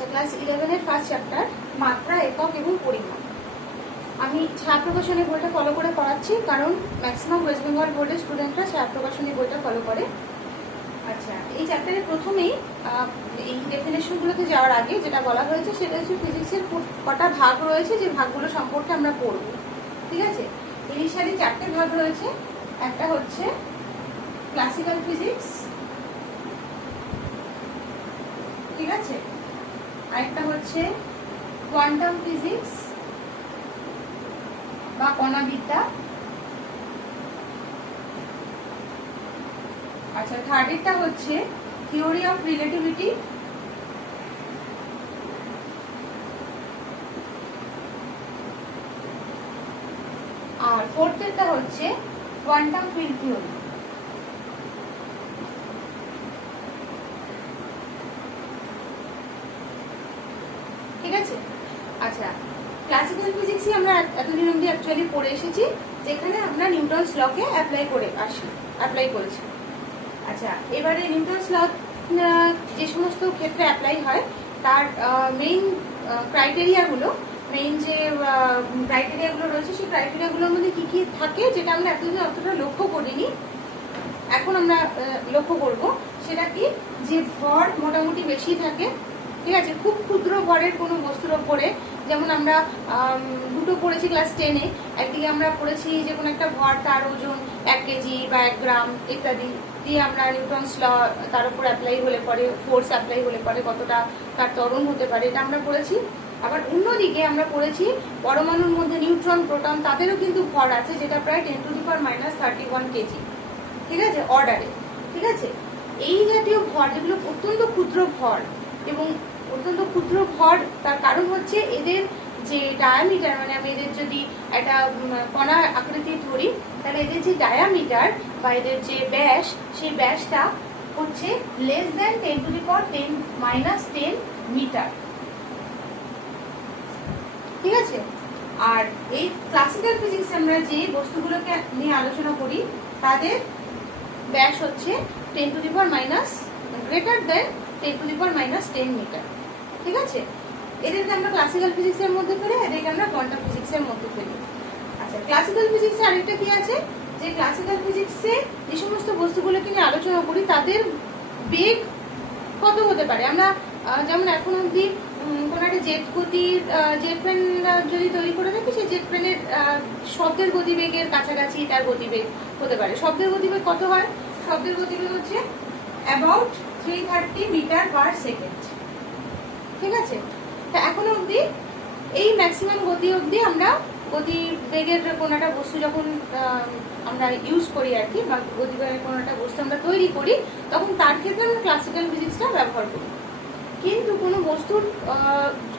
আচ্ছা, class 11-এর first chapter মাত্রা, একক এবং পরিমাপ। আমি ছায়া প্রকাশনী বইটা ফলো করে পড়াচ্ছি, কারণ ম্যাক্সিমাম ওয়েস্ট বেঙ্গল বোর্ডের স্টুডেন্টরা ছায়া প্রকাশনী বইটা ফলো করে। আচ্ছা, এই চ্যাপ্টারের প্রথমেই এই ডেফিনেশনগুলোতে যাওয়ার আগে যেটা বলা হয়েছে সেটা হচ্ছে ফিজিক্সের কটা ভাগ রয়েছে, যে ভাগগুলো সম্পর্কে আমরা পড়ব। ঠিক আছে, ইনিশিয়ালি 4টে ভাগ রয়েছে। একটা হচ্ছে ক্লাসিক্যাল ফিজিক্স, ঠিক আছে, আরেকটা হচ্ছে কোয়ান্টাম ফিজিক্স বা কণাবিদ্যা। আচ্ছা, থার্ডেরটা হচ্ছে থিওরি অফ রিলেটিভিটি। আর ফোর্থেরটা হচ্ছে কোয়ান্টাম ফিল্ড থিওরি। ঠিক আছে। আচ্ছা, ক্লাসিক্যাল ফিজিক্সই আমরা এতদিন অবধি অ্যাকচুয়ালি পড়ে এসেছি, যেখানে আমরা নিউটনস লকে অ্যাপ্লাই করেছি। আচ্ছা, এবারে নিউটনস ল যে সমস্ত ক্ষেত্রে অ্যাপ্লাই হয় তার মেইন ক্রাইটেরিয়াগুলো রয়েছে, সেই ক্রাইটেরিয়াগুলোর মধ্যে কি কি থাকে যেটা আমরা এতদিন অতটা লক্ষ্য করিনি, এখন আমরা লক্ষ্য করব। সেটা কি, যে ভর মোটামুটি বেশি থাকে। ঠিক আছে, খুব ক্ষুদ্র ভরের কোনো বস্তুর ওপরে, যেমন আমরা দুটো পড়েছি ক্লাস 10-এ, একদিকে আমরা পড়েছি যে কোনো একটা ভর, তার ওজন 1 কেজি বা 1 গ্রাম ইত্যাদি দিয়ে আমরা নিউটনস ল তার উপর অ্যাপ্লাই হলে পরে, ফোর্স অ্যাপ্লাই হলে পরে কতটা তার ত্বরণ হতে পারে, এটা আমরা পড়েছি। আবার অন্যদিকে আমরা পড়েছি পরমাণুর মধ্যে নিউট্রন, প্রোটন, তাদেরও কিন্তু ভর আছে, যেটা প্রায় 10⁻31 কেজি। ঠিক আছে, অর্ডারে। ঠিক আছে, এই জাতীয় ভর যেগুলো অত্যন্ত ক্ষুদ্র ভর, এবং অত্যন্ত ক্ষুদ্র ভর তার কারণ হচ্ছে এদের যে ডায়ামিটার, মানে আমি এদের যদি একটা কণা আকৃতি ধরি, তাহলে এদের যে ডায়ামিটার বা এদের যে ব্যাস, সেই ব্যাসটা হচ্ছে লেস দ্যান 10⁻10⁻10 মিটার। ঠিক আছে, আর এই ক্লাসিক্যাল ফিজিক্সে আমরা যে বস্তুগুলোকে নিয়ে আলোচনা করি তাদের ব্যাস হচ্ছে 10⁻10 মিটার। ঠিক আছে, এদেরকে আমরা ক্লাসিক্যাল ফিজিক্সের মধ্যে ফেলি, এদেরকে আমরা কোয়ান্টাম ফিজিক্সের মধ্যে ফেলি। আচ্ছা, ক্লাসিক্যাল ফিজিক্সে আরেকটা কি আছে, যে ক্লাসিক্যাল ফিজিক্সে যে সমস্ত বস্তুগুলোকে নিয়ে আলোচনা করি তাদের বেগ কত হতে পারে। আমরা যেমন এখন অবধি কোনো একটা জেট প্লেন যদি তৈরি করে থাকি, সেই জেট প্লেনের শব্দের গতিবেগের কাছাকাছি তার গতিবেগ হতে পারে। শব্দের গতিবেগ কত হয়? শব্দের গতিবেগ হচ্ছে অ্যাবাউট 330 মিটার পার সেকেন্ড। ঠিক আছে, তা এখন অবধি এই ম্যাক্সিমাম গতি অবধি আমরা গতিবেগের কোনো একটা বস্তু যখন আমরা ইউজ করি আর কি, বা গতিবেগের কোনো একটা বস্তু আমরা তৈরি করি, তখন তার ক্ষেত্রে আমরা ক্লাসিক্যাল ফিজিক্সটা ব্যবহার করি। কিন্তু কোনো বস্তুর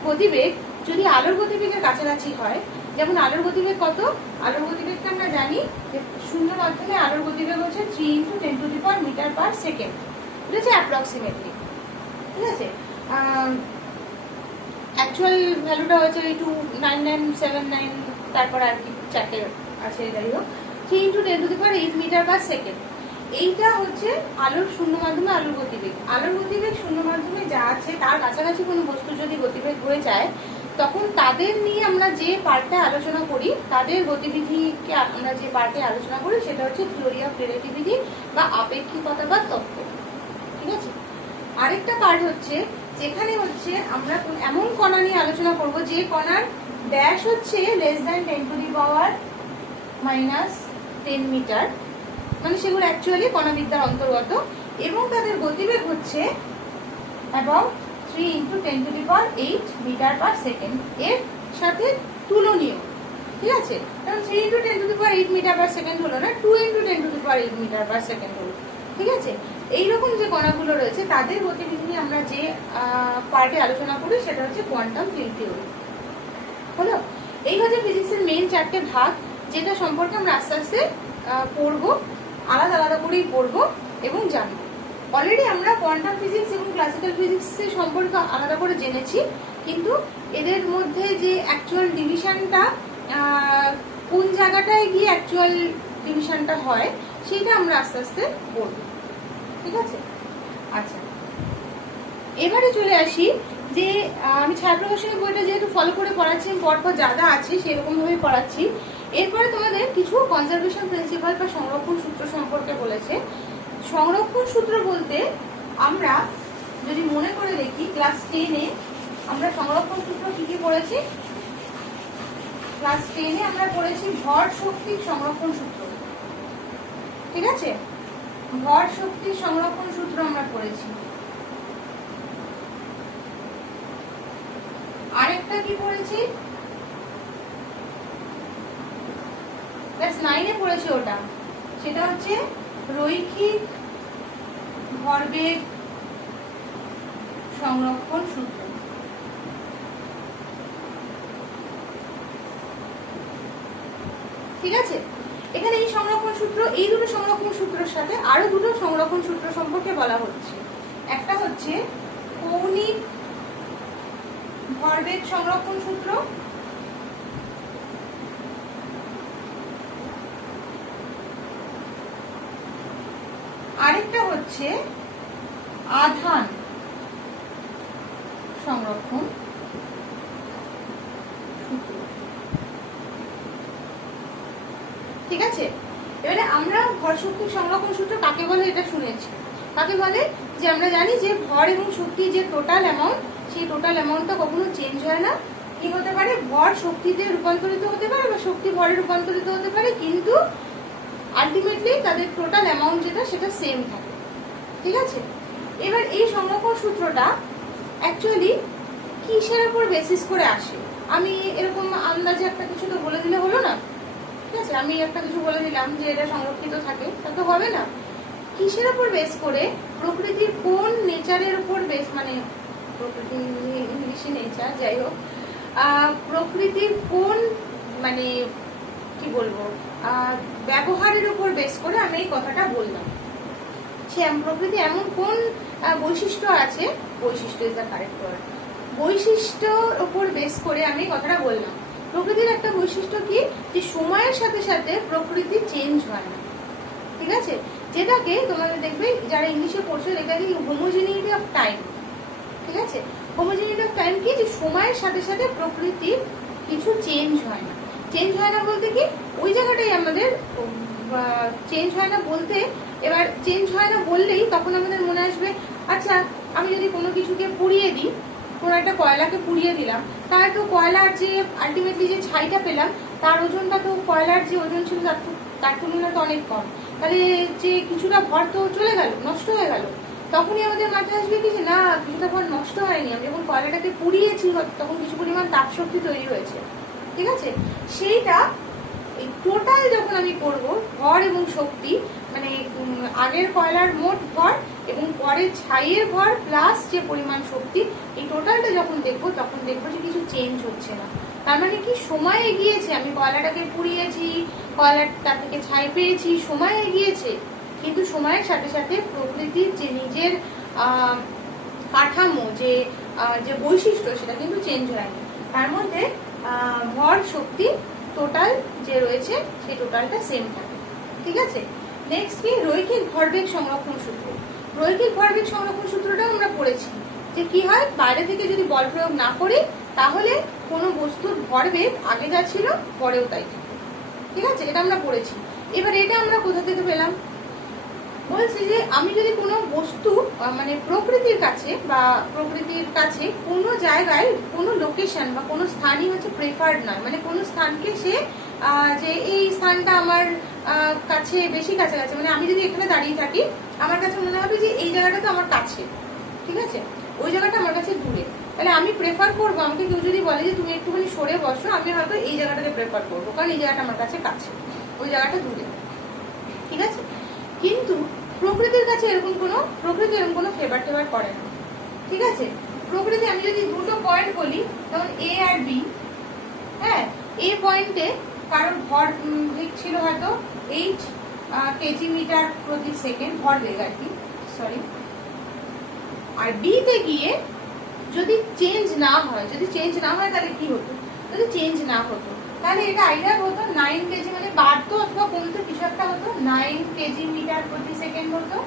গতিবেগ যদি আলোর গতিবেগের কাছাকাছি হয়, যেমন আলোর গতিবেগ কত, আলোর গতিবেগটা আমরা জানি যে শূন্য মাধ্যমে আলোর গতিবেগ হচ্ছে 3 × 10⁻, মিটার পার সেকেন্ড। এটা হচ্ছে অ্যাপ্রক্সিমেটলি। ঠিক আছে, অ্যাকচুয়াল ভ্যালুটা হচ্ছে 29979, তারপর আর কি 4টে আছে, যাই হোক 3 × 10⁸ মিটার পার সেকেন্ড। এইটা হচ্ছে আলোর শূন্য মাধ্যমে আলোর গতিবেগ। আলোর গতিবেগ শূন্য মাধ্যমে যা আছে তার কাছাকাছি কোনো বস্তু যদি গতিবেগ হয়ে যায়, তখন তাদের নিয়ে আমরা যে পার্টে আলোচনা করি, তাদের গতিবিধিকে আমরা যে পার্টে আলোচনা করি, সেটা হচ্ছে থিওরি অফ রিলেটিভিটি বা আপেক্ষিকতা বা তত্ত্ব। ঠিক আছে, আরেকটা পার্ট হচ্ছে যেখানে হচ্ছে আমরা এমন কণা নিয়ে আলোচনা করব যে কণার ব্যাস হচ্ছে লেস দ্যান 10⁻10 মিটার, মানে সেগুলো অ্যাকচুয়ালি কণাবিদ্যার অন্তর্গত, এবং তাদের গতিবেগ হচ্ছে অ্যাবাউট 3 × 10⁸ মিটার পার সেকেন্ড এর সাথে তুলনীয়। ঠিক আছে, কারণ 3 × 10⁸ মিটার পার সেকেন্ড হলো না, 2 × 10⁸ মিটার পার সেকেন্ড হলো। ঠিক আছে, এইরকম যে কণাগুলো রয়েছে তাদের গতিবিধি নিয়ে আমরা যে পার্টে আলোচনা করি, সেটা হচ্ছে কোয়ান্টাম ফিল্ড থিওরি। হলো, এই হচ্ছে ফিজিক্সের মেইন 4টে ভাগ, যেটা সম্পর্কে আমরা আস্তে আস্তে পড়বো, আলাদা আলাদা করেই পড়বো এবং জানবো। অলরেডি আমরা কোয়ান্টাম ফিজিক্স এবং ক্লাসিক্যাল ফিজিক্সের সম্পর্কে আলাদা করে জেনেছি, কিন্তু এদের মধ্যে যে অ্যাকচুয়াল ডিভিশনটা, কোন জায়গাটায় গিয়ে অ্যাকচুয়াল ডিভিশনটা হয়, সেটা আমরা আস্তে আস্তে পড়বো। ঠিক আছে, আচ্ছা, এবারে চলে আসি যে আমি ছায়াপ্রকাশনের বইটা যেহেতু ফলো করে পড়াচ্ছি, পরপর যা যা আছে সেরকম ভাবেই পড়াচ্ছি। এরপরে তোমাদের কিছু কনজারভেশন প্রিন্সিপাল বা সংরক্ষণ সূত্র সম্পর্কে বলেছে। সংরক্ষণ সূত্র বলতে আমরা যদি মনে করে দেখি, ক্লাস 10-এ আমরা সংরক্ষণ সূত্র কি কি পড়েছি? ক্লাস 10-এ আমরা পড়েছি ভর শক্তির সংরক্ষণ সূত্র, ঠিক আছে? ভর শক্তির সংরক্ষণ সূত্র আমরা পড়েছি। আরেকটা কি পড়েছি? ক্লাস 9-এ পড়েছি ওটা, সেটা হচ্ছে রৈখিক ভরবেগ সংরক্ষণ সূত্র। ঠিক আছে? এখানে এই সংরক্ষণ সূত্র, এই দুটো সংরক্ষণ সূত্রের সাথে আরো দুটো সংরক্ষণ সূত্র সম্পর্কে বলা হচ্ছে। একটা হচ্ছে কৌণিক ভরবেগ সংরক্ষণ সূত্র, আরেকটা হচ্ছে আধান সংরক্ষণ সূত্র। ঠিক আছে? এবারে আমরা ভর শক্তি সংরক্ষণ সূত্র কাকে বলে এটা শুনেছি। কাকে বলে? যে আমরা জানি যে ভর এবং শক্তি যে টোটাল অ্যামাউন্ট, সেই টোটাল অ্যামাউন্টটা কখনো চেঞ্জ হয় না। কি হতে পারে? ভর শক্তিতে রূপান্তরিত হতে পারে বা শক্তি ভরে রূপান্তরিত হতে পারে, কিন্তু আলটিমেটলি তাদের টোটাল অ্যামাউন্ট যেটা সেটা সেম থাকে। ঠিক আছে? এবার এই সংরক্ষণ সূত্রটা অ্যাকচুয়ালি কিসের উপর বেসিস করে আসে? আমি এরকম আন্দাজে একটা কিছু তো বলে দিলে হলো না। ঠিক আছে? আমি একটা কিছু বলে দিলাম যে এটা সংরক্ষিত থাকে, তা তো হবে না। কিসের উপর বেস করে? প্রকৃতির কোন নেচারের উপর বেস, মানে প্রকৃতি ইংলিশে নেচার, যাই হোক, প্রকৃতির কোন মানে কি বলবো ব্যবহারের উপর বেস করে আমি এই কথাটা বললাম। সে প্রকৃতি এমন কোন বৈশিষ্ট্য আছে, বৈশিষ্ট্য ইজ দ্য কারেক্ট ওয়ার্ড, বৈশিষ্ট্যর উপর বেস করে আমি কথাটা বললাম। প্রকৃতির একটা বৈশিষ্ট্য কি? যে সময়ের সাথে সাথে প্রকৃতি চেঞ্জ হয় না। ঠিক আছে? যেটাকে তোমাদের দেখবে যারা ইংলিশে পড়ছো, এটাকে হোমোজেনিটি অফ টাইম। ঠিক আছে? হোমোজেনিটি অফ টাইম কি? যে সময়ের সাথে সাথে প্রকৃতির কিছু চেঞ্জ হয় না। চেঞ্জ হয় না বলতে কি? ওই জায়গাটাই আমাদের চেঞ্জ হয় না বলতে, এবার চেঞ্জ হয় না বললেই তখন আমাদের মনে আসবে, আচ্ছা আমি যদি কোনো কিছুকে পুড়িয়ে দিই, কোনো একটা কয়লাকে পুড়িয়ে দিলাম, তাহলে তো কয়লার যে আলটিমেটলি যে ছাইটা পেলাম তার ওজনটা তো কয়লার যে ওজন ছিল তার তুলনায় তো অনেক কম। তাহলে যে কিছুটা ভর তো চলে গেল, নষ্ট হয়ে গেল। তখনই আমাদের মাথায় আসবে কি যে না, কিছুটা ভর নষ্ট হয়নি, আমি যখন কয়লাটাকে পুড়িয়েছি তখন কিছু পরিমাণ তাপশক্তি তৈরি হয়েছে। ঠিক আছে? সেইটা এই টোটাল যখন আমি করব ভর এবং শক্তি, মানে আগের কয়লার মোট ভর এবং পরের ছাইয়ের ভর প্লাস যে পরিমাণ শক্তি, এই টোটালটা যখন দেখবো তখন দেখবো যে কিছু চেঞ্জ হচ্ছে না। তার মানে কি? সময় এগিয়েছে, আমি কয়লাটাকে পুড়িয়েছি, কয়লাটা থেকে ছাই পেয়েছি, সময় এগিয়েছে, কিন্তু সময়ের সাথে সাথে প্রকৃতির যে নিজের কাঠামো, যে যে বৈশিষ্ট্য, সেটা কিন্তু চেঞ্জ হয়নি। তার মধ্যে ভর শক্তি টোটাল যে রয়েছে সেই টোটালটা সেম থাকে। ঠিক আছে? নেক্সট কি? রৈখিক ভরবেগ সংরক্ষণ সূত্র। রৈখিক ভরবেগ সংরক্ষণ সূত্রটা আমরা পড়েছি যে কি হয়, বাইরে থেকে যদি বল প্রয়োগ না করি তাহলে কোনো বস্তুর ভরবেগ আগে যা ছিল পরেও তাই থাকে। ঠিক আছে? এটা আমরা পড়েছি। এবার এটা আমরা কোথা থেকে পেলাম? বলছি যে আমি যদি কোনো বস্তু মানে প্রকৃতির কাছে কোনো জায়গায় কোনো লোকেশন বা কোনো স্থানই হচ্ছে প্রেফার্ড নয়, মানে কোনো স্থানকে সে যে এই স্থানটা আমার কাছে বেশি কাছাকাছি, মানে আমি যদি এখানে দাঁড়িয়ে থাকি আমার কাছে মনে হবে যে এই জায়গাটা তো আমার কাছে, ঠিক আছে, ওই জায়গাটা আমার কাছে দূরে, তাহলে আমি প্রেফার করবো, আমাকে কেউ যদি বলে যে তুমি একটুখানি সরে বসো, আমি হয়তো এই জায়গাটাকে প্রেফার করবো, কারণ এই জায়গাটা আমার কাছে কাছে, ওই জায়গাটা দূরে। ঠিক আছে? কিন্তু প্রকৃতির কাছে এরকম কোনো ফেভার টেভার করে না। ঠিক আছে? প্রকৃতি, আমি যদি দুটো পয়েন্ট বলি, যেমন এ আর বি, হ্যাঁ, এ পয়েন্টে কারণ ভর ছিল হয়তো 8 কেজি মিটার প্রতি সেকেন্ড, ভরবেগ আর কি, সরি, আর বিতে গিয়ে যদি চেঞ্জ না হয় তাহলে কি হতো? যদি চেঞ্জ না হতো তাহলে এটা আইডিয়া হতো 9 কেজি, মানে বাড়তো অথবা কমতো, কিছু একটা হতো, 9 কেজি মিটার প্রতি সেকেন্ড হতো,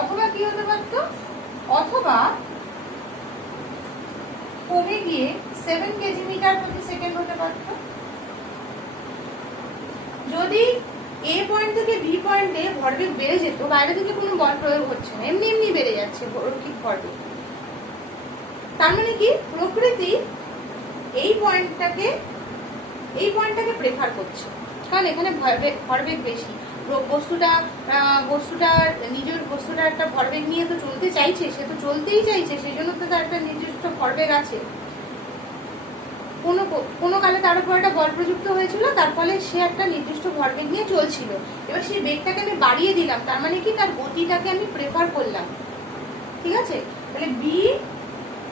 অথবা কি হতে পারতো, অথবা কমে গিয়ে 7 কেজি মিটার প্রতি সেকেন্ড হতে পারতো। যদি এ পয়েন্ট থেকে বি পয়েন্টে ভরবেগ বেড়ে যেত, বাইরে থেকে কোনো বল প্রয়োগ হচ্ছে না, এমনি এমনি বেড়ে যাচ্ছে রৈখিক ভরবেগ, তার মানে কি প্রকৃতি এই পয়েন্টটাকে প্রেফার করছে, কারণ এখানে ভরবেগ বেশি। বস্তুটা একটা ভরবেগ নিয়ে তো চলতে চাইছে, সে তো চলতেই চাইছে, সেই জন্য তো তার একটা নির্দিষ্ট ভরবেগ আছে। কোনো কালে তার উপর একটা বল প্রযুক্ত হয়েছিল, তার ফলে সে একটা নির্দিষ্ট ভরবেগ নিয়ে চলছিল। এবার সেই বেগটাকে আমি বাড়িয়ে দিলাম, তার মানে কি তার গতিটাকে আমি প্রেফার করলাম, ঠিক আছে? তাহলে বি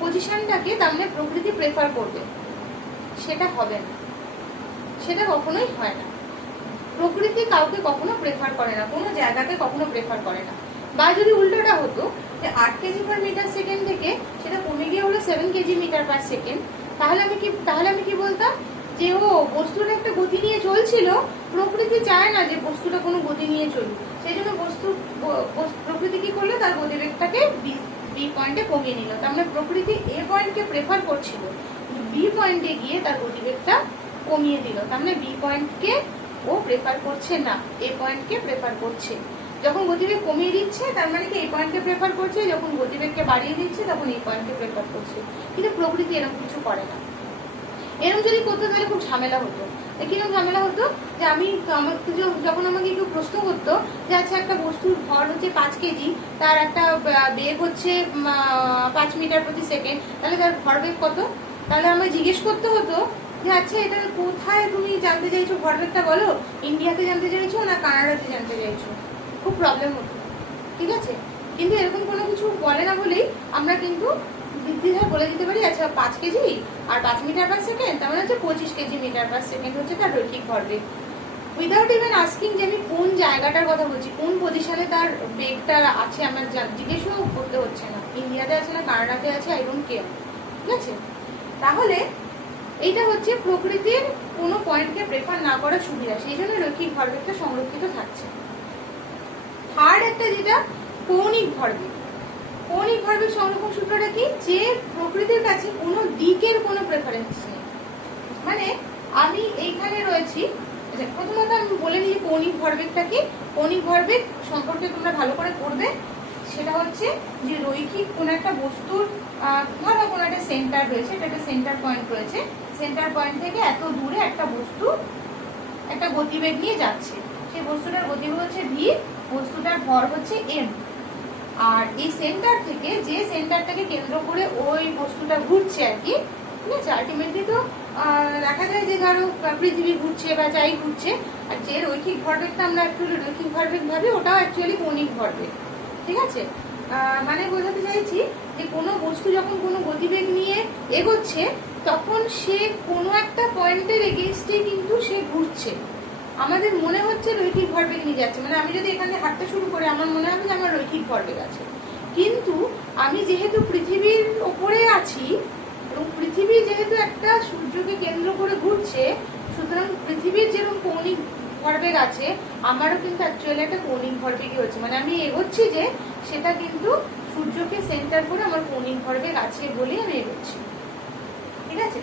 পজিশনটাকে তার মানে প্রকৃতি প্রেফার করবে, সেটা হবে না, সেটা কখনোই হয় না। প্রকৃতি কাউকে কখনো প্রেফার করে না, কোনো জায়গাকে কখনো প্রেফার করে না। বা যদি উল্টোটা হতো যে 8 কেজি পার মিটার সেকেন্ড থেকে সেটা কমে গিয়ে হলো 7 কেজি মিটার পার সেকেন্ড, তাহলে আমি কি বলতাম যে ও বস্তুর একটা গতি নিয়ে চলছিল, প্রকৃতি চায় না যে বস্তুটা কোনো গতি নিয়ে চলুক, সেই জন্য প্রকৃতি কি করলো, তার গতিবেগটাকে বি পয়েন্টে কমিয়ে নিল। তার মানে প্রকৃতি এ পয়েন্টকে প্রেফার করছিল, বি পয়েন্টে গিয়ে তার গতিবেগটা কমিয়ে দিল। তার মানে বি পয়েন্টকে ও প্রেফার করছে না, এ পয়েন্টকে প্রেফার করছে। যখন গতিবেগ কমিয়ে দিচ্ছে তার মানে কি এই পয়েন্টকে প্রেফার করছে, যখন গতিবেগকে বাড়িয়ে দিচ্ছে তখন এই পয়েন্টকে প্রেফার করছে। কিন্তু প্রকৃতি এরকম কিছু করে না। এরকম যদি করতো তাহলে খুব ঝামেলা হতো। কিরকম ঝামেলা হতো, যে যখন আমাকে কেউ প্রশ্ন করতো যে আচ্ছা একটা বস্তুর ভর হচ্ছে 5 কেজি, তার একটা বেগ হচ্ছে 5 মিটার প্রতি সেকেন্ড, তাহলে তার ভরবেগ কত? তাহলে আমায় জিজ্ঞেস করতে হতো যে আচ্ছা এটা কোথায় তুমি জানতে চাইছো ভরবেগটা বলো, ইন্ডিয়াতে জানতে চাইছো না কানাডাতে জানতে চাইছো? খুব প্রবলেম হতো, ঠিক আছে? কিন্তু এরকম কোনো কিছু বলে না বলেই আমরা কিন্তু নির্দ্বিধায় বলে দিতে পারি আচ্ছা 5 কেজি আর 5 মিটার পার সেকেন্ড, তার মানে হচ্ছে 25 কেজি মিটার পার সেকেন্ড হচ্ছে তার রৈখিক ভরবেগ, উইদাউট ইভেন আস্কিং যে আমি কোন জায়গাটার কথা বলছি, কোন পজিশনে তার বেগটা আছে আমার জিজ্ঞেসও করতে হচ্ছে না, ইন্ডিয়াতে আছে না কানাডাতে আছে, আই ডোন্ট কেয়ার, ঠিক আছে? তাহলে এইটা হচ্ছে প্রকৃতির কোনো পয়েন্টকে প্রেফার না করার সুবিধা, সেই জন্য রৈখিক ভরবেগটা সংরক্ষিত থাকছে। থার্ড একটা যেটা কৌণিক ভরবেগ, কৌণিক ভরবেগ সংরক্ষণ সূত্রটা কি, যে প্রকৃতির কাছে কোনো দিকের কোনো প্রেফারেন্স নেই। মানে আমি এইখানে রয়েছি, প্রথমত আমি বলে নিই কৌণিক ভরবেগটা কি। কৌণিক ভরবেগ সম্পর্কে তোমরা ভালো করে পড়বে, সেটা হচ্ছে যে রৈখিক কোন একটা বস্তুর ধরো কোনো একটা সেন্টার রয়েছে, এটা একটা সেন্টার পয়েন্ট রয়েছে, সেন্টার পয়েন্ট থেকে এত দূরে একটা বস্তু একটা গতিবেগ নিয়ে যাচ্ছে, সেই বস্তুটার গতিবেগ হচ্ছে ভি, বস্তুটার ভর হচ্ছে এম। আর এই সেন্টার থেকে, যে সেন্টারটাকে কেন্দ্র করে ওই বস্তুটা ঘুরছে আর কি, ঠিক আছে? আলটিমেটলি তো দেখা যায় যে ধরো পৃথিবী ঘুরছে বা যাই ঘুরছে, আর যে রৈখিক ভরবেগটা আমরা অ্যাকচুয়ালি রৈখিক ভরবেগ ভাবি, ওটাও অ্যাকচুয়ালি কৌণিক ভরবেগ, ঠিক আছে? মানে বোঝাতে চাইছি যে কোনো বস্তু যখন কোনো গতিবেগ নিয়ে এগোচ্ছে তখন সে কোনো একটা পয়েন্টের এগেইনস্টে কিন্তু সে ঘুরছে, আমাদের মনে হচ্ছে রৈখিক ভরবেগ নিয়ে যাচ্ছে, মানে আমি যদি এখানে হাঁটতে শুরু করি আমার মনে হবে যে আমার রৈখিক ভরবেগ আছে, কিন্তু আমি যেহেতু পৃথিবীর ওপরে আছি এবং পৃথিবী যেহেতু একটা সূর্যকে কেন্দ্র করে ঘুরছে, সুতরাং পৃথিবীর যেরকম কৌণিক ভরবেগ আছে আমারও কিন্তু অ্যাকচুয়ালি একটা কৌণিক ভরবেগই হচ্ছে, মানে আমি এগোচ্ছি যে সেটা কিন্তু সূর্যকে সেন্টার করে আমার কৌণিক ভরবেগ আছে বলেই আমি এগোচ্ছি, ঠিক আছে?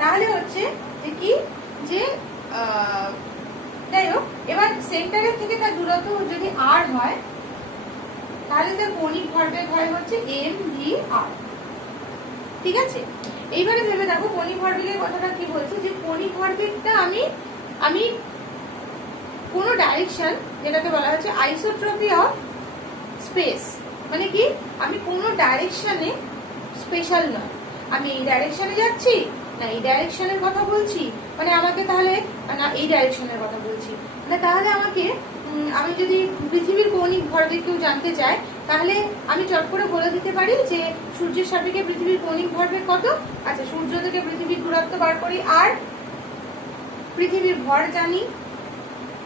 তাহলে হচ্ছে যে কি, যে যাই হোক, এবার সেন্টারের থেকে তার দূরত্ব যদি আর হয় তাহলে তার কৌণিক ভরবেগ হয় হচ্ছে এম ভি আর, ঠিক আছে? এইবারে ভেবে দেখো কৌণিক ভরবেগের কথাটা কি বলছে, যে কৌণিক ভরবেগটা আমি কোনো ডাইরেকশন, যেটাকে বলা হচ্ছে আইসোট্রপি অফ স্পেস, মানে কি আমি কোনো ডাইরেকশনে স্পেশাল নয়, আমি এই ডাইরেকশনে যাচ্ছি না এই ডাইরেকশনের কথা বলছি, মানে আমাকে তাহলে না এই ডাইরেকশনের কথা বলছি, মানে তাহলে আমাকে আমি যদি পৃথিবীর কৌণিক ভরবেগ কেউ জানতে চায় তাহলে আমি চট করে বলে দিতে পারি যে সূর্যের সাপেক্ষে পৃথিবীর কৌণিক ভরবেগ কত, আচ্ছা সূর্য থেকে পৃথিবীর দূরত্ব বার করি, আর পৃথিবীর ভর জানি,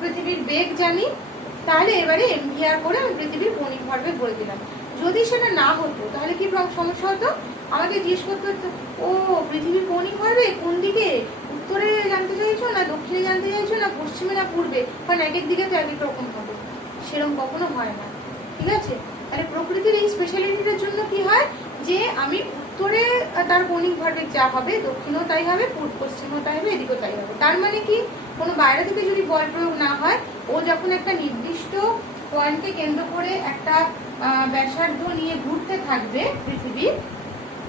পৃথিবীর বেগ জানি, তাহলে এবারে এমভিআর করে আমি পৃথিবীর কৌণিক ভরবেগ বলে দিলাম। যদি সেটা না হতো তাহলে কি সমস্যা হতো, আমাকে জিজ্ঞেস করতে হতো ও পৃথিবীর কৌণিক ভরবেগ কোন দিকে, উত্তরে জানতে চাইছো না দক্ষিণে জানতে চাইছো না পশ্চিমে না পূর্বে, কারণ এক এক দিকে তো এক এক রকম হবে, সেরকম কখনো হয় না, ঠিক আছে? তাহলে প্রকৃতির এই স্পেশালিটিটার জন্য কি হয় যে আমি উত্তরে তার কৌণিক ভরবেগ যা হবে দক্ষিণেও তাই হবে, পূর্ব পশ্চিমও তাই হবে, এদিকেও তাই হবে। তার মানে কি কোনো বাইরে থেকে যদি বল প্রয়োগ না হয়, ও যখন একটা নির্দিষ্ট পয়েন্টকে কেন্দ্র করে একটা ব্যাসার্ধ নিয়ে ঘুরতে থাকবে পৃথিবীর,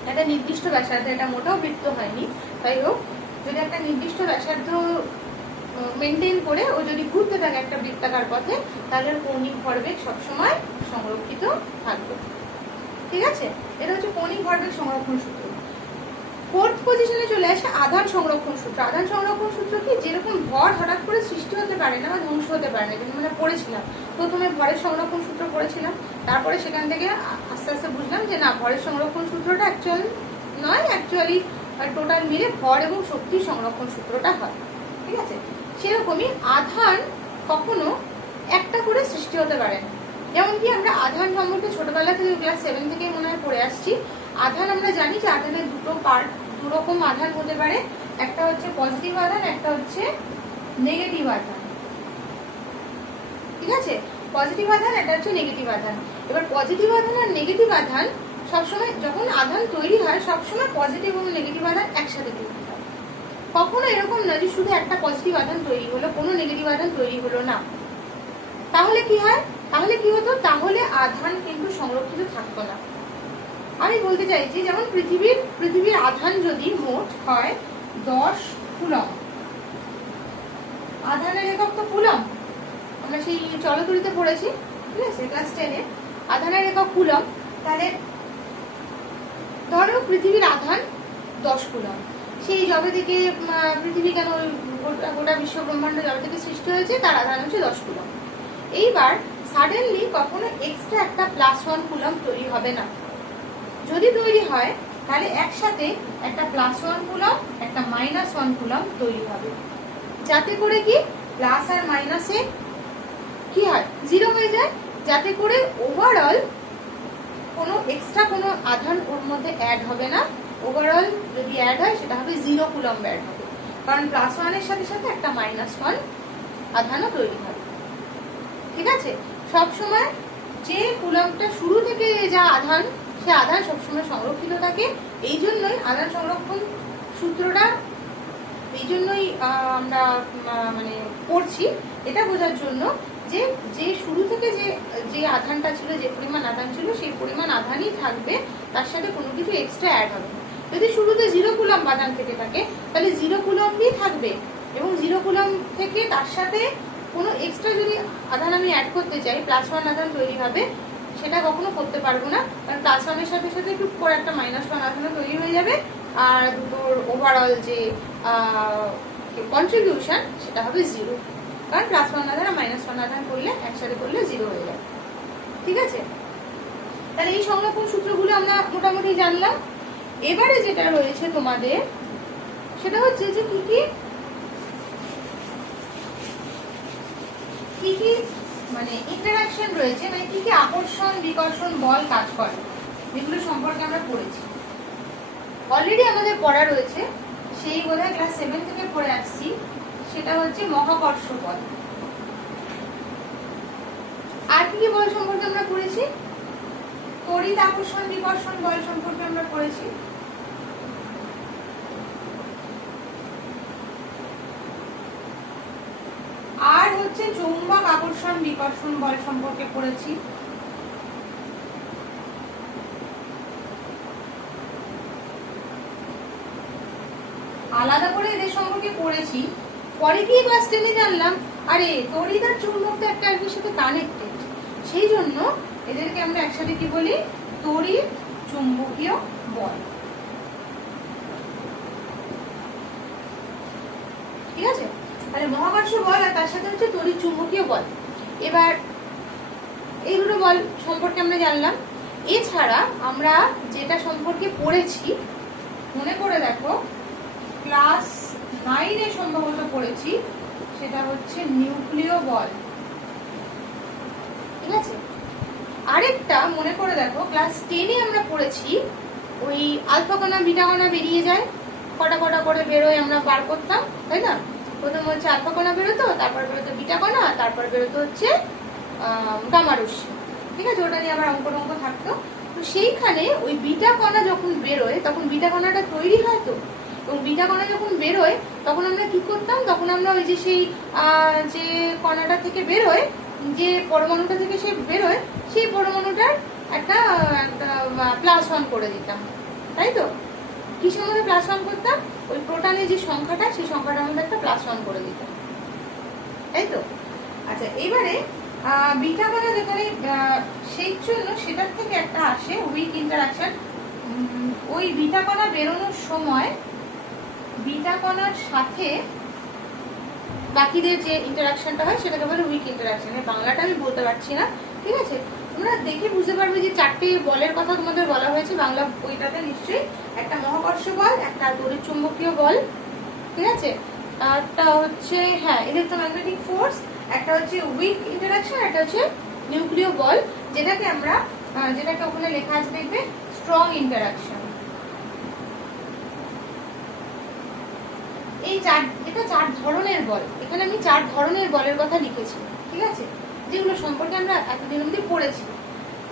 একটা নির্দিষ্ট ব্যাসার্ধ, এটা মোটেও বৃত্ত হয়নি, তাই হোক যদি একটা নির্দিষ্ট ব্যাসার্ধ মেনটেন করে ও যদি ঘুরতে থাকে একটা বৃত্তাকার পথে, তাহলে কৌণিক ভরবেগ সবসময় সংরক্ষিত থাকবে। ঠিক আছে, এটা হচ্ছে কৌণিক ভরবেগ সংরক্ষণ সূত্র। ফোর্থ পজিশনে চলে আসে আধান সংরক্ষণ সূত্র। আধান সংরক্ষণ সূত্র কি, যেরকম ভর হঠাৎ করে সৃষ্টি হতে পারে না বা ধ্বংস হতে পারে না, যেমন আমরা পড়েছিলাম প্রথমে ভরের সংরক্ষণ সূত্র পড়েছিলাম, তারপরে সেখান থেকে আস্তে আস্তে বুঝলাম যে না, ভরের সংরক্ষণ সূত্রটা অ্যাকচুয়াল নয়, অ্যাকচুয়ালি টোটাল মিলে ভর এবং শক্তি সংরক্ষণ সূত্রটা হয়। ঠিক আছে, সেরকমই আধান কখনো একটা করে সৃষ্টি হতে পারে না। যেমন কি আমরা আধান সম্পর্কে ছোটবেলা থেকে ক্লাস 7 থেকে মনে হয় পড়ে আসছি। আধান আমরা জানি যে আধানের দু রকম আধান হতে পারে, একটা হচ্ছে পজিটিভ আধান, একটা হচ্ছে নেগেটিভ আধান। ঠিক আছে, পজিটিভ আধান, এটা হচ্ছে নেগেটিভ আধান। এবার পজিটিভ আধান আর নেগেটিভ আধান সবসময় যখন আধান তৈরি হয়, সবসময় পজিটিভ এবং নেগেটিভ আধান একসাথে তৈরি হয়। কখনো এরকম না যে শুধু একটা পজিটিভ আধান তৈরি হলো, কোনো নেগেটিভ আধান তৈরি হলো না। তাহলে কি হয়, তাহলে কি হতো, তাহলে আধান কিন্তু সংরক্ষিত থাকতো না। আমি বলতে চাইছি যেমন পৃথিবীর আধান যদি মোট হয় 10 কুলম, আধানের একক তো কুলম, আমরা সেই চলতরিতে পড়েছি, ঠিক আছে ক্লাস 10-এ, আধানের একক কুলম। তাহলে ধরো পৃথিবীর আধান 10 কুলম, সেই যবে থেকে পৃথিবী কেন গোটা বিশ্ব ব্রহ্মাণ্ড যবে থেকে সৃষ্টি হয়েছে তার আধান হচ্ছে 10 কুলম। এইবার সাডেনলি কখনো এক্সট্রা একটা +1 কুলম তৈরি হবে না। যদি তৈরি হয় তাহলে একসাথে একটা +1 কুলম একটা -1 কুলম তৈরি হবে, যাতে করে কি প্লাস আর মাইনাসে কি হয় 0 হয়ে যায়, যাতে করে ওভারঅল কোনো এক্সট্রা কোনো আধান ওর মধ্যে অ্যাড হবে না। ওভারঅল যদি অ্যাড হয় সেটা হবে 0 কুলম অ্যাড হবে, কারণ +1 এর সাথে সাথে একটা -1 আধানও তৈরি হবে। ঠিক আছে, সবসময় যে কুলমটা শুরু থেকে যা আধান, সে আধান সবসময় সংরক্ষিত থাকে। এই জন্যই আধান সংরক্ষণ সূত্রটা এই জন্যই আমরা মানে পড়ছি, এটা বোঝার জন্য যে যে শুরু থেকে যে আধানটা ছিল, যে পরিমাণ আধান ছিল, সেই পরিমাণ আধানই থাকবে, তার সাথে কোনো কিছু এক্সট্রা অ্যাড হবে না। যদি শুরুতে 0 কুলম আধান থেকে থাকে তাহলে 0 কুলমই থাকবে, এবং 0 কুলম থেকে তার সাথে কোনো এক্সট্রা যদি আধান আমি অ্যাড করতে চাই, +1 আধান তৈরি হবে, সেটা কখনো করতে পারবো না, কারণ +1 এর সাথে সাথে টুক করে একটা -1 আধানও তৈরি হয়ে যাবে, আর দুটোর ওভারঅল যে কন্ট্রিবিউশন সেটা হবে 0, কারণ +1 আধান আর -1 আধান করলে একসাথে করলে 0 হয়ে যাবে। ঠিক আছে, তাহলে এই সংরক্ষণ সূত্রগুলো আমরা মোটামুটি জানলাম। এবারে যেটা রয়েছে তোমাদের সেটা হচ্ছে যে কি কি মানে ইন্টারঅ্যাকশন রয়েছে, মানে কি কি আকর্ষণ বিকর্ষণ বল কাজ করে, যেগুলো সম্পর্কে আমরা পড়েছি। অলরেডি আমাদের পড়া রয়েছে, সেই বোধহয় ক্লাস 7 থেকে পড়ে আসছি, সেটা হচ্ছে মহাকর্ষ বল। আর কি কি বল সম্পর্কে আমরা পড়েছি, তড়িৎ আকর্ষণ বিকর্ষণ বল সম্পর্কে আমরা পড়েছি। আর হচ্ছে চৌম্বক আকর্ষণ বিকর্ষণ বল সম্পর্কে পড়েছি। আলাদা করে এদের সম্পর্কে পড়েছি, পরে গিয়ে ক্লাস 10-এ জানলাম আরে তড়িৎ আর চৌম্বক তো একটা আরেকটার সাথে কানেক্টেড, সেই জন্য এদেরকে আমরা একসাথে কি বলি, তড়িৎ চুম্বকীয় বল। ঠিক আছে, তাহলে মহাকর্ষ বল আর তার সাথে হচ্ছে তড়িৎ চুম্বকীয় বল। এবার এই দুটো বল সম্পর্কে আমরা জানলাম। এছাড়া আমরা যেটা সম্পর্কে পড়েছি মনে করে দেখো, ক্লাস 9-এ সম্ভবত পড়েছি, সেটা হচ্ছে নিউক্লিয় বল। ঠিক আছে, আরেকটা মনে করে দেখো, ক্লাস 10-এ আমরা পড়েছি, ওই আলফা কণা বিটা কণা বেরিয়ে যায়, কটা কটা করে বেরোয় আমরা বার করতাম, তাই না? প্রথম হচ্ছে আলফা কণা বেরোতো, তারপর বেরোতো বিটা কণা, তারপর বেরোতো হচ্ছে গামা রশ্মি। ঠিক আছে, ওটা নিয়ে আবার অঙ্ক থাকতো। তো সেইখানে ওই বিটা কণা যখন বেরোয় তখন বিটা কণাটা তৈরি হয়। তো এবং বিটা কণা যখন বেরোয় তখন আমরা কি করতাম, তখন আমরা ওই যে সেই যে কণাটা থেকে বেরোয়, যে পরমাণুটা থেকে সে বেরোয়, সেই পরমাণুটার একটা +1 করে দিতাম, তাই তো? কিসের মধ্যে +1 করতাম? ওই প্রোটনের যে সংখ্যাটা, সেই সংখ্যাটার মধ্যে একটা +1 করে দিতাম, তাই তো? আচ্ছা, এবারে বিটা কণা যেখানে সেই জন্য সেটার থেকে একটা আসে উইক ইন্টারাকশন। ওই বিটা কণা বেরোনোর সময় বিটা কণার সাথে বাকিদের যে ইন্টারাকশনটা হয় সেটাকে বলে উইক ইন্টারাকশন। এর বাংলাটা আমি বলতে পারছি না, ঠিক আছে? তোমরা দেখে বুঝতে পারবে যে 4টে বলের কথা তোমাদের বলা হয়েছে বাংলা বইটাতে নিশ্চয়ই। একটা মহাকর্ষ বল, একটা তড়িৎ চুম্বকীয় বল, ঠিক আছে, একটা হচ্ছে ইলেকট্রোম্যাগনেটিক ফোর্স, একটা হচ্ছে উইক ইন্টারাকশন, একটা হচ্ছে নিউক্লিয় বল, যেটাকে আমরা যেটাকে ওখানে লেখা আছে দেখবে স্ট্রং ইন্টারাকশন। এই এটা 4 ধরনের বল। এখানে আমি 4 ধরনের বলের কথা লিখেছি, ঠিক আছে, যেগুলো সম্পর্কে আমরা এতদিন অবধি পড়েছি।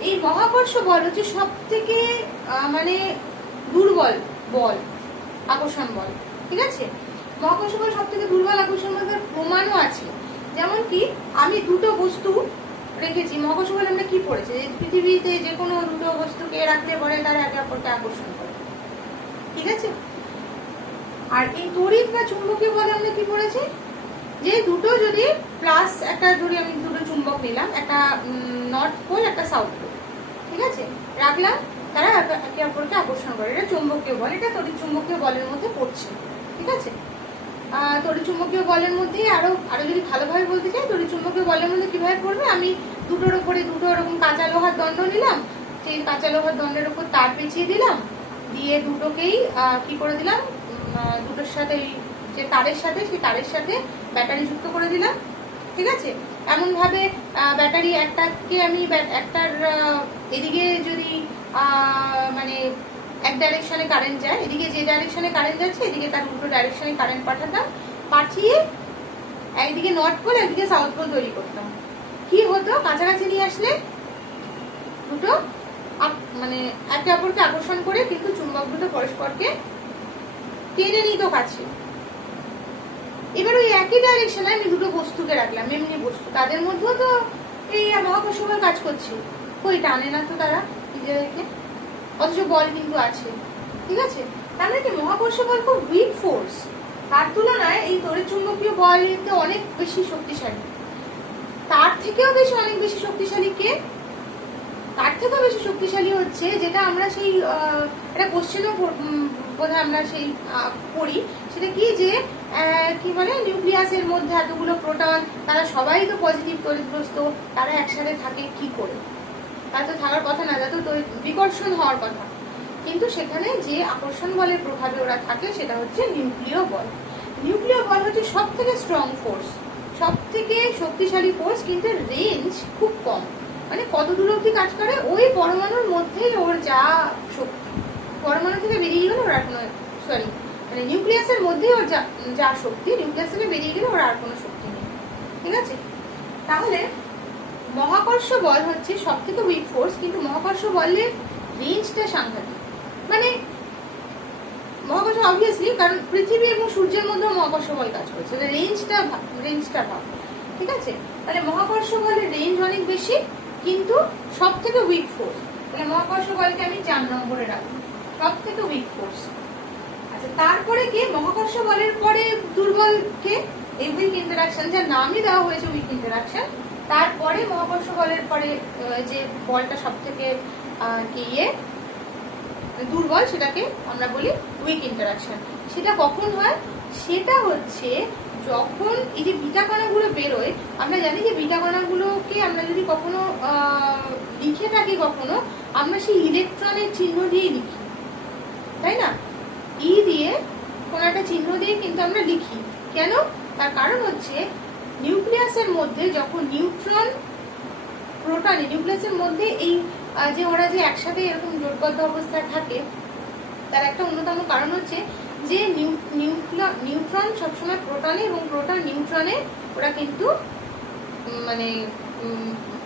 এই মহাকর্ষ বল হচ্ছে সব থেকে মানে দুর্বল বল, আকর্ষণ বল, ঠিক আছে। মহাকর্ষ বল সব থেকে দুর্বল আকর্ষণ বলের প্রমাণও আছে। যেমন কি, আমি দুটো বস্তু রেখেছি, মহাকর্ষ বলে আমরা কি পড়েছি, যে পৃথিবীতে যে কোনো দুটো বস্তুকে রাখলে পরে তারা একে অপরকে আকর্ষণ করে, ঠিক আছে। আর এই তড়িৎ বা চুম্বকীয় বলে আমরা কি পড়েছি, যে দুটো যদি প্লাস একটা, ধরি আমি দুটো চুম্বক নিলাম, একটা নর্থ পোল একটা সাউথ পোল, ঠিক আছে, রাখলাম, তারা একে অপরকে আকর্ষণ করে, এটা চুম্বকীয় বল। এটা তড়িৎ চুম্বকীয় বলের মধ্যে পড়ছে, ঠিক আছে। তড়িৎ চুম্বকীয় বলের মধ্যে আরো যদি ভালোভাবে বলতে চাই, তড়িৎ চুম্বকীয় বলের মধ্যে কিভাবে পড়বে, আমি দুটোর উপরে দুটো এরকম কাঁচা লোহার দণ্ড নিলাম, সেই কাঁচা লোহার দণ্ডের উপর তার পেঁচিয়ে দিলাম, দিয়ে দুটোকেই কি করে দিলাম, দুটোর সাথে যে তারের সাথে, সেই তারের সাথে ব্যাটারি যুক্ত করে দিলাম, ঠিক আছে। এমন ভাবে ব্যাটারি একটাকে আমি একটার এদিকে যদি মানে এক ডাইরেকশনে কারেন্ট যায়, এদিকে যে ডাইরেকশনে কারেন্ট যাচ্ছে এদিকে তার উল্টো ডাইরেকশনে কারেন্ট পাঠাতাম, পাঠিয়ে একদিকে নর্থ পোল একদিকে সাউথ পোল তৈরি করতাম। কি হতো, কাছাকাছি নিয়ে আসলে দুটো মানে একে অপরকে আকর্ষণ করে, কিন্তু চুম্বক দুটো পরস্পরকে টেনে নিত কাছে। এবার ওই একই ডাইরেকশনে আমি দুটো বস্তুকে রাখলাম, এমনি বস্তু, তাদের মধ্যেও তো এই মহাকর্ষ বল কাজ করছে, কই টানে না তো তারা নিজেদেরকে, অথচ বল কিন্তু আছে, ঠিক আছে। তার মানে কি, মহাকর্ষ বল খুব উইক ফোর্স, তার তুলনায় এই তড়িৎ চুম্বকীয় বল অনেক বেশি শক্তিশালী। তার থেকেও বেশি অনেক বেশি শক্তিশালী কে, তার থেকেও বেশি শক্তিশালী হচ্ছে যেটা আমরা সেই একটা কোশ্চেনও বোধহয় আমরা সেই পড়ি, সেটা কি, যে কি বলে, নিউক্লিয়াসের মধ্যে এতগুলো প্রোটন, তারা সবাই তো পজিটিভ তড়িৎগ্রস্ত, তারা একসাথে থাকে কি করে? তা তো থাকার কথা না, তা তো বিকর্ষণ হওয়ার কথা। কিন্তু সেখানে যে আকর্ষণ বলের প্রভাবে ওরা থাকে সেটা হচ্ছে নিউক্লিয় বল। নিউক্লিয় বল হচ্ছে সব থেকে স্ট্রং ফোর্স, সব থেকে শক্তিশালী ফোর্স, কিন্তু রেঞ্জ খুব কম। মানে কত দূর অব্দি কাজ করে, ওই পরমাণুর মধ্যেই ওর যা শক্তি, পরমাণু থেকে বেরিয়ে গেলে ওর আর কোনো, সরি মানে নিউক্লিয়াসের মধ্যেই ওর যা শক্তি, নিউক্লিয়াস থেকে বেরিয়ে গেলে ওর আর কোনো শক্তি নেই, ঠিক আছে। তাহলে মহাকর্ষ বল হচ্ছে সব থেকে উইক ফোর্স, কিন্তু মহাকর্ষ বলের রেঞ্জটা সাংঘাতিক। মানে মহাকর্ষ অবভিয়াসলি, কারণ পৃথিবী এবং সূর্যের মধ্যেও মহাকর্ষ বল কাজ করছে, রেঞ্জটা ভাব, ঠিক আছে। তাহলে মহাকর্ষ বলের রেঞ্জ অনেক বেশি, কিন্তু সব থেকে উইক ফোর্স। তাহলে মহাকর্ষ বলকে আমি 4 নম্বরে রাখবো, সব থেকে উইক ফোর্স। আচ্ছা, তারপরে কি, মহাকর্ষ বলের পরে দুর্বল কে, এই উইক ইন্টারাকশন, যার নামই দেওয়া হয়েছে উইক ইন্টারাকশন। তারপরে মহাকর্ষ বলের পরে যে বলটা সব থেকে দুর্বল, সেটাকে আমরা বলি উইক ইন্টারাকশন। সেটা কখন হয়, সেটা হচ্ছে যখন এই যে বিটা কণাগুলো বেরোয়। আমরা জানি যে বিটা কণাগুলোকে আমরা যদি কখনো লিখে থাকি, কখনো আমরা সেই ইলেকট্রনের চিহ্ন দিয়েই লিখি, তাই না, ই দিয়ে কোনো একটা চিহ্ন দিয়ে কিন্তু আমরা লিখি। কেন, তার কারণ হচ্ছে নিউক্লিয়াসের মধ্যে যখন নিউট্রন প্রোটন, নিউক্লিয়াসের মধ্যে এই যে ওরা যে একসাথে এরকম জোটবদ্ধ অবস্থায় থাকে, তার একটা অন্যতম কারণ হচ্ছে যে নিউট্রন সবসময় প্রোটনে এবং প্রোটন নিউট্রনে ওরা কিন্তু মানে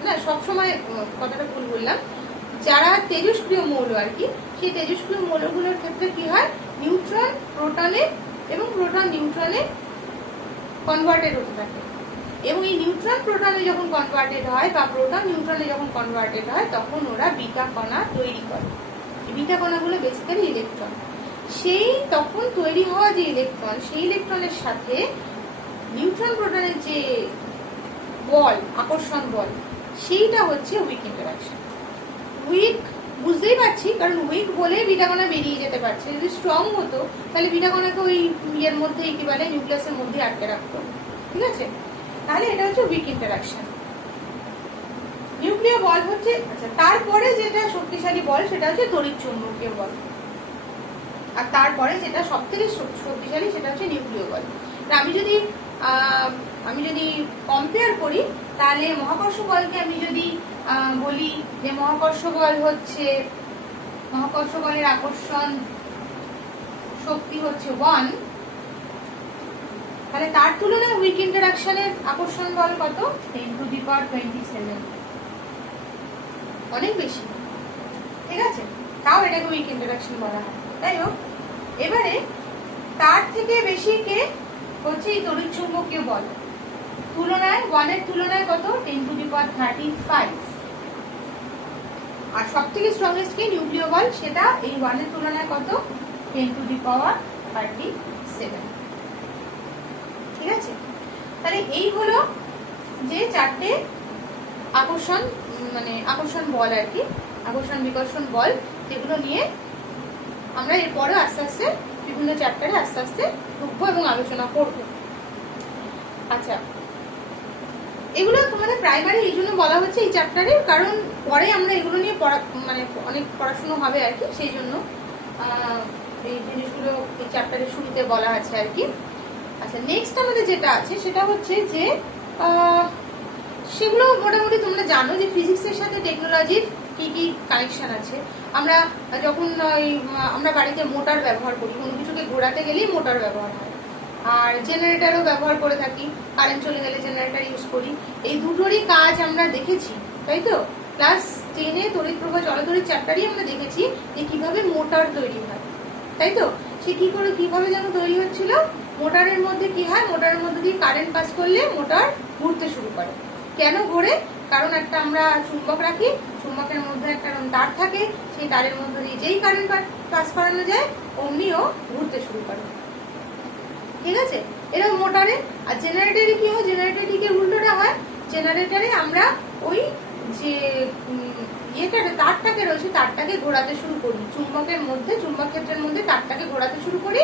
না সবসময় কথাটা ভুল বললাম, যারা তেজস্ক্রিয় মৌল আর কি, সেই তেজস্ক্রিয় মৌলগুলোর ক্ষেত্রে কি হয়, নিউট্রন প্রোটনে এবং প্রোটন নিউট্রনে কনভার্টেড হতে থাকে, এবং এই নিউট্রন প্রোটনে যখন কনভার্টেড হয় বা প্রোটন নিউট্রনে যখন কনভার্টেড হয় তখন ওরা বিটা কণা তৈরি করে। বিটা কণাগুলো বেসিক্যালি ইলেকট্রন। সেই তখন তৈরি হওয়া যে ইলেকট্রন, সেই ইলেকট্রনের সাথে নিউট্রন প্রোটনের যে বল, আকর্ষণ বল, সেইটা হচ্ছে উইক ইন্টারাকশন। উইক বুঝতেই পারছি, কারণ উইক বলে বিটা কণা বেরিয়ে যেতে পারছে। যদি স্ট্রং হতো তাহলে বিটা কণাকে ওই ইয়ের মধ্যে, কি বলে, নিউক্লিয়াসের মধ্যে আটকে রাখতো, ঠিক আছে? তাহলে এটা হচ্ছে উইক ইন্টারাকশন। নিউক্লিয় বল হচ্ছে, আচ্ছা, তারপরে যেটা শক্তিশালী বল সেটা হচ্ছে তড়িৎ চুম্বকীয় বল, আর তারপরে যেটা সব থেকে শক্তিশালী সেটা হচ্ছে নিউক্লিয় বল। আমি যদি কম্পেয়ার করি তাহলে মহাকর্ষ বলকে আমি যদি বলি যে মহাকর্ষ বল হচ্ছে, মহাকর্ষ বলের আকর্ষণ শক্তি হচ্ছে 1, তাহলে তার তুলনায় উইক ইন্টারাকশনের আকর্ষণ বল কত, 10⁻27, অনেক বেশি, ঠিক আছে? তাও এটাকে উইক ইন্টারাকশন বলা হয়। তাই হোক, এবারে তার থেকে বেশি কে হচ্ছে এই তড়িৎ চুম্বকীয় বল, তুলনায় 1 এর তুলনায় কত, 10⁻35, আর সব থেকে স্ট্রংগেস্ট কি নিউক্লিয় বল, সেটা এই 1 এর তুলনায় কত, 10⁻37, ঠিক আছে? তাহলে এই হলো যে চারটে আকর্ষণ, মানে আকর্ষণ বল আর কি, আকর্ষণ বিকর্ষণ বল, যেগুলো নিয়ে আমরা এরপরে আস্তে আস্তে বিভিন্ন চ্যাপ্টারে আস্তে আস্তে ঢুকবো এবং আলোচনা করব। আচ্ছা, এগুলো তোমাদের প্রাইমারি এই জন্য বলা হচ্ছে এই চ্যাপ্টারে, কারণ পরে আমরা এগুলো নিয়ে মানে অনেক পড়াশুনো হবে আর কি, সেই জন্য এই জিনিসগুলো এই চ্যাপ্টারের শুরুতে বলা আছে আর কি। আচ্ছা, নেক্সট আমাদের যেটা আছে সেটা হচ্ছে যে সেগুলো মোটামুটি তোমরা জানো যে ফিজিক্সের সাথে টেকনোলজির কি কি কানেকশন আছে। আমরা যখন আমরা বাড়িতে মোটর ব্যবহার করি, কোনো কিছুকে ঘোরাতে গেলেই মোটর ব্যবহার হয়, আর জেনারেটরও ব্যবহার করে থাকি, কারেন্ট চলে গেলে জেনারেটর ইউজ করি। এই দুটোরই কাজ আমরা দেখেছি, তাই তো? ক্লাস 10-এ তড়িৎ প্রবাহ জলতড়িৎ চ্যাপ্টারই আমরা দেখেছি যে কিভাবে মোটর তৈরি হয়, তাই তো? সে কিভাবে যেন তৈরি হচ্ছিল, মোটরের মধ্যে কি হয়, মোটরের মধ্যে দিয়ে কারেন্ট পাস করলে মোটর ঘুরতে শুরু করে। কেন ঘোরে? কারণ একটা আমরা চুম্বক রাখি, চুম্বকের মধ্যে একটা তার থাকে, সেই তারের মধ্যে দিয়ে যেই কারেন্ট পাস করানো যায় অমনিও ঘুরতে শুরু করে, ঠিক আছে? এরকম মোটরে। আর জেনারেটরে কি হয়, জেনারেটরে ঠিক উল্টোটা হয়। জেনারেটরে আমরা ওই যে তারটাকে রয়েছে, তারটাকে ঘোরাতে শুরু করি, চুম্বকের মধ্যে, চুম্বক ক্ষেত্রের মধ্যে তারটাকে ঘোরাতে শুরু করি,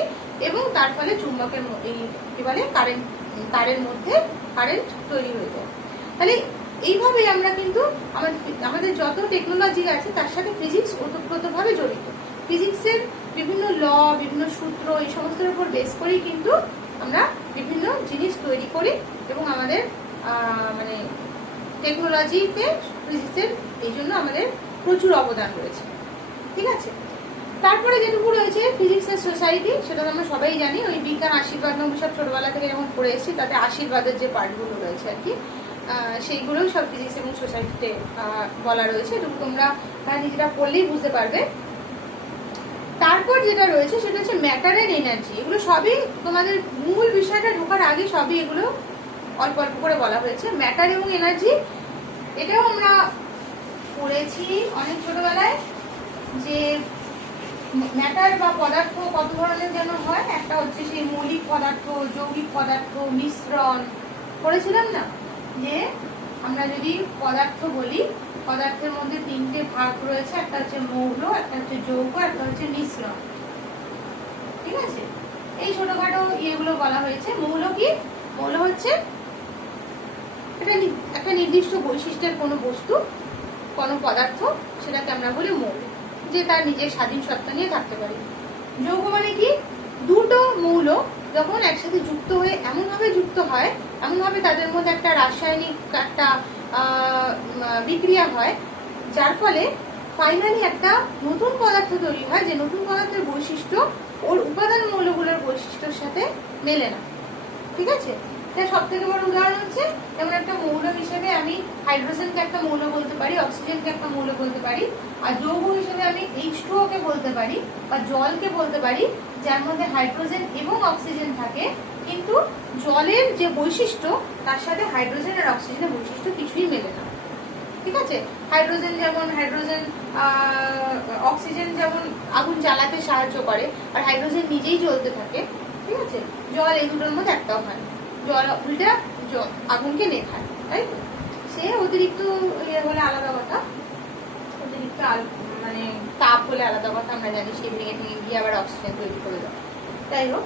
এবং তার ফলে চুম্বকের কি বলে কারেন্ট, তারের মধ্যে কারেন্ট তৈরি হয়ে যায়। তাহলে এইভাবে আমরা কিন্তু আমাদের যত টেকনোলজি আছে তার সাথে ফিজিক্স ওতপ্রোতভাবে জড়িত। ফিজিক্সের বিভিন্ন ল, বিভিন্ন সূত্র, এই সমস্তের উপর বেস করেই কিন্তু আমরা বিভিন্ন জিনিস তৈরি করি, এবং আমাদের মানে টেকনোলজিতে ফিজিক্সের এই জন্য আমাদের প্রচুর অবদান রয়েছে, ঠিক আছে? তারপরে যেটুকু রয়েছে ফিজিক্সের সোসাইটি, সেটা আমরা সবাই জানি। ওই বিজ্ঞান আশীর্বাদ সব ছোটবেলা থেকে যখন পড়ে এসেছি, তাতে আশীর্বাদের যে পার্টগুলো রয়েছে আর কি, সেইগুলোও সব ফিজিক্স এবং সোসাইটিতে বলা রয়েছে, এটুকু তোমরা নিজেরা পড়লেই বুঝতে পারবে। তারপর যেটা রয়েছে সেটা হচ্ছে ম্যাটার এন্ড এনার্জি। এগুলো সবই তোমাদের মূল বিষয়টা ঢোকার আগে সবই এগুলো অল্প অল্প করে বলা হয়েছে। ম্যাটার এবং এনার্জি এটাও আমরা পড়েছি অনেক ছোটবেলায়, যে ম্যাটার বা পদার্থ কত ধরনের যেন হয়। একটা হচ্ছে সেই মৌলিক পদার্থ, যৌগিক পদার্থ, মিশ্রণ পড়েছিলাম না, যে আমরা যদি পদার্থ বলি, পদার্থের মধ্যে 3টে ভাগ রয়েছে, একটা হচ্ছে মৌল, একটা হচ্ছে যৌগ, একটা হচ্ছে মিশ্রণ, ঠিক আছে? এই ছোটখাটো ইয়েগুলো বলা হয়েছে। মৌল কি? মৌল হচ্ছে একটা নির্দিষ্ট বৈশিষ্ট্যের কোনো বস্তু, কোনো পদার্থ, সেটাকে আমরা বলি মৌল, যে তার নিজের স্বাধীন সত্তা নিয়ে থাকতে পারে। যৌগ মানে কি? দুটো মৌল যখন একসাথে যুক্ত হয়ে এমনভাবে যুক্ত হয়, এমনভাবে তাদের মধ্যে একটা রাসায়নিক একটা বিক্রিয়া হয়, যার ফলে ফাইনালি একটা নতুন পদার্থ তৈরি হয়, যে নতুন পদার্থের বৈশিষ্ট্য ওর উপাদান মৌলগুলোর বৈশিষ্ট্যের সাথে মেলে না, ঠিক আছে? সব থেকে বড় উদাহরণ হচ্ছে যেমন একটা মৌল হিসেবে আমি হাইড্রোজেনকে একটা মৌল বলতে পারি, অক্সিজেনকে একটা মৌল বলতে পারি, আর যৌগ হিসেবে আমি H2O কে বলতে পারি বা জলকে বলতে পারি, যার মধ্যে হাইড্রোজেন এবং অক্সিজেন থাকে, কিন্তু জলের যে বৈশিষ্ট্য তার সাথে হাইড্রোজেন আর অক্সিজেনের বৈশিষ্ট্য কিছুই মেলে না। ঠিক আছে, হাইড্রোজেন অক্সিজেন যেমন আগুন জ্বালাতে সাহায্য করে, আর হাইড্রোজেন নিজেই জ্বলতে থাকে। ঠিক আছে, জল এই দুটোর মধ্যে একটাও হয় না, জল উল্টা আগুনকে নেভায়, তাই তো? সে অতিরিক্ত ইয়ে বলে আলাদা কথা, অতিরিক্ত মানে তাপ বলে আলাদা কথা, আমরা জানি সে ভেঙে ভেঙে গিয়ে আবার অক্সিজেন তৈরি করে দেয়। তাই হোক,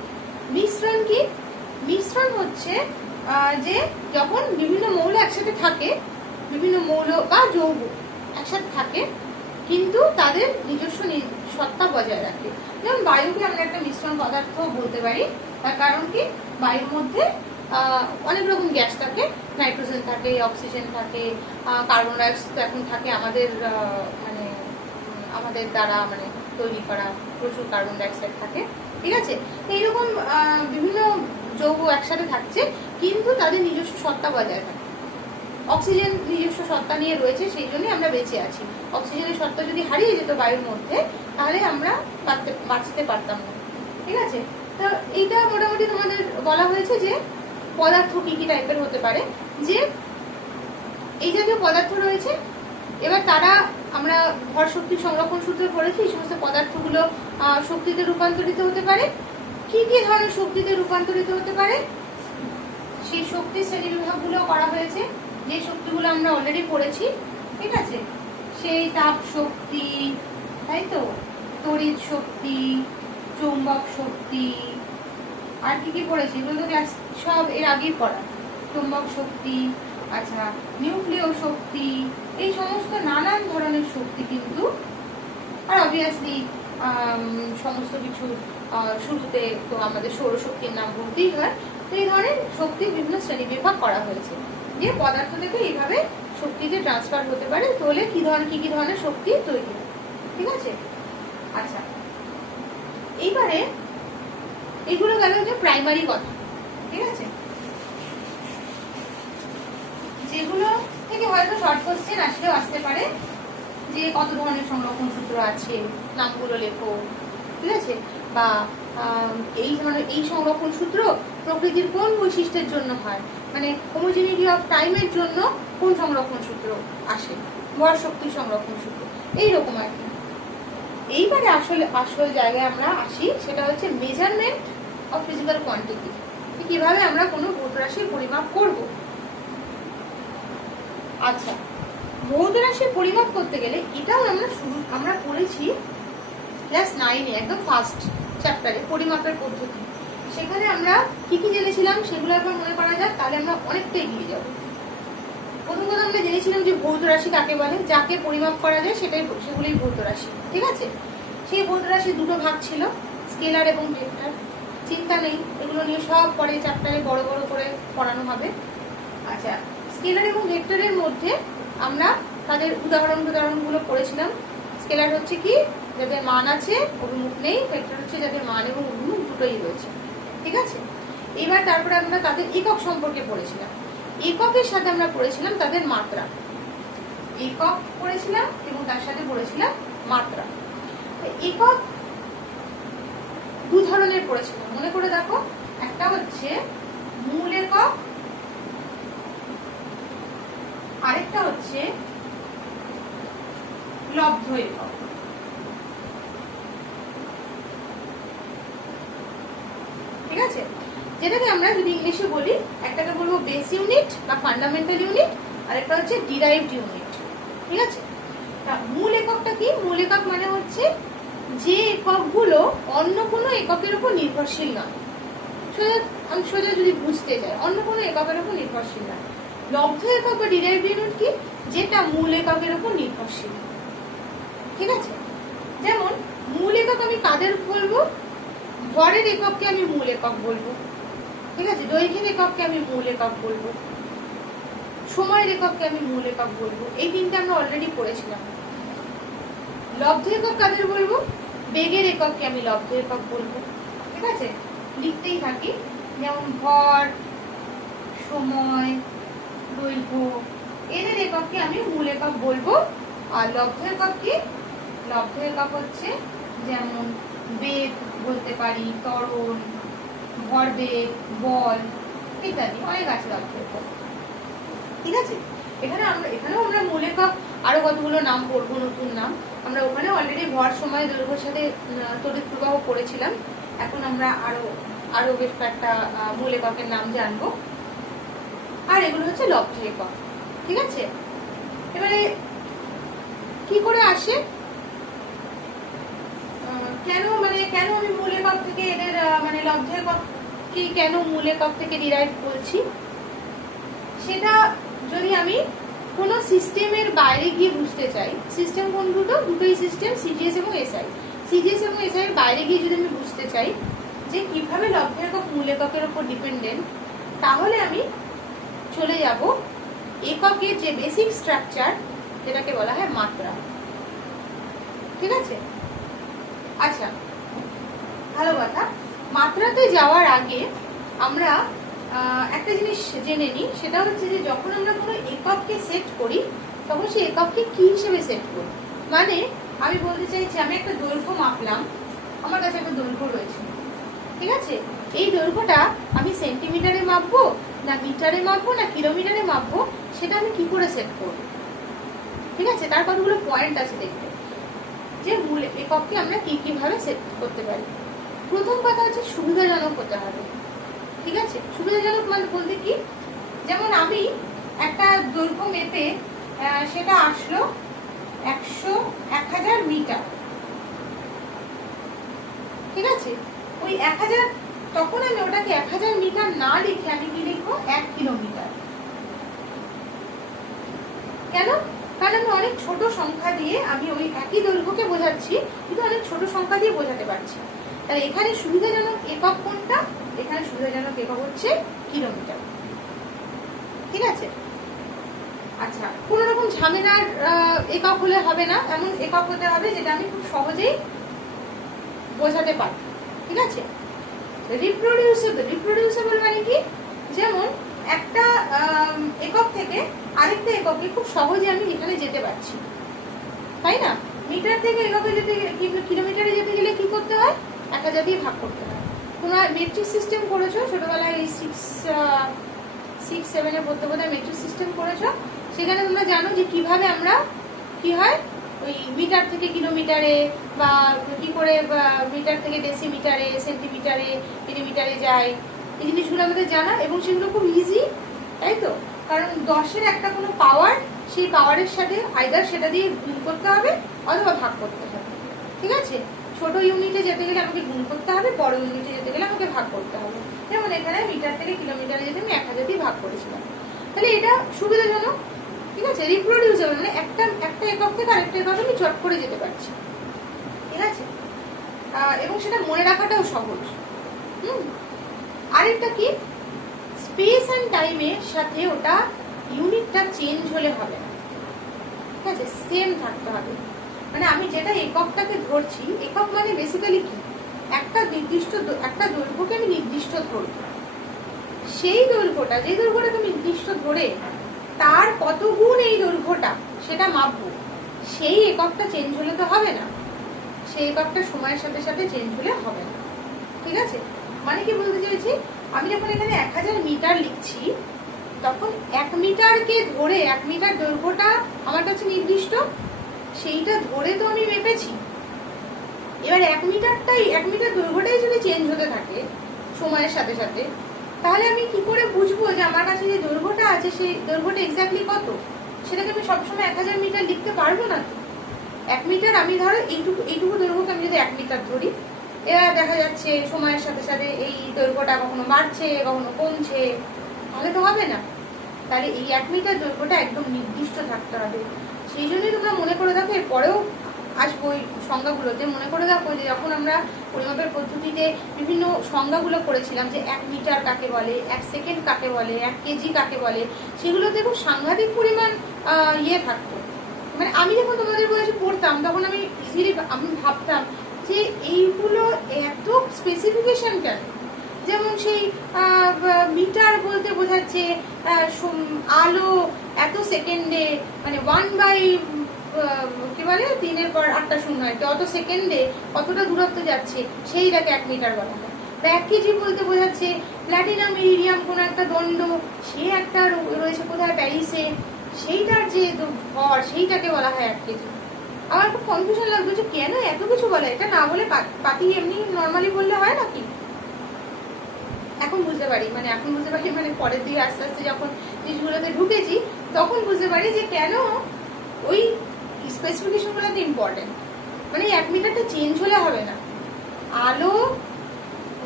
মিশ্রণ কি? মিশ্রণ হচ্ছে যে যখন বিভিন্ন মৌল একসাথে থাকে, বিভিন্ন মৌল বা যৌগ একসাথে থাকে কিন্তু তাদের নিজস্ব সত্তা বজায় রাখে। যেমন বায়ুকে আমরা একটা মিশ্রণ পদার্থ বলতে পারি, তার কারণ কি বায়ুর মধ্যে অনেক রকম গ্যাস থাকে, নাইট্রোজেন থাকে, অক্সিজেন থাকে, কার্বন ডাইঅক্সাইড এখন থাকে আমাদের মানে আমাদের দ্বারা মানে তৈরি করা প্রচুর কার্বন ডাইঅক্সাইড থাকে। ঠিক আছে, এইরকম বিভিন্ন যৌগ একসাথে থাকছে কিন্তু তাদের নিজস্ব সত্তা বজায় থাকে। অক্সিজেন নিজস্ব সত্তা নিয়ে রয়েছে, সেই জন্যই আমরা বেঁচে আছি। অক্সিজেনের সত্তা যদি হারিয়ে যেত বায়ুর মধ্যে তাহলে আমরা বাঁচতে পারতাম না। ঠিক আছে, তো এইটা মোটামুটি তোমাদের বলা হয়েছে যে পদার্থ কি কি টাইপের হতে পারে, যে এই জাতীয় পদার্থ রয়েছে। এবার তারা আমরা ভর শক্তি সংরক্ষণ সূত্রে পড়েছি, এই সমস্ত পদার্থগুলো শক্তিতে রূপান্তরিত হতে পারে। কি কি ধরনের শক্তিতে রূপান্তরিত হতে পারে সেই শক্তির শ্রেণীবিভাগগুলো করা হয়েছে, যে শক্তিগুলো আমরা অলরেডি পড়েছি। ঠিক আছে, সেই তাপ শক্তি, তাই তো, তড়িৎ শক্তি, চৌম্বক শক্তি, আর কি কি পড়েছি এগুলো তো ক্লাস সব এর আগেই পড়া। চৌম্বক শক্তি, আচ্ছা, নিউক্লিয় শক্তি, এই সমস্ত নানান ধরনের শক্তি কিন্তু, আর অবভিয়াসলি সমস্ত কিছু শুরুতে তো আমাদের সৌরশক্তির নাম বলতেই হয়। তো এই ধরনের শক্তির বিভিন্ন শ্রেণী বিভাগ করা হয়েছে, যে পদার্থ থেকে এইভাবে শক্তিতে ট্রান্সফার হতে পারে, তাহলে কি কি ধরনের শক্তি তৈরি হয়। ঠিক আছে, আচ্ছা, এইবারে এগুলো গেল যে প্রাইমারি কথা। ঠিক আছে, যেগুলো থেকে হয়তো শর্ট কোশ্চেন আসলেও আসতে পারে, যে কত ধরনের সংরক্ষণ সূত্র আছে, নামগুলো লেখো। ঠিক আছে, বা এই ধরনের এই সংরক্ষণ সূত্র প্রকৃতির কোন বৈশিষ্ট্যের জন্য হয়, মানে হোমোজেনিটি অফ টাইমের জন্য কোন সংরক্ষণ সূত্র আসে, ভর শক্তির সংরক্ষণ সূত্র, এইরকম আর কি। এইবারে আসল জায়গায় আমরা আসি, সেটা হচ্ছে মেজারমেন্ট অফ ফিজিক্যাল কোয়ান্টিটি, কিভাবে আমরা কোনো ভৌত রাশির পরিমাপ করব। আচ্ছা, ভৌত রাশির পরিমাপ করতে গেলে এটাও আমরা পড়েছি ক্লাস 9-এ, একদম ফার্স্ট চ্যাপ্টারে, পরিমাপের পদ্ধতি। সেখানে আমরা কি কি জেনেছিলাম সেগুলো একবার মনে করা যাক, তাহলে আমরা অনেকটা এগিয়ে যাব। প্রথম কথা আমরা জেনেছিলাম যে ভৌত রাশি কাকে বলে, যাকে পরিমাপ করা যায় সেগুলোই ভৌত রাশি। ঠিক আছে, সেই ভৌত রাশি দুটো ভাগ ছিল, স্কেলার এবং ভেক্টর। চিন্তা নেই, এগুলো নিয়ে সব পরে চ্যাপ্টারে বড় বড় করে পড়ানো হবে। আচ্ছা, স্কেলার এবং ভেক্টরের মধ্যে আমরা তাদের উদাহরণগুলো পড়েছিলাম। স্কেলার হচ্ছে কি, যাদের মান আছে অভিমুখ নেই, ভেক্টর হচ্ছে যাদের মান এবং অভিমুখ দুটোই রয়েছে। ঠিক আছে, এবার তারপরে আমরা তাদের একক সম্পর্কে পড়েছিলাম। এককের সাথে আমরা পড়েছিলাম তাদের মাত্রা, একক পড়েছিলাম এবং তার সাথে পড়েছিলাম মাত্রা। একক দু ধরনের পড়েছিলাম, মনে করে দেখো, একটা হচ্ছে মূল একক, আরেকটা হচ্ছে লব্ধ একক। ঠিক আছে, যেটাকে আমরা যদি ইংলিশে বলি, একটাকে বলবো বেস ইউনিট বা ফান্ডামেন্টাল ইউনিট, আর একটা হচ্ছে ডিরাইভড ইউনিট। ঠিক আছে, মূল এককটা কি? মূল একক মানে হচ্ছে যে এককগুলো অন্য কোনো একের উপর নির্ভরশীল নয়। সোজা যদি বুঝতে চাই, অন্য কোনো একের উপর নির্ভরশীল নয়। লব্ধ একক বা ডিরাইভড ইউনিট কি? যেটা মূল একের উপর নির্ভরশীল। ঠিক আছে, যেমন মূল একক আমি কাদের বলবো? ভরের একককে আমি মূল একক বলবো। ঠিক আছে, দৈর্ঘ্যের একককে আমি মূল একক বলবো, সময়ের একককে আমি মূল একক বলবো। এই তিনটা আমরা অলরেডি পড়েছিলাম। লব্ধ একক কাদের বলবো? বেগের একককে আমি লব্ধ একক বলবো। ঠিক আছে, লিখতেই থাকি, যেমন ভর, সময়, দৈর্ঘ্য, এদের একককে আমি মূল একক বলবো। আর লব্ধ একক কি? লব্ধ একক হচ্ছে যেমন বেগ বলতে পারি, ত্বরণ, ভরবেগ, বল ইত্যাদি অনেক আছে লব্ধ একক। ঠিক আছে, এখানেও আমরা মূল একক আরো কতগুলো নাম পড়বো, নতুন নাম। আমরা ওখানে অলরেডি ভর, সময়, দৈর্ঘ্যের সাথে তড়িৎ প্রবাহ পড়েছিলাম। এখন আমরা আরো বেশ কয়েকটা মূল এককের নাম জানবো। আর এগুলো হচ্ছে লব্ধ একক। ঠিক আছে, এবারে কি করে আসে, কেন আমি মূল একক থেকে এদের লব্ধ একক কি কেন মূল একক থেকে ডিরাইভ বলছি, সেটা যদি আমি কোনো সিস্টেমের বাইরে গিয়ে বুঝতে চাই, সিস্টেম কোন দুটোই সিস্টেম, সিজিএস এবং এসআই, সিজিএস এবং এসআই এর বাইরে গিয়ে যদি আমি বুঝতে চাই যে কিভাবে লব্ধ একক মূল এককের উপর ডিপেন্ডেন্ট, তাহলে আমি চলে যাব এককের যে বেসিক স্ট্রাকচার, যেটাকে বলা হয় মাত্রা। ঠিক আছে, আচ্ছা ভালো কথা। মাত্রাতে যাওয়ার আগে আমরা একটা জিনিস জেনে নিই, সেটা হচ্ছে যে যখন আমরা কোনো একককে সেট করি তখন সেই একককে কি হিসেবে সেট করি। মানে আমি বলতে চাইছি, আমি একটা দৈর্ঘ্য মাপলাম, আমার কাছে একটা দৈর্ঘ্য রয়েছে। ঠিক আছে, এই দৈর্ঘ্যটা আমি সেন্টিমিটারে মাপবো না মিটারে মাপবো না কিলোমিটারে মাপবো, সেটা আমি কি করে সেট করব। ঠিক আছে, তার কতগুলো পয়েন্ট আছে দেখবে, যে মূল একককে আমরা কিভাবে সেট করতে পারি। প্রথম কথা হচ্ছে সুবিধাজনক হতে হবে। ঠিক আছে, সুবিধাজনক মানে বলতে কি, যেমন আমি একটা দৈর্ঘ্য মেপে সেটা আসলো 1000 মিটার। ঠিক আছে, ওই 1000, তখন আমি ওটাকে 1000 মিটার না লিখে আমি কি লিখবো, 1 কিলোমিটার। কেন? কারণ আমি অনেক ছোট সংখ্যা দিয়ে আমি ওই একই দৈর্ঘ্যকে বোঝাচ্ছি, কিন্তু অনেক ছোট সংখ্যা দিয়ে বোঝাতে পারছি। তাহলে এখানে সুবিধাজনক একক কোনটা? এখানে সুবিধাজনক একক হচ্ছে কিলোমিটার। ঠিক আছে, আচ্ছা কোন রকম ঝামেলার একক হলে হবে না, এমন একক হতে হবে যেটা আমি খুব সহজেই বোঝাতে পারি। ঠিক আছে, রিপ্রোডিউসেবল মানে কি, যেমন একটা একক থেকে আরেকটা এককে খুব সহজে আমি এখানে যেতে পারছি, তাই না? মিটার থেকে এককে যেতে, কিলোমিটারে যেতে গেলে কি করতে হয়, 1000 দিয়ে ভাগ করতে হয়। তোমরা মেট্রিক সিস্টেম করেছো ছোটবেলায়, এই 6-7 এ পড়তে পড়তে মেট্রিক সিস্টেম করেছো, সেখানে তোমরা জানো যে কিভাবে আমরা কি হয় ওই মিটার থেকে কিলোমিটারে, বা কি করে মিটার থেকে ডেসিমিটারে, সেন্টিমিটারে, মিলিমিটারে যায়, এই জিনিসগুলো আমাদের জানা, এবং সেগুলো খুব ইজি, তাই তো? কারণ 10-এর একটা কোনো পাওয়ার, সেই পাওয়ারের সাথে আইদার সেটা দিয়ে গুণ করতে হবে অথবা ভাগ করতে হবে। ঠিক আছে, ছোট ইউনিটে যেতে গেলে আমাকে গুণ করতে হবে, বড় ইউনিটে যেতে গেলে আমাকে ভাগ করতে হবে। যেমন এখানে মিটার থেকে কিলোমিটারে যেতে আমি 1000 দিয়ে ভাগ করেছিলাম, তাহলে এটা সুবিধাজনক। ঠিক আছে, রিপ্রোডিউসেবল মানে একটা একক থেকে আরেকটা একক আমি চট করে যেতে পারছি। ঠিক আছে, এবং সেটা মনে রাখাটাও সহজ। আরেকটা কি, স্পেস অ্যান্ড টাইমের সাথে ওটা ইউনিটটা চেঞ্জ হলে হবে না। ঠিক আছে, সেম থাকতে হবে। মানে আমি যেটা এককটাকে ধরছি, একক মানে বেসিক্যালি কি, একটা নির্দিষ্ট একটা দৈর্ঘ্যকে আমি নির্দিষ্ট ধরব, সেই দৈর্ঘ্যটা, যে দৈর্ঘ্যটাকে আমি নির্দিষ্ট ধরে তার কত গুণ এই দৈর্ঘ্যটা সেটা মাপবো, সেই এককটা চেঞ্জ হলে তো হবে না, সেই এককটা সময়ের সাথে সাথে চেঞ্জ হলে হবে না। ঠিক আছে, মানে কি বলতে চাইছি, আমি যখন এখানে 1000 মিটার লিখছি, তখন 1 মিটারকে ধরে, 1 মিটার দৈর্ঘ্যটা আমার কাছে নির্দিষ্ট, সেইটা ধরে তো আমি মেপেছি। এবার 1 মিটার দৈর্ঘ্যটাই যদি চেঞ্জ হতে থাকে সময়ের সাথে সাথে, তাহলে আমি কি করে বুঝবো যে আমার কাছে যে দৈর্ঘ্যটা আছে সেই দৈর্ঘ্যটা এক্স্যাক্টলি কত? সেটাকে আমি সবসময় 1000 মিটার লিখতে পারবো না তো। 1 মিটার আমি ধরো এইটুকু দৈর্ঘ্যকে আমি যদি 1 মিটার ধরি, এবার দেখা যাচ্ছে সময়ের সাথে সাথে এই দৈর্ঘ্যটা কখনো বাড়ছে কখনো কমছে, তাহলে তো হবে না। তাহলে এই 1 মিটার দৈর্ঘ্যটা একদম নির্দিষ্ট থাকতে হবে। সেই জন্যই তোমরা মনে করে দেখো, এরপরেও আসবো ওই সংজ্ঞাগুলোতে, মনে করে দেখো যে যখন আমরা পরিমাপের পদ্ধতিতে বিভিন্ন সংজ্ঞাগুলো করেছিলাম, যে 1 মিটার কাকে বলে, 1 সেকেন্ড কাকে বলে, 1 কেজি কাকে বলে, সেগুলোতে খুব সাংঘাতিক পরিমাণ থাকতো। মানে আমি যখন তোমাদের বয়সে পড়তাম তখন আমি ইজিলি ভাবতাম যে এইগুলো এত স্পেসিফিকেশন কেন, যেমন সেই মিটার বলতে বোঝাচ্ছে আলো এত সেকেন্ডে, মানে 1/, কি বলে 3/8 শূন্য, অত সেকেন্ডে কতটা দূরত্ব যাচ্ছে সেইটাকে 1 মিটার বলা হয়। বা 1 কেজি বলতে বোঝাচ্ছে প্ল্যাটিনাম ইরিডিয়াম কোনো একটা দণ্ড, সে একটা রয়েছে কোথায় প্যারিসে, সেইটার যে ভর সেইটাকে বলা হয় 1 কেজি। আমার খুব কনফিউশন লাগবে যে কেন এত কিছু বলে, এটা না বলে পাতি এমনি নর্মালি বললে হয় নাকি। এখন বুঝতে পারি, মানে পরের দিকে আস্তে আস্তে যখন জিনিসগুলোতে ঢুকেছি তখন বুঝতে পারি যে কেন ওই স্পেসিফিকেশনগুলো তো ইম্পর্টেন্ট। মানে 1 মিটারটা চেঞ্জ হলে হবে না। আলো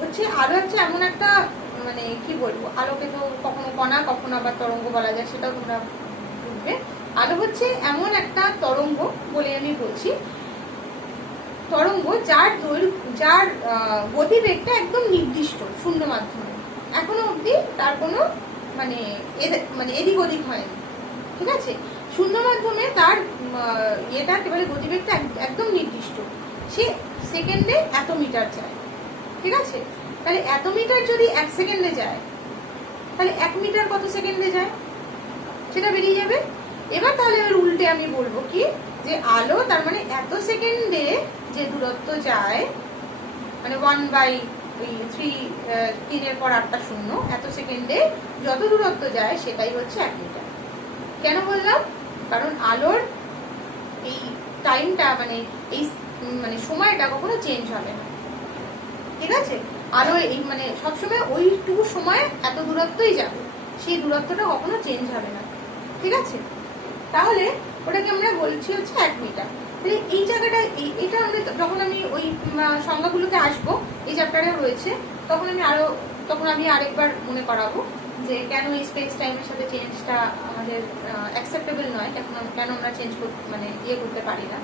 হচ্ছে এমন একটা, মানে কি বলবো, আলোকে তো কখনো কণা কখনো আবার তরঙ্গ বলা যায়, সেটাও তোমরা বুঝবে। আলো হচ্ছে এমন একটা তরঙ্গ বলে আমি বলছি, তরঙ্গ যার গতিবেগটা একদম নির্দিষ্ট শূন্য মাধ্যমে, এখনো অবধি তার কোনো মানে এদিক ওদিক হয়নি, ঠিক আছে। শূন্য মাধ্যমে তার ইয়েটা একেবারে গতিবেগটা একদম নির্দিষ্ট, সে সেকেন্ডে এত মিটার যায়, ঠিক আছে। তাহলে এত মিটার যদি 1 সেকেন্ডে যায়, তাহলে 1 মিটার কত সেকেন্ডে যায় সেটা বেরিয়ে যাবে। এবার তাহলে উল্টে আমি বলবো কি, যে আলো তার মানে এত সেকেন্ডে যে দূরত্ব যায়, মানে 1/3/8 শূন্য, এত সেকেন্ডে যত দূরত্ব যায় সেটাই হচ্ছে 1 মিটার। কেন বললাম? কারণ আলোর এই টাইমটা, মানে সময়টা কখনো চেঞ্জ হবে না, ঠিক আছে। আলো এই মানে সবসময় ওইটুকু সময় এত দূরত্বই যাবে, সেই দূরত্বটা কখনো চেঞ্জ হবে না, ঠিক আছে। তাহলে ওটাকে আমরা বলছি হচ্ছে 1 মিটার। তাহলে এই জায়গাটা, এটা আমরা যখন আমি ওই সংজ্ঞাগুলোতে আসবো, এই চ্যাপ্টারে রয়েছে, তখন আমি আরেকবার মনে করাবো যে কেন এই স্পেস টাইমের সাথে চেঞ্জটা আমাদের অ্যাকসেপ্টেবল নয়, কেন আমরা চেঞ্জ করতে পারি না,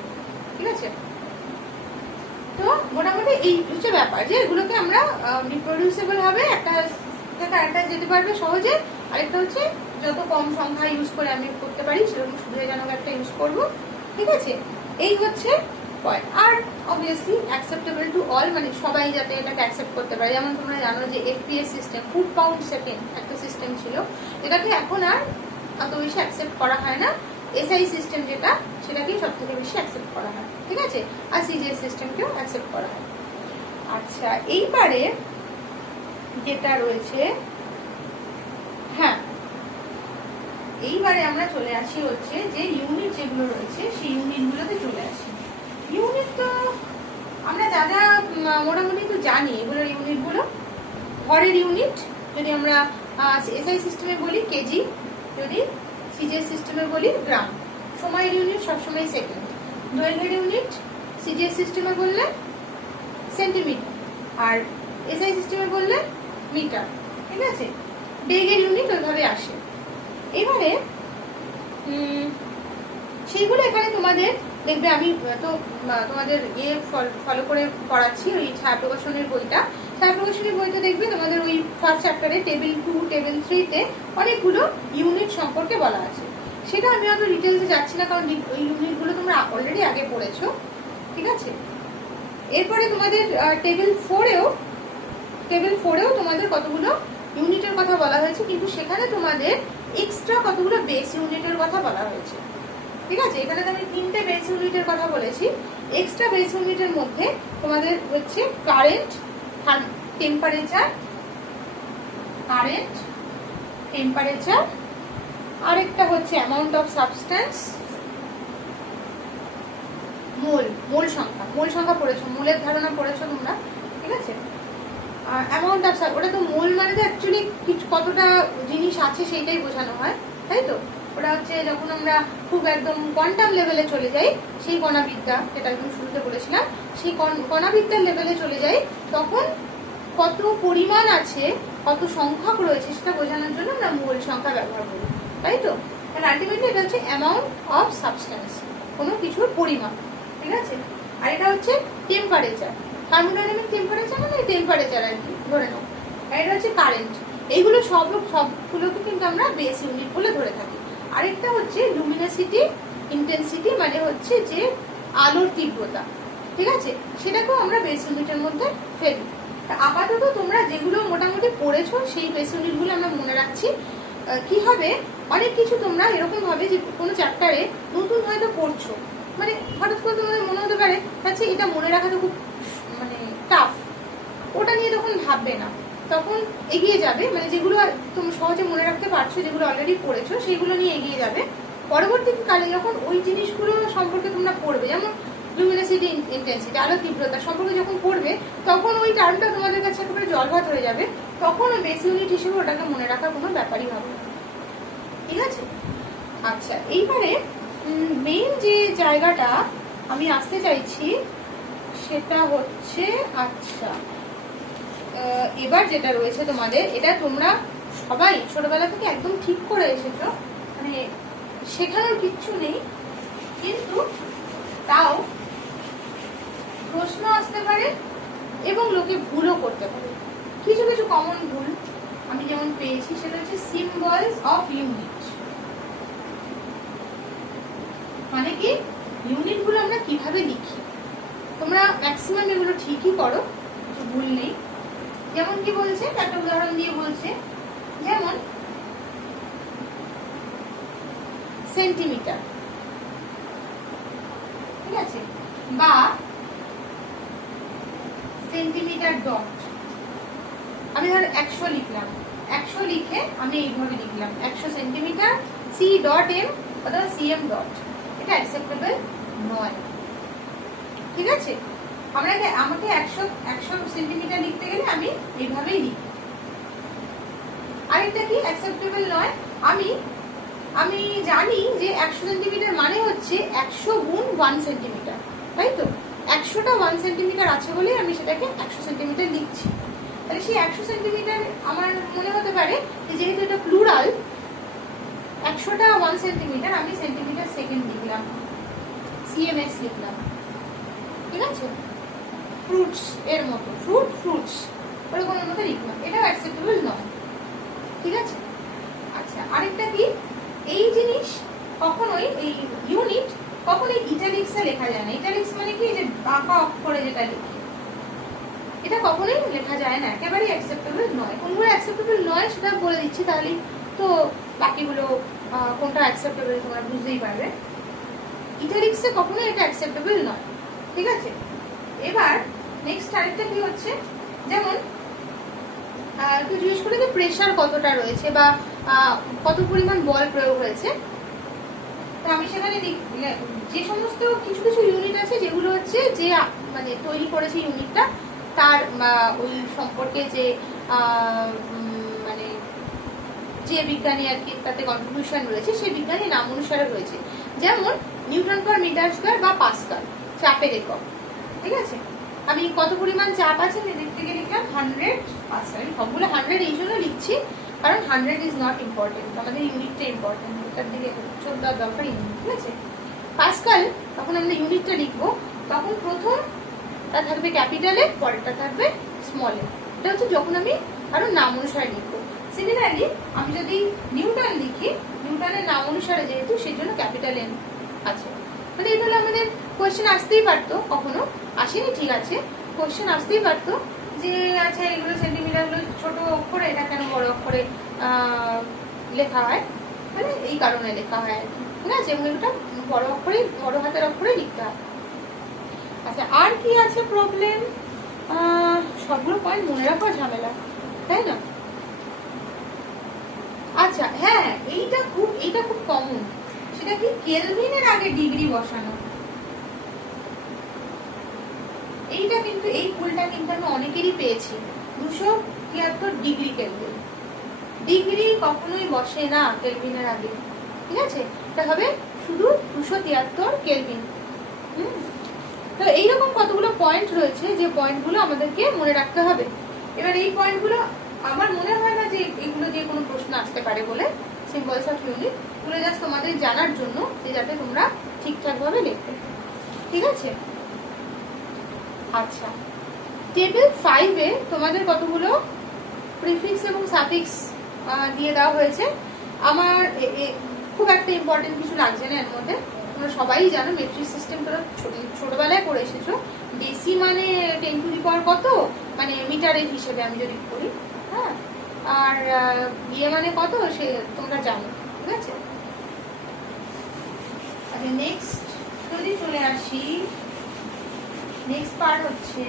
ঠিক আছে। তো মোটামুটি এই হচ্ছে ব্যাপার, যে এগুলোকে আমরা রিপ্রোডিউসেবল হবে, একটা থেকে আরেকটা যেতে পারবে সহজে। আরেকটা হচ্ছে যত কম সংখ্যা ইউজ করে আমি করতে পারি সেরকম সুবিধাজনক একটা ইউজ করব, ঠিক আছে। এই হচ্ছে পয়েন্ট। আর অবভিয়াসলি অ্যাকসেপ্টেবল টু অল, মানে সবাই যাতে এটাকে অ্যাকসেপ্ট করতে পারে। যেমন তোমরা জানো যে FPS system, foot pound second একটা সিস্টেম ছিল, যেটাকে এখন আর অত বেশি অ্যাকসেপ্ট করা হয় না। এসআই সিস্টেম যেটা, সেটাকেই সব থেকে বেশি অ্যাকসেপ্ট করা হয়, ঠিক আছে। আর সিজিএস সিস্টেমকেও অ্যাকসেপ্ট করা হয়। আচ্ছা, এইবারে যেটা রয়েছে, হ্যাঁ, এইবারে আমরা চলে আসি হচ্ছে যে ইউনিট যেগুলো রয়েছে সেই ইউনিটগুলোতে চলে আসি। ইউনিট তো আমরা যা যা মোটামুটি তো জানি, এগুলোর ইউনিটগুলো। ভরের ইউনিট যদি আমরা এসআই সিস্টেমে বলি কেজি, যদি সিজিএস সিস্টেমে বলি গ্রাম। সময়ের ইউনিট সবসময় সেকেন্ড। দৈর্ঘ্যের ইউনিট সিজিএস সিস্টেমে বললে সেন্টিমিটার, আর এসআই সিস্টেমে বললে মিটার, ঠিক আছে। বেগের ইউনিট ওইভাবে আসে। এবারে সেইগুলো এখানে তোমাদের দেখবে, আমি তো তোমাদের ফলো করে পড়াচ্ছি ওই ছায়া প্রকাশনের বইটা। ছায়া প্রকাশনের বইতে দেখবে তোমাদের ওই ফার্স্ট চ্যাপ্টারে টেবিল 2, টেবিল 3-তে অনেকগুলো ইউনিট সম্পর্কে বলা আছে। সেটা আমি অত ডিটেলসে যাচ্ছি না, কারণ ওই ইউনিটগুলো তোমরা অলরেডি আগে পড়েছো, ঠিক আছে। এরপরে তোমাদের টেবিল 4-এও তোমাদের কতগুলো ইউনিটের কথা বলা হয়েছে, কিন্তু সেখানে তোমাদের এক্সট্রা কতগুলো বেস ইউনিটের কথা বলা হয়েছে, ঠিক আছে। এখানে আমি 3টে বেস ইউনিটের কথা বলেছি। এক্সট্রা বেস ইউনিটের মধ্যে তোমাদের হচ্ছে কারেন্ট, টেম্পারেচার, আরেকটা হচ্ছে অ্যামাউন্ট অফ সাবস্টেন্স, মোল সংখ্যা পড়েছো, মোলের ধারণা পড়েছো তোমরা, ঠিক আছে। আর অ্যামাউন্ট অফ, ওটা তো মোল মানে তো অ্যাকচুয়ালি কতটা জিনিস আছে সেইটাই বোঝানো হয়, তাই তো। ওটা হচ্ছে যখন আমরা খুব একদম কোয়ান্টাম লেভেলে চলে যাই, সেই কণাবিদ্যা যেটা একদম শুরুতে বলেছিলাম, সেই কণাবিদ্যার লেভেলে চলে যাই, তখন কত পরিমাণ আছে, কত সংখ্যক রয়েছে সেটা বোঝানোর জন্য আমরা মোল সংখ্যা ব্যবহার করি, তাই তো। আর আলটিমেটলি এটা হচ্ছে অ্যামাউন্ট অফ সাবস্টেন্স, কোনো কিছুর পরিমাণ, ঠিক আছে। আর এটা হচ্ছে টেম্পারেচার, থার্মোডাইনামিক টেম্পারেচার, মানে টেম্পারেচার আর কি ধরে নাও। আর এটা হচ্ছে কারেন্ট। এইগুলো সবগুলোকে কিন্তু আমরা বেস ইউনিট বলে ধরে থাকি। আরেকটা হচ্ছে লুমিনাসিটি, ইন্টেন্সিটি, মানে হচ্ছে যে আলোর তীব্রতা, ঠিক আছে, সেটাকেও আমরা বেস ইউনিটের মধ্যে ফেলি। আপাতত তোমরা যেগুলো মোটামুটি পড়েছো সেই বেস ইউনিটগুলো আমরা মনে রাখছি। কি হবে, অনেক কিছু তোমরা এরকম হবে যে কোনো চ্যাপ্টারে নতুন হয়তো পড়ছো, মানে হঠাৎ করে তোমাদের মনে হতে পারে আচ্ছা এটা মনে রাখাটা খুব মানে টাফ, ওটা নিয়ে তখন ভাববে না, তখন এগিয়ে যাবে, মানে যেগুলো তুমি সহজে মনে রাখতে পারছো, যেগুলো অলরেডি পড়েছো সেইগুলো নিয়ে এগিয়ে যাবে। পরবর্তীকালে যখন ওই জিনিসগুলো সম্পর্কে তোমরা পড়বে, যেমন লুমিনোসিটি ইন্টেন্সিটি, আলো তীব্রতা সম্পর্কে যখন পড়বে, তখন ওই টার্মটা তোমাদের কাছে একেবারে জলভাত হয়ে যাবে, তখন ওই বেস ইউনিট হিসেবে ওটাকে মনে রাখার কোনো ব্যাপারই হবে না। ঠিক আছে? আচ্ছা, এইবারে মেইন যে জায়গাটা আমি আসতে চাইছি সেটা হচ্ছে, আচ্ছা এবার যেটা রয়েছে তোমাদের, এটা তোমরা সবাই ছোটবেলা থেকে একদম ঠিক করে এসেছো, মানে শেখানোর কিচ্ছু নেই, কিন্তু তাও প্রশ্ন আসতে পারে এবং লোকে ভুলও করতে পারে। কিছু কিছু কমন ভুল আমি যেমন পেয়েছি সেটা হচ্ছে সিম্বলস অফ ইউনিট। মানে কি, ইউনিট গুলো আমরা কিভাবে লিখি, তোমরা ম্যাক্সিমাম এগুলো ঠিকই করো, কিছু ভুল নেই। যেমন কি বলছে, একটা উদাহরণ দিয়ে বলছে, যেমন সেন্টিমিটার, ঠিক আছে, বা সেন্টিমিটার ডট। আমি ধর 100 লিখলাম, 100 লিখে আমি এইভাবে লিখলাম 100 সেন্টিমিটার সি ডট এম অথবা সিএম ডট, এটা অ্যাকসেপ্টেবল নয়। ঠিক আছে, আমাকে 100 সেন্টিমিটার লিখতে গেলে আমি এইভাবেই লিখি। আরেকটা কি অ্যাকসেপ্টেবল নয়, আমি জানি যে 100 সেন্টিমিটার মানে হচ্ছে 100 গুণ 1 সেন্টিমিটার, তাই তো 100টা 1 সেন্টিমিটার আছে বলে আমি সেটাকে 100 সেন্টিমিটার লিখছি। তাহলে সেই 100 সেন্টিমিটার আমার মনে হতে পারে যে যেহেতু এটা প্লুরাল, 100টা 1 সেন্টিমিটার, আমি সেন্টিমিটার সেকেন্ড লিখলাম, সিএমএস লিখলাম। ঠিক আছে, ফ্রুটস এর মতো ফ্রুটস ওরকমের মতো লিখলাম, এটাও অ্যাকসেপ্টেবল নয়। ঠিক আছে, আচ্ছা আরেকটা কি, এই জিনিস কখনোই এই ইউনিট কখনোই ইটালিক্সে লেখা যায় না। ইটালিক্স মানে কি, যে বাঁকা অক্ষরে যেটা লিখি, এটা কখনোই লেখা যায় না, একেবারেই অ্যাকসেপ্টেবল নয়। কোনগুলো অ্যাকসেপ্টেবল নয় সেটা বলে দিচ্ছি, তাহলেই তো বাকিগুলো কোনটা অ্যাকসেপ্টেবল তোমরা বুঝতেই পারবে। ইটালিক্সে কখনোই এটা অ্যাকসেপ্টেবল নয়। ঠিক আছে, এবার নেক্সট আরেকটা কি হচ্ছে, যেমন কেউ জিজ্ঞেস করে যে প্রেশার কতটা রয়েছে বা কত পরিমাণ বল প্রয়োগ হয়েছে, তো আমি সেখানে যে সমস্ত কিছু কিছু ইউনিট আছে যেগুলো হচ্ছে যে মানে তৈরি করেছে ইউনিটটা, তার ওই সম্পর্কে যে মানে যে বিজ্ঞানী আর কি তাতে কন্ট্রিবিউশন রয়েছে, সেই বিজ্ঞানী নাম অনুসারে রয়েছে। যেমন নিউটন পার মিটার স্কয়ার বা পাস্কাল, চাপের একক। ঠিক আছে, আমি কত পরিমাণ চাপ আছে দিক থেকে লিখলাম 100 পাস্কাল। আমি সবগুলো 100 এই জন্য লিখছি কারণ 100 ইজ নট ইম্পর্টেন্ট, আমাদের ইউনিটটা ইম্পর্টেন্ট, এটার দিকে চোখ দেওয়ার দরকার নেই। ঠিক আছে, পাস্কাল তখন আমরা ইউনিটটা লিখবো, তখন প্রথমটা থাকবে ক্যাপিটালে, পরেরটা থাকবে স্মলে। এটা হচ্ছে যখন আমি কারণ নাম অনুসারে লিখবো। সিমিলারলি আমি যদি নিউটন লিখি, নিউটনের নাম অনুসারে যেহেতু সেই জন্য ক্যাপিটাল এন আছে। মানে এটা হলে আমাদের কোয়েশ্চেন আসতেই পারতো, কখনো আসেনি, ঠিক আছে, কোয়েশ্চেন আসতেই পারতো যে আচ্ছা এগুলো সেন্টিমিটারগুলো ছোট অক্ষরে, এটা কেন বড় অক্ষরে লেখা হয়, মানে এই কারণে লেখা হয় আর কি। ঠিক আছে, এবং এটা বড় অক্ষরে, বড় হাতের অক্ষরে লিখতে হয়। আচ্ছা আর কি আছে প্রবলেম, সবগুলো পয়েন্ট মনে রাখা ঝামেলা, তাই না? আচ্ছা হ্যাঁ, এইটা খুব কমন, সেটা কি কেলভিনের আগে ডিগ্রি বসানো। এইটা কিন্তু এই ভুলটা কিন্তু আমি অনেকেরই পেয়েছি। 273 ডিগ্রি কেলভিন, ডিগ্রি কখনোই বসে না কেলভিনের আগে। ঠিক আছে, এটা হবে শুধু 273 কেলভিন। তো এইরকম কতগুলো পয়েন্ট রয়েছে যে পয়েন্টগুলো আমাদেরকে মনে রাখতে হবে। এবার এই পয়েন্টগুলো আমার মনে হয় না যে এগুলো দিয়ে কোনো প্রশ্ন আসতে পারে বলে, সিম্বলস অফ ইউনিট গুলো জাস্ট তোমাদের জানার জন্য, যে যাতে তোমরা ঠিকঠাক ভাবে লিখতে। ঠিক আছে, আচ্ছা টেবিল 5 এ তোমাদের কতগুলো প্রিফিক্স এবং সাফিক্স দিয়ে দেওয়া হয়েছে। আমার খুব একটা ইম্পর্টেন্ট কিছু লাগছে না এর মধ্যে, তোমরা সবাই জানো মেট্রিক সিস্টেম তোমরা ছোটবেলায় করে এসেছো। বেসি মানে 10 টু দি পাওয়ার কত, মানে মিটারের হিসেবে আমি যদি করি, হ্যাঁ। আর ইয়ে মানে কত সে তোমরা জানো, ঠিক আছে। আচ্ছা নেক্সট যদি চলে আসি, নেক্সট পার্ট হচ্ছে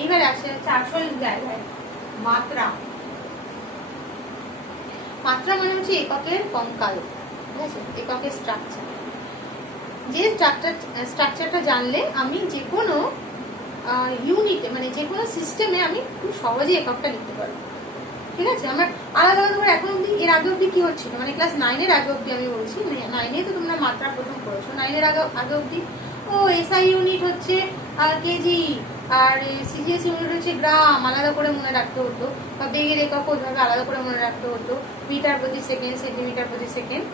এইবার আসে আসল জায়গায় মাত্রা। মাত্রা মানে হচ্ছে এককের কঙ্কাল, ঠিক আছে, এককের স্ট্রাকচার। যে স্ট্রাকচারটা জানলে আমি যে কোনো ইউনিটে মানে যে কোনো সিস্টেমে আমি খুব সহজে এককটা লিখতে পারবো, ঠিক আছে। আমার আলাদা আলাদা করে এখন অব্দি, এর আগে অব্দি কি হচ্ছিল, মানে ক্লাস 9-এর আগে অব্দি আমি বলছি, 9-এ তো তোমরা মাত্রা প্রথম করেছো, 9-এর আগে অব্দি ও এসআই ইউনিট হচ্ছে আর কেজি, আর সিজিএস ইউনিট হচ্ছে গ্রাম, আলাদা করে মনে রাখতে হতো, বা বেগের একক ওইভাবে আলাদা করে মনে রাখতে হতো, মিটার প্রতি সেকেন্ড, সেন্টিমিটার প্রতি সেকেন্ড।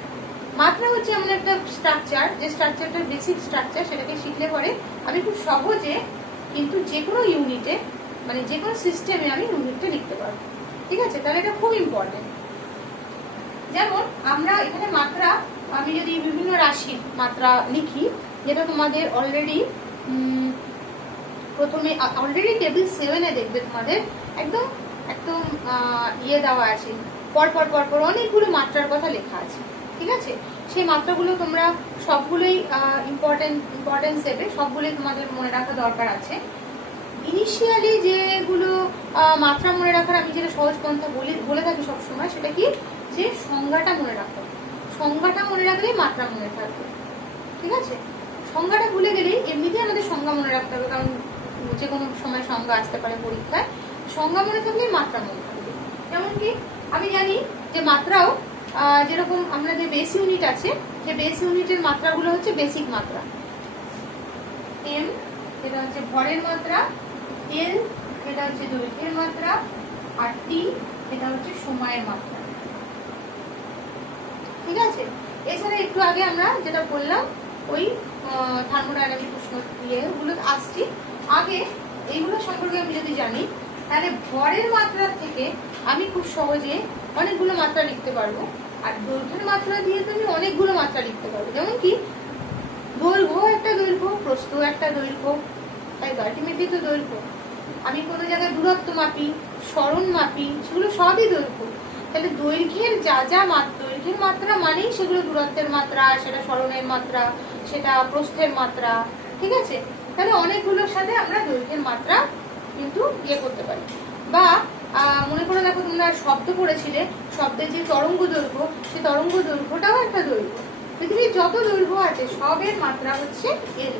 মাত্রা হচ্ছে এমন একটা স্ট্রাকচার, যে স্ট্রাকচারটার বেসিক স্ট্রাকচার, সেটাকে শিখলে পরে আমি খুব সহজে কিন্তু যে কোনো ইউনিটে মানে যে কোনো সিস্টেমে আমি ইউনিটটা লিখতে পারবো, ঠিক আছে। তাহলে এটা খুব ইম্পর্টেন্ট। যেমন আমরা এখানে মাত্রা, আমি যদি বিভিন্ন রাশির মাত্রা লিখি, যেটা তোমাদের অলরেডি প্রথমে অলরেডি টেবিল 7-এ দেখবে তোমাদের একদম একদম ইয়ে দেওয়া আছে, পরপর পরপর অনেকগুলো মাত্রার কথা লেখা আছে, ঠিক আছে। সেই মাত্রাগুলো তোমরা সবগুলোই ইম্পর্টেন্স দেবে, সবগুলোই তোমাদের মনে রাখা দরকার আছে। ইনিশিয়ালি যেগুলো মাত্রা মনে রাখার আমি যেটা সহজ পন্থা বলে থাকি সবসময়, সেটা কি, যে সংজ্ঞাটা মনে রাখো। সংজ্ঞাটা মনে রাখলেই মাত্রা মনে থাকবে, ঠিক আছে। সংজ্ঞাটা ভুলে গেলেই এমনিতেই আমাদের সংজ্ঞা মনে রাখতে হবে, কারণ যে কোনো সময় সংজ্ঞা আসতে পারে পরীক্ষায়। সংজ্ঞা মনে থাকলেই মাত্রা মনে থাকবে। যেমন কি আমি জানি যে মাত্রাও যেরকম আমরা যে বেস ইউনিট আছে, যে বেস ইউনিটের মাত্রাগুলো হচ্ছে বেসিক মাত্রা। এম এটা হচ্ছে ভরের মাত্রা, এল এটা হচ্ছে দৈর্ঘ্যের মাত্রা, আর টি এটা হচ্ছে সময়ের মাত্রা, ঠিক আছে। এছাড়া একটু আগে আমরা যেটা বললাম ওই থার্মোডাইনামিক উষ্ণ ইয়েগুলো আসছি, আগে এইগুলো সম্পর্কে আমি যদি জানি, তাহলে ভরের মাত্রা থেকে আমি খুব সহজে অনেকগুলো মাত্রা লিখতে পারবো। আর দৈর্ঘ্যের মাত্রা দিয়ে তুমি অনেকগুলো মাত্রা লিখতে পারবো, যেমন কি দৈর্ঘ্য একটা দৈর্ঘ্য, প্রস্থ একটা দৈর্ঘ্য, তাই তো আলটিমেটলি তো দৈর্ঘ্য। আমি কোনো জায়গায় দূরত্ব মাপি, সরণ মাপি, সেগুলো সবই দৈর্ঘ্য। তাহলে দৈর্ঘ্যের যা দৈর্ঘ্যের মাত্রা মানেই সেগুলো দূরত্বের মাত্রা, সেটা সরণের মাত্রা, সেটা প্রস্থের মাত্রা, ঠিক আছে। তাহলে অনেকগুলোর সাথে আমরা দৈর্ঘ্যের মাত্রা কিন্তু ইয়ে করতে পারি। বা মনে করে দেখো তোমরা শব্দ পড়েছিলে, শব্দের যে তরঙ্গ দৈর্ঘ্য, সেই তরঙ্গ দৈর্ঘ্যটাও একটা দৈর্ঘ্য। পৃথিবীর যত দৈর্ঘ্য আছে সবের মাত্রা হচ্ছে এল,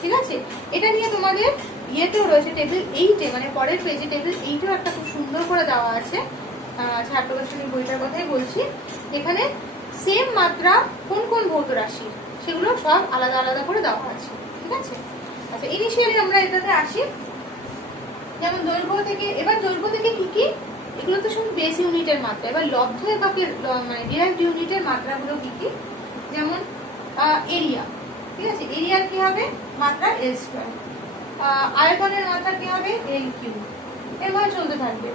ঠিক আছে। এটা নিয়ে তোমাদের ইয়েতেও রয়েছে টেবিল 8-এ, মানে পরের পেজে টেবিল 8-এও একটা খুব সুন্দর করে দেওয়া আছে। ছাত্রদর্শনী বইটার কথাই বলছি। এখানে সেম মাত্রা কোন কোন ভৌত রাশি সেগুলো সব আলাদা আলাদা করে দেওয়া আছে, ঠিক আছে। আচ্ছা ইনিশিয়ালি আমরা এটাতে আসি, যেমন দৈর্ঘ্য থেকে, এবার দৈর্ঘ্য থেকে কি কি, এগুলো তো সব বেস ইউনিটের মাত্রা। এবার লব্ধ এককের মানে ডিরাইভড ইউনিটের মাত্রাগুলো কি কি, যেমন এরিয়া, ঠিক আছে। এরিয়ার কি হবে মাত্রা এল স্কয়ার, আয়তনের মাত্রা কি হবে এল কিউ, এভাবে চলতে থাকবে,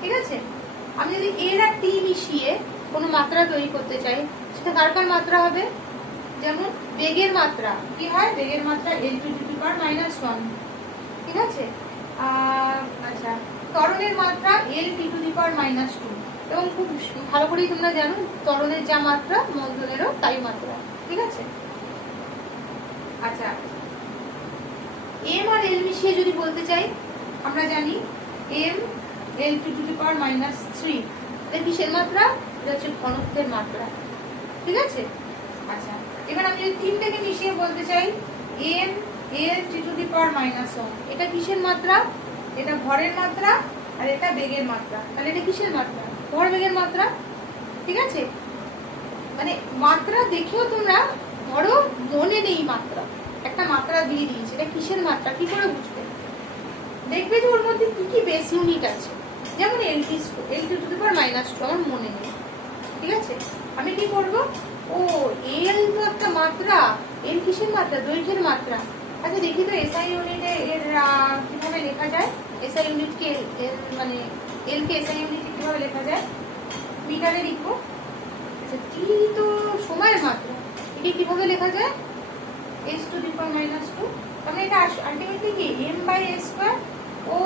ঠিক আছে। আমি যদি এর আর টি মিশিয়ে কোনো মাত্রা তৈরি করতে চাই, সেটা কার কার মাত্রা হবে, যেমন বেগের মাত্রা কি হয়, বেগের মাত্রা এল টু দি পাওয়ার -1, ঠিক আছে। আচ্ছা ত্বরণের মাত্রা এল টি টু দি পাওয়ার -2, এবং খুব ভালো করেই তোমরা জানো ত্বরণের যা মাত্রা মন্দনেরও তাই মাত্রা, ঠিক আছে। আচ্ছা এম আর এল মিশিয়ে যদি বলতে চাই, আমরা জানি এম এল টু দি পাওয়ার -3, এটা কিসের মাত্রা, এটা হচ্ছে ঘনত্বের মাত্রা, ঠিক আছে। আচ্ছা এবার আমি যদি তিনটাকে মিশিয়ে বলতে চাই M L to the power -1, এটা কিসের মাত্রা, এটা ভরের মাত্রা, আর এটা বেগের মাত্রা। তাহলে এটা কিসের মাত্রা, ভর বেগের মাত্রা, ঠিক আছে। মানে মাত্রা দেখেও তোমরা ধরো মনে নেই মাত্রা, একটা মাত্রা দিয়ে দিয়েছে, এটা কিসের মাত্রা কি করে বুঝবে, দেখবে যে ওর মধ্যে কি কি বেস ইউনিট আছে। যেমন এল টু দি পাওয়ার -2 আমার মনে নেই, ঠিক আছে। আমি কি করব, ও এল তো একটা মাত্রা, এল কিসের মাত্রা, দৈর্ঘ্যের মাত্রা। আচ্ছা দেখি তো এসআই ইউনিটে এর কিভাবে লেখা যায়, এসআই ইউনিটকে মানে এল কে এসআই ইউনিটে কিভাবে লেখা যায়, মিটারে লিখবো। আচ্ছা টি তো সময়ের মাত্রা, এটি কিভাবে লেখা যায়, এস টু দি পাওয়ার -2, মানে এটা আলটিমেটলি কি m/a²। ও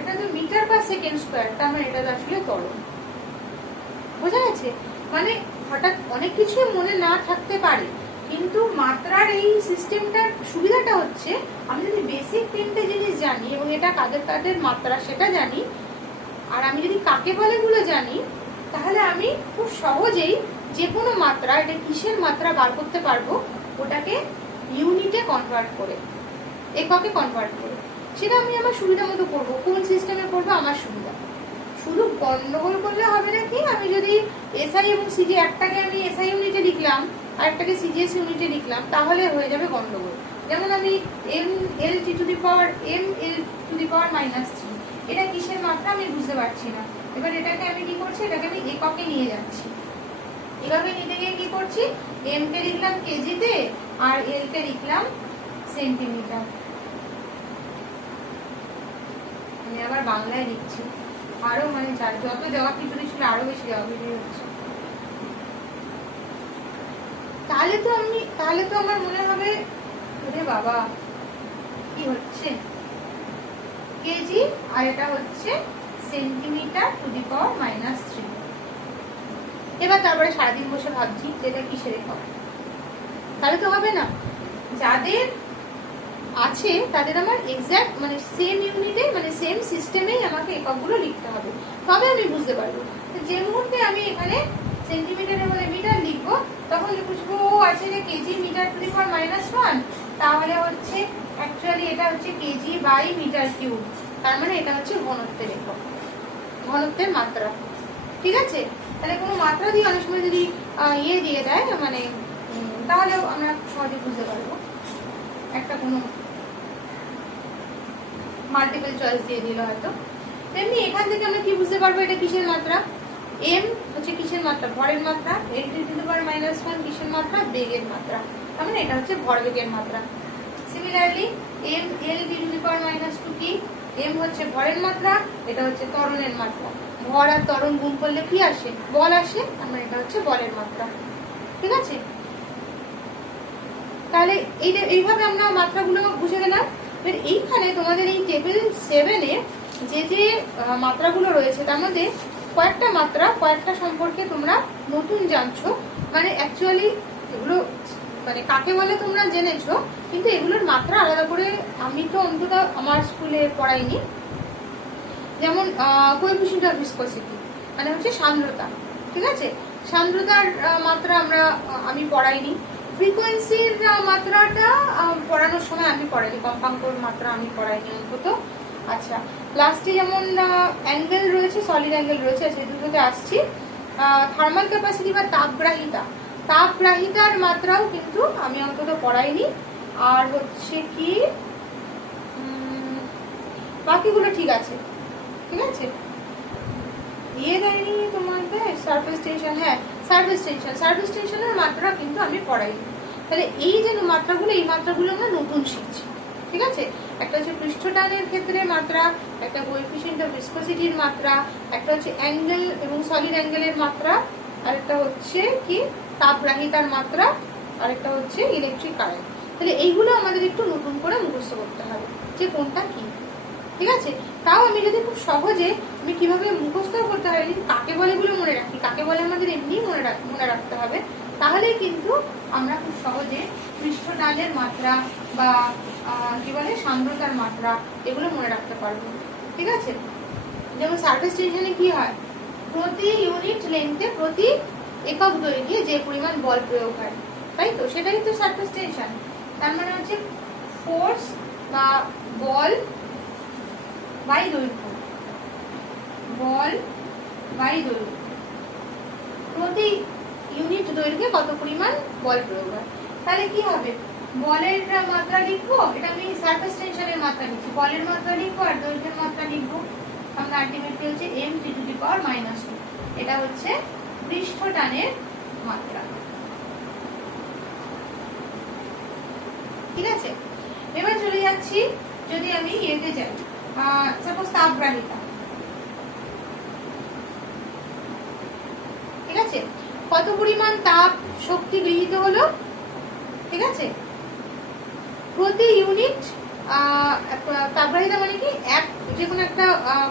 এটা তো মিটার পার সেকেন্ড স্কয়ার, তার মানে এটা আসলে ত্বরণ। বোঝা গেছে? মানে হঠাৎ অনেক কিছু মনে না থাকতে পারে, কিন্তু মাত্রার এই সিস্টেমটার সুবিধাটা হচ্ছে আমি যদি বেসিক 3টে জিনিস জানি এবং এটা কাদের কাদের মাত্রা সেটা জানি, আর আমি যদি কাকে বলে গুলো জানি, তাহলে আমি খুব সহজেই যে কোনো মাত্রা, এটা কিসের মাত্রা বার করতে পারবো, ওটাকে ইউনিটে কনভার্ট করে, এককে কনভার্ট করে। সেটা আমি আমার সুবিধা মতো করবো, কোন সিস্টেমে করবো আমার সুবিধা। শুধু গন্ডগোল করলে হবে না কি, আমি যদি এসআই এবং সিজি একটাকে আমি এসআই ইউনিটে লিখলাম আর একটাকে সিজিএস ইউনিটে লিখলাম, তাহলে হয়ে যাবে গন্ডগোল। যেমন আমি m/l⁻³ এটা কিসের মাত্রা আমি বুঝতে পারছি না, এবার এটাকে আমি কি করছি, এটাকে আমি এককে নিয়ে যাচ্ছি। এভাবে নিতে গিয়ে কি করছি, m কে লিখলাম কেজিতে আর l কে লিখলাম সেন্টিমিটার। আমি আবার বাংলায় লিখছি, আরো মানে যত জবাব কিছু ছিল আরো বেশি জবাব হচ্ছে। তাহলে তো আমার মনে হবে ওরে বাবা কি হচ্ছে, কেজি আর এটা হচ্ছে সেন্টিমিটার⁻³ এবার তারপরে সারাদিন বসে ভাবছি যেটা কিসের একক, তাহলে তো হবে না। যাদের আছে তাদের আমার এক্সাক্ট মানে সেম ইউনিটে মানে সেম সিস্টেমেই আমাকে এককগুলো লিখতে হবে, তবে আমি বুঝতে পারবো। যে মুহূর্তে আমি এখানে সেন্টিমিটারের বলে মিটার লিখবো, তখন বুঝবো ও আছে যে কেজি⁻⁻⁻⁴, তাহলে হচ্ছে অ্যাকচুয়ালি এটা হচ্ছে কেজি/মিটার কিউব, তার মানে এটা হচ্ছে ঘনত্বের একক, ঘনত্বের মাত্রা। ঠিক আছে? তাহলে কোনো মাত্রা দিয়ে অনেক সময় যদি ইয়ে দিয়ে দেয় মানে, তাহলেও আমরা সহজে বুঝতে পারবো। একটা কোনো মাল্টিপল চয়েস দিয়ে দিল হয়তো। তেমনি এখান থেকে আমরা কি বুঝতে পারবো এটা কিসের মাত্রা। m হচ্ছে কিসের মাত্রা, ভরের মাত্রা। l⁻⁻⁻1 কিসের মাত্রা, বেগের মাত্রা। তার মানে এটা হচ্ছে ভরবেগের মাত্রা। সিমিলারলি m/l⁻² কি, m হচ্ছে ভরের মাত্রা, এটা হচ্ছে ত্বরণের মাত্রা। ভর আর ত্বরণ গুণ করলে কি আসে, বল আসে, আমরা এটা হচ্ছে বলের মাত্রা। ঠিক আছে? তাহলে এইভাবে আমরা মাত্রাগুলো বুঝে গেলাম। এবার এইখানে তোমাদের এই টেবিল 7-এ যে যে মাত্রাগুলো রয়েছে তার মধ্যে কয়েকটা সম্পর্কে তোমরা নতুন জানছো, মানে অ্যাকচুয়ালি এগুলো মানে কাকে বলে তোমরা জেনেছো, কিন্তু এগুলোর মাত্রা আলাদা করে আমি তো অন্তত আমার স্কুলে পড়াইনি। যেমন কোএফিসিয়েন্ট অফ ভিসকসিটি মানে হচ্ছে সান্দ্রতা। ঠিক আছে? সান্দ্রতার মাত্রা আমি পড়াইনি। ফ্রিকোয়েন্সির মাত্রাটা পড়ানোর সময় আমি পড়াইনি, কম্পাঙ্কর মাত্রা আমি পড়াইনি অন্তত। আচ্ছা, লাস্টে যেমন অ্যাঙ্গেল রয়েছে, সলিড অ্যাঙ্গেল রয়েছে, সেই দুটোতে আসছি। থার্মাল ক্যাপাসিটি বা তাপগ্রাহিতার মাত্রাও কিন্তু আমি অন্তত পড়াইনি। আর হচ্ছে কি বাকিগুলো ঠিক আছে। ঠিক আছে? ইয়ে দেয়নি তোমাদের সারফেস টেনশন, হ্যাঁ সারফেস টেনশনের মাত্রা কিন্তু আমি পড়াইনি। তাহলে এই যে মাত্রাগুলো, এই মাত্রাগুলো আমরা নতুন শিখছি। ঠিক আছে? একটা হচ্ছে পৃষ্ঠটানের ক্ষেত্রে মাত্রা, একটা কোএফিসিয়েন্ট অফ ভিসকসিটির মাত্রা, একটা হচ্ছে অ্যাঙ্গেল এবং সলিড অ্যাঙ্গেলের মাত্রা, আরেকটা হচ্ছে কি তাপগ্রাহিতার মাত্রা, আরেকটা হচ্ছে ইলেকট্রিক কারেন্ট। তাহলে এইগুলো আমাদের একটু নতুন করে মুখস্থ করতে হবে যে কোনটা কি। ঠিক আছে? তাও আমি যদি খুব সহজে আমি কিভাবে মুখস্থ করতে হয়, কাকে বলে গুলো মনে রাখি, কাকে বলে আমাদের এমনি মনে রাখতে হবে, তাহলেই কিন্তু আমরা খুব সহজে পৃষ্ঠটানের মাত্রা বা কি বলে সান্দ্রতার মাত্রা এগুলো মনে রাখতে পারবো। ঠিক আছে? যেমন সারফেস টেনশনে কি হয়, প্রতি ইউনিট লেন্থে প্রতি একক দৈর্ঘ্যে যে পরিমাণ বল প্রয়োগ হয়, তাই তো? সেটাই তো সারফেস টেনশন। তার মানে হচ্ছে ফোর্স বা বল বাই দৈর্ঘ্য, বল বাই দৈর্ঘ্য, প্রতি ইউনিট দৈর্ঘ্যে কত পরিমাণ বল প্রয়োগ হয়। তাহলে কি হবে, বলের মাত্রা লিখবো, এটা আমি সারফেস টেনশনের মাত্রা লিখছি, বলের মাত্রা লিখবো আর দৈর্ঘ্যের মাত্রা লিখবো। আমরা আলটিমেটলি হচ্ছে m⁻², এটা হচ্ছে পৃষ্ঠটানের মাত্রা। ঠিক আছে? এবার চলে যাচ্ছি, যদি আমি এতে যাই, সাপোজ তাপগ্রাহিতা। ঠিক আছে? কত পরিমাণ তাপ শক্তি গৃহীত হলো। ঠিক আছে? প্রতি ইউনিট তাপগ্রাহিতা মানে কি, এক যে কোনো একটা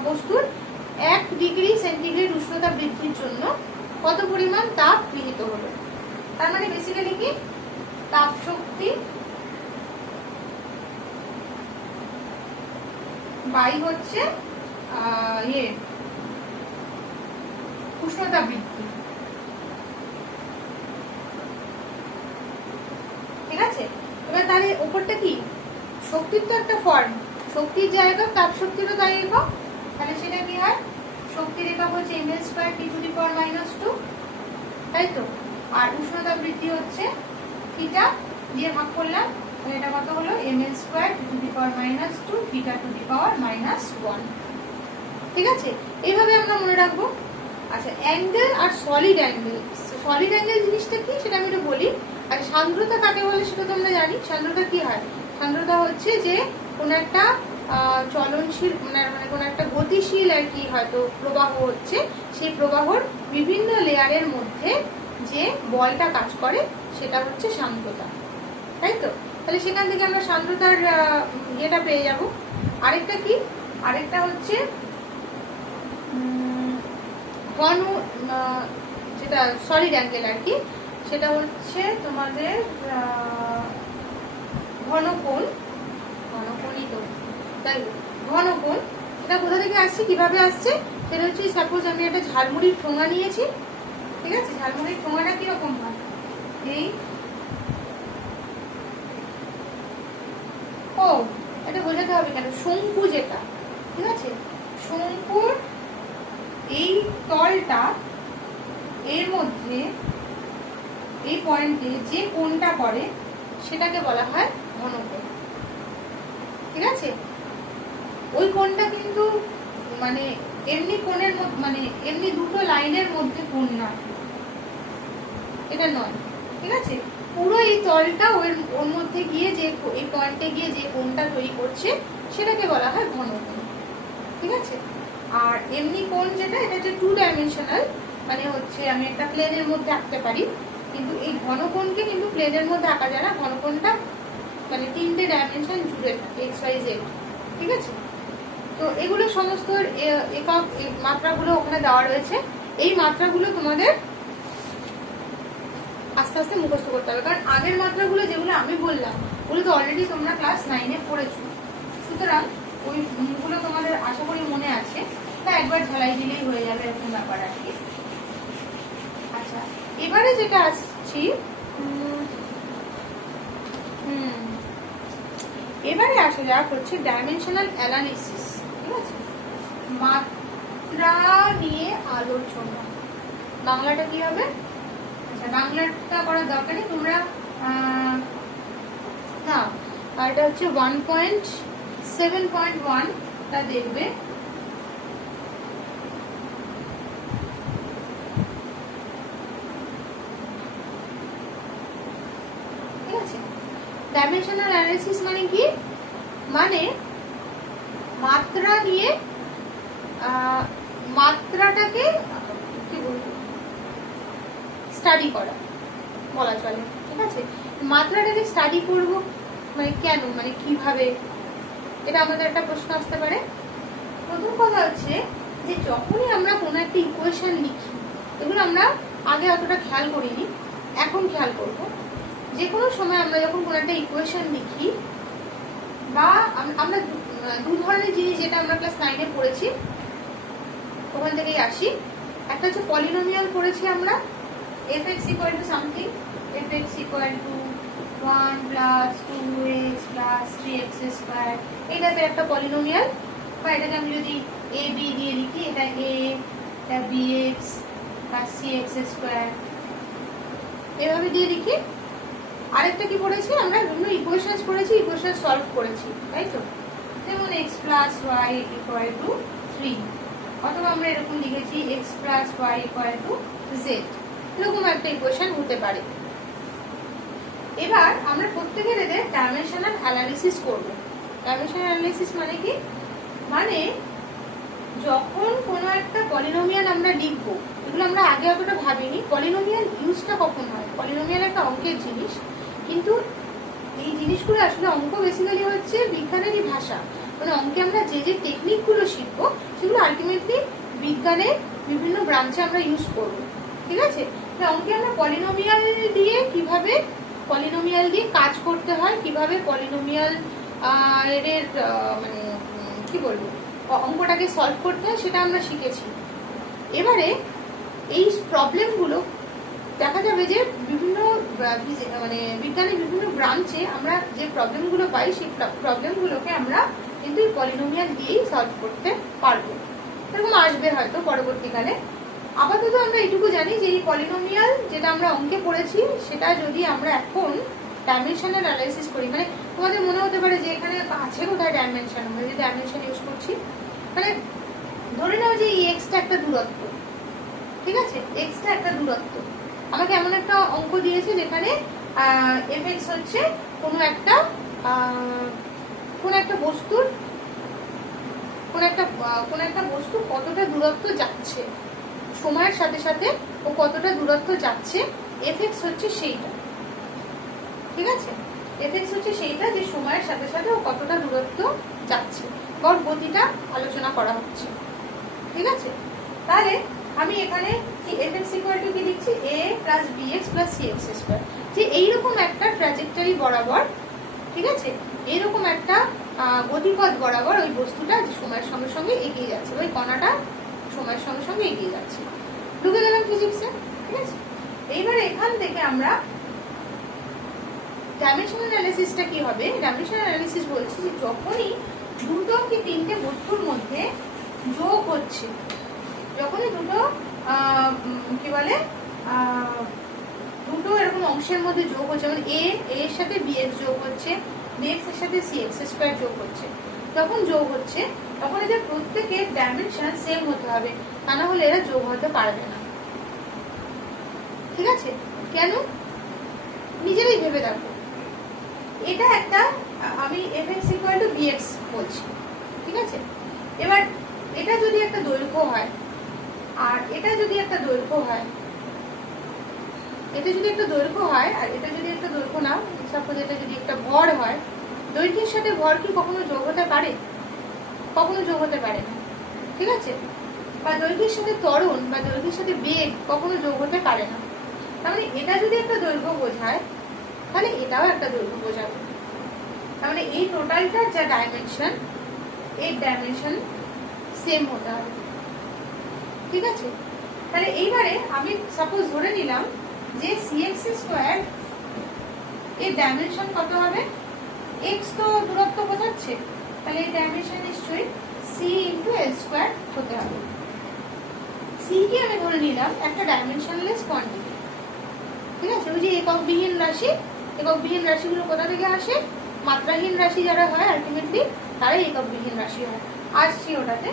বস্তুর 1 ডিগ্রি সেন্টিগ্রেড উষ্ণতা বৃদ্ধির জন্য কত পরিমাণ তাপ গৃহীত হলো। তার মানে বেসিক্যালি কি, তাপ শক্তি বাই হচ্ছে উষ্ণতা বৃদ্ধি। ঠিক আছে, এবার তাহলে উপরটা কি, শক্তির তো একটা ফর্ম, শক্তির জায়গা তাপ শক্তিরও তাই একক, তাহলে সেটা কি হয়, শক্তির একক হচ্ছে mL/T⁻², তাই তো। আর উষ্ণতা বৃদ্ধি হচ্ছে থিটা দিয়ে ভাগ করলাম, তাহলে এটা কত হলো mL/T⁻², θ⁻1। ঠিক আছে, এইভাবে আমরা মনে রাখবো। আচ্ছা, অ্যাঙ্গেল আর সলিড অ্যাঙ্গেল, সলিড অ্যাঙ্গেল জিনিসটা কি সেটা আমি একটু বলি। আর সান্দ্রতা কাকে বলে সেটা তো আমরা জানি। সান্দ্রতা কি হয়, সান্দ্রতা হচ্ছে যে কোনো একটা চলনশীল মানে কোনো একটা গতিশীল আর কি হয়তো প্রবাহ হচ্ছে, সেই প্রবাহর বিভিন্ন লেয়ারের মধ্যে যে বলটা কাজ করে সেটা হচ্ছে সান্দ্রতা, তাই তো। তাহলে সেখান থেকে আমরা সান্দ্রতার ইয়েটা পেয়ে যাব। আরেকটা কি, আরেকটা হচ্ছে ঘন, যেটা সলিড অ্যাঙ্গেল আর কি, সেটা হচ্ছে তোমাদের ঘনকোণ, ঘনকোণই তো, তাই ঘনকোণ। এটা কোথা থেকে আসছে, কিভাবে আসছে, সেটা হচ্ছে সাপোজ আমি একটা ঝালমুড়ির ঠোঙা নিয়েছি। ঠিক আছে, ঝালমুড়ির ঠোঙাটা কিরকম হয়, এই এটা বোঝাতে হবে কেন, শঙ্কু যেটা, ঠিক আছে, শঙ্কুর এই তলটা এর মধ্যে এই পয়েন্টে যে কোণটা করে সেটাকে বলা হয় ঘনকোণ। ঠিক আছে, ওই কোণটা কিন্তু মানে এমনি কোণের মানে এমনি দুটো লাইনের মধ্যে কোণ না, এটা নয়। ঠিক আছে, পুরো এই তলটা ওর মধ্যে গিয়ে যে এই পয়েন্টে গিয়ে যে কোণটা তৈরি করছে সেটাকে বলা হয় ঘনকোণ। ঠিক আছে, আর এমনি কোণ যেটা, এটা হচ্ছে 2 ডাইমেনশনাল, মানে হচ্ছে আমি একটা প্লেনের মধ্যে আঁকতে পারি, কিন্তু এই ঘনকোণকে কিন্তু প্লেনের মধ্যে আঁকা যায় না। ঘনকোণটা মানে 3টে ডাইমেনশন জুড়ে থাকে, এক্স ওয়াই জেড। ঠিক আছে, তো এগুলো সমস্ত একক মাত্রাগুলো ওখানে দেওয়া রয়েছে। এই মাত্রাগুলো তোমাদের আস্তে আস্তে মুখস্থ করতে হবে, কারণ আগের মাত্রাগুলো যেগুলো আমি বললাম ওগুলো তো অলরেডি তোমরা ক্লাস 9-এ পড়েছো, সুতরাং ওইগুলো তোমাদের আশা করি মনে আছে, তা একবার ঝালাই দিলেই হয়ে যাবে এরকম ব্যাপার আর কি। আচ্ছা, এবারে যেটা আসছি, এবারে আসা যাক হচ্ছে ডাইমেনশনাল অ্যানালিসিস। ঠিক আছে, মাত্রা নিয়ে আলোচনা, বাংলাটা কি হবে, আচ্ছা বাংলাটা করার দরকার নেই, তোমরা না, এটা হচ্ছে 1.7.1 টা দেখবে। ঠিক আছে, ডাইমেনশনাল অ্যানালিসিস মানে কি, মানে মাত্রা নিয়ে মাত্রাটাকে কি বলবো স্টাডি করা বলা চলে। ঠিক আছে, মাত্রাটাকে স্টাডি করব মানে কেন, মানে কিভাবে, এটা আমাদের একটা প্রশ্ন আসতে পারে। প্রথম কথা হচ্ছে যে যখনই আমরা কোনো একটা ইকুয়েশন লিখি, এগুলো আমরা আগে অতটা খেয়াল করিনি, এখন খেয়াল করব। যে কোনো সময় আমরা যখন কোনো একটা ইকুয়েশন লিখি, বা আমরা দু ধরনের জিনিস যেটা আমরা ক্লাস 9-এ পড়েছি ওখান থেকেই আসি। একটা হচ্ছে পলিনোমিয়াল পড়েছি আমরা, fx equal to something, fx equal to 1 plus 2x plus 3x square, এই টাইপের একটা পলিনোমিয়াল। বা এটাকে আমি যদি a b দিয়ে লিখি, এটা a, এটা bx plus cx square, এভাবে দিয়ে লিখি। আরেকটা কি পড়েছি আমরা, বিভিন্ন ইকুয়েশনস পড়েছি, ইকুয়েশন সলভ করেছি, তাই তো। যেমন x plus y equal to 3, অথবা আমরা এরকম লিখেছি x plus y equal to z, এরকম একটা ইকুয়েশন হতে পারে। এবার আমরা প্রত্যেকের এদের ডাইমেনশনাল অ্যানালিসিস করব। ডাইমেনশনাল অ্যানালিসিস মানে কি, মানে যখন কোনো একটা পলিনোমিয়াল আমরা লিখব, এগুলো আমরা আগে অতটা ভাবিনি, পলিনোমিয়াল ইউজটা কখন হয়। পলিনোমিয়াল একটা অঙ্কের জিনিস, কিন্তু এই জিনিসগুলো আসলে অঙ্ক বেসিক্যালি হচ্ছে বিজ্ঞানেরই ভাষা, মানে অঙ্কে আমরা যে যে টেকনিকগুলো শিখবো সেগুলো আলটিমেটলি বিজ্ঞানের বিভিন্ন ব্রাঞ্চে আমরা ইউজ করব, ঠিক আছে? অঙ্কে আমরা পলিনোমিয়াল দিয়ে কিভাবে পলিনোমিয়াল দিয়ে কাজ করতে হয়, কিভাবে পলিনোমিয়াল এর মানে কি বলবো অঙ্কটাকে সলভ করতে হয় সেটা আমরা শিখেছি। এবারে এই প্রবলেমগুলো দেখা যাবে যে বিভিন্ন মানে বিজ্ঞানের বিভিন্ন ব্রাঞ্চে আমরা যে প্রবলেমগুলো পাই সেই প্রবলেমগুলোকে আমরা কিন্তু এই পলিনোমিয়াল দিয়েই সলভ করতে পারবো, এরকম আসবে হয়তো পরবর্তীকালে। আপাতত আমরা এটুকু জানি যে এই পলিনোমিয়াল যেটা আমরা অঙ্কে পড়েছি সেটা যদি আমরা এখন ডাইমেনশনাল অ্যানালাইসিস করি, মানে তোমাদের মনে হতে পারে যে এখানে আছে কোথায় ডাইমেনশন, আমরা যে ডাইমেনশন ইউজ করছি, মানে ধরে নাও যে এই এক্সটা একটা দূরত্ব, ঠিক আছে? এক্সটা একটা দূরত্ব, আমাকে এমন একটা অঙ্ক দিয়েছে যেখানে এফএক্স হচ্ছে কোনো একটা বস্তুর কোন একটা বস্তু কতটা দূরত্ব যাচ্ছে সময়ের সাথে সাথে, ও কতটা দূরত্ব যাচ্ছে, এফএক্স হচ্ছে সেইটা, ঠিক আছে? এফএক্স হচ্ছে সেইটা যে সময়ের সাথে সাথে ও কতটা দূরত্ব যাচ্ছে, ওর গতিটা আলোচনা করা হচ্ছে, ঠিক আছে? তাহলে আমি এখানে কি এফএক্স ইকুয়াল টু কি লিখছি, a plus bx plus cx square, যে এইরকম একটা ট্র্যাজেক্টরি বরাবর, ঠিক আছে, এইরকম একটা গতিপথ বরাবর ওই বস্তুটা সময়ের সঙ্গে সঙ্গে এগিয়ে যাচ্ছে, ওই কণাটা সময়ের সঙ্গে সঙ্গে এগিয়ে যাচ্ছে। ঢুকে গেলাম ফিজিক্সে, ঠিক আছে? এইবারে এখান থেকে আমরা ডাইমেনশনাল অ্যানালিসিসটা কি হবে, ডাইমেনশনাল অ্যানালিসিস বলছি যে যখনই দুটো কি তিনটে বস্তুর মধ্যে যোগ হচ্ছে, যখনই দুটো কি বলে দুটো এরকম অংশের মধ্যে যোগ হচ্ছে, যেমন এ এর সাথে bx যোগ হচ্ছে, bx এর সাথে cx স্কয়ার যোগ হচ্ছে, যখন যোগ হচ্ছে তখন এদের প্রত্যেকের ডাইমেনশন সেম হতে হবে, তা না হলে এরা যোগ হতে পারবে না, ঠিক আছে? কেন নিজেরাই ভেবে দেখো, এটা একটা আমি fx ইকুয়াল টু bx বলছি, ঠিক আছে? এবার এটা যদি একটা দৈর্ঘ্য হয় আর এটা যদি একটা দৈর্ঘ্য হয়, এটা যদি একটা দৈর্ঘ্য হয় আর এটা যদি একটা দৈর্ঘ্য না, সাপোজ এটা যদি একটা ভর হয়, দৈর্ঘ্যের সাথে ভর কি কখনো যোগ হতে পারে? কখনো যোগ হতে পারে না, ঠিক আছে? বা দৈর্ঘ্যের সাথে ত্বরণ বা দৈর্ঘ্যের সাথে বেগ কখনো যোগ হতে পারে না। তার মানে এটা যদি একটা দৈর্ঘ্য বোঝায় তাহলে এটাও একটা দৈর্ঘ্য বোঝাবে, তার মানে এই টোটালটার যা ডাইমেনশন, এই ডাইমেনশন সেম হতে হবে, ঠিক আছে? তাহলে এইবারে আমি সাপোজ ধরে নিলাম যে cx স্কয়ার এর ডাইমেনশন কত হবে, x তো দূরত্ব বোঝাচ্ছে, তাহলে এই ডাইমেনশন নিশ্চয়ই c ইনটু l স্কয়ার হতে হবে। c কে আমি ধরে নিলাম একটা ডাইমেনশনলেস কোয়ান্টিটি, ঠিক আছে? ওই যে এককবিহীন রাশি, এককবিহীন রাশিগুলো কোথা থেকে আসে, মাত্রাহীন রাশি যারা হয় আলটিমেটলি তারাই এককবিহীন রাশি হয়, আসছি ওটাতে।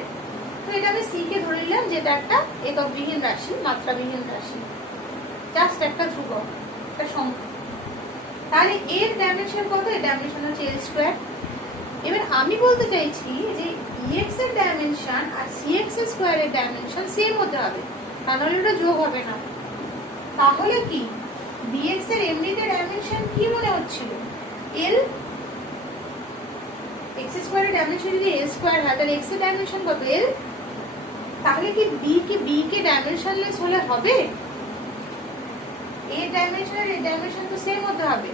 তো এটা আমি সি কে ধরে নিলাম যেটা একটা এককবিহীন রাশি, মাত্রাবিহীন রাশি, জাস্ট একটা ধ্রুবক, একটা সংখ্যা। তাহলে এর ডাইমেনশন কত, এর ডাইমেনশন হচ্ছে l স্কয়ার। এবার আমি বলতে চাইছি যে ex এর ডাইমেনশন আর cx স্কয়ার এর ডাইমেনশন সেম হতে হবে, তাহলে ওটা যোগ হবে না। তাহলে কি bx এর এমনিতে ডাইমেনশন কি মনে হচ্ছিল, l, x স্কয়ার এর ডাইমেনশন যদি l স্কয়ার হয় তাহলে x এর ডাইমেনশন কত, l। তাহলে কি b কে ডাইমেনশনলেস হলে হবে, এর ডাইমেনশন আর এর ডাইমেনশন তো সেম হতে হবে,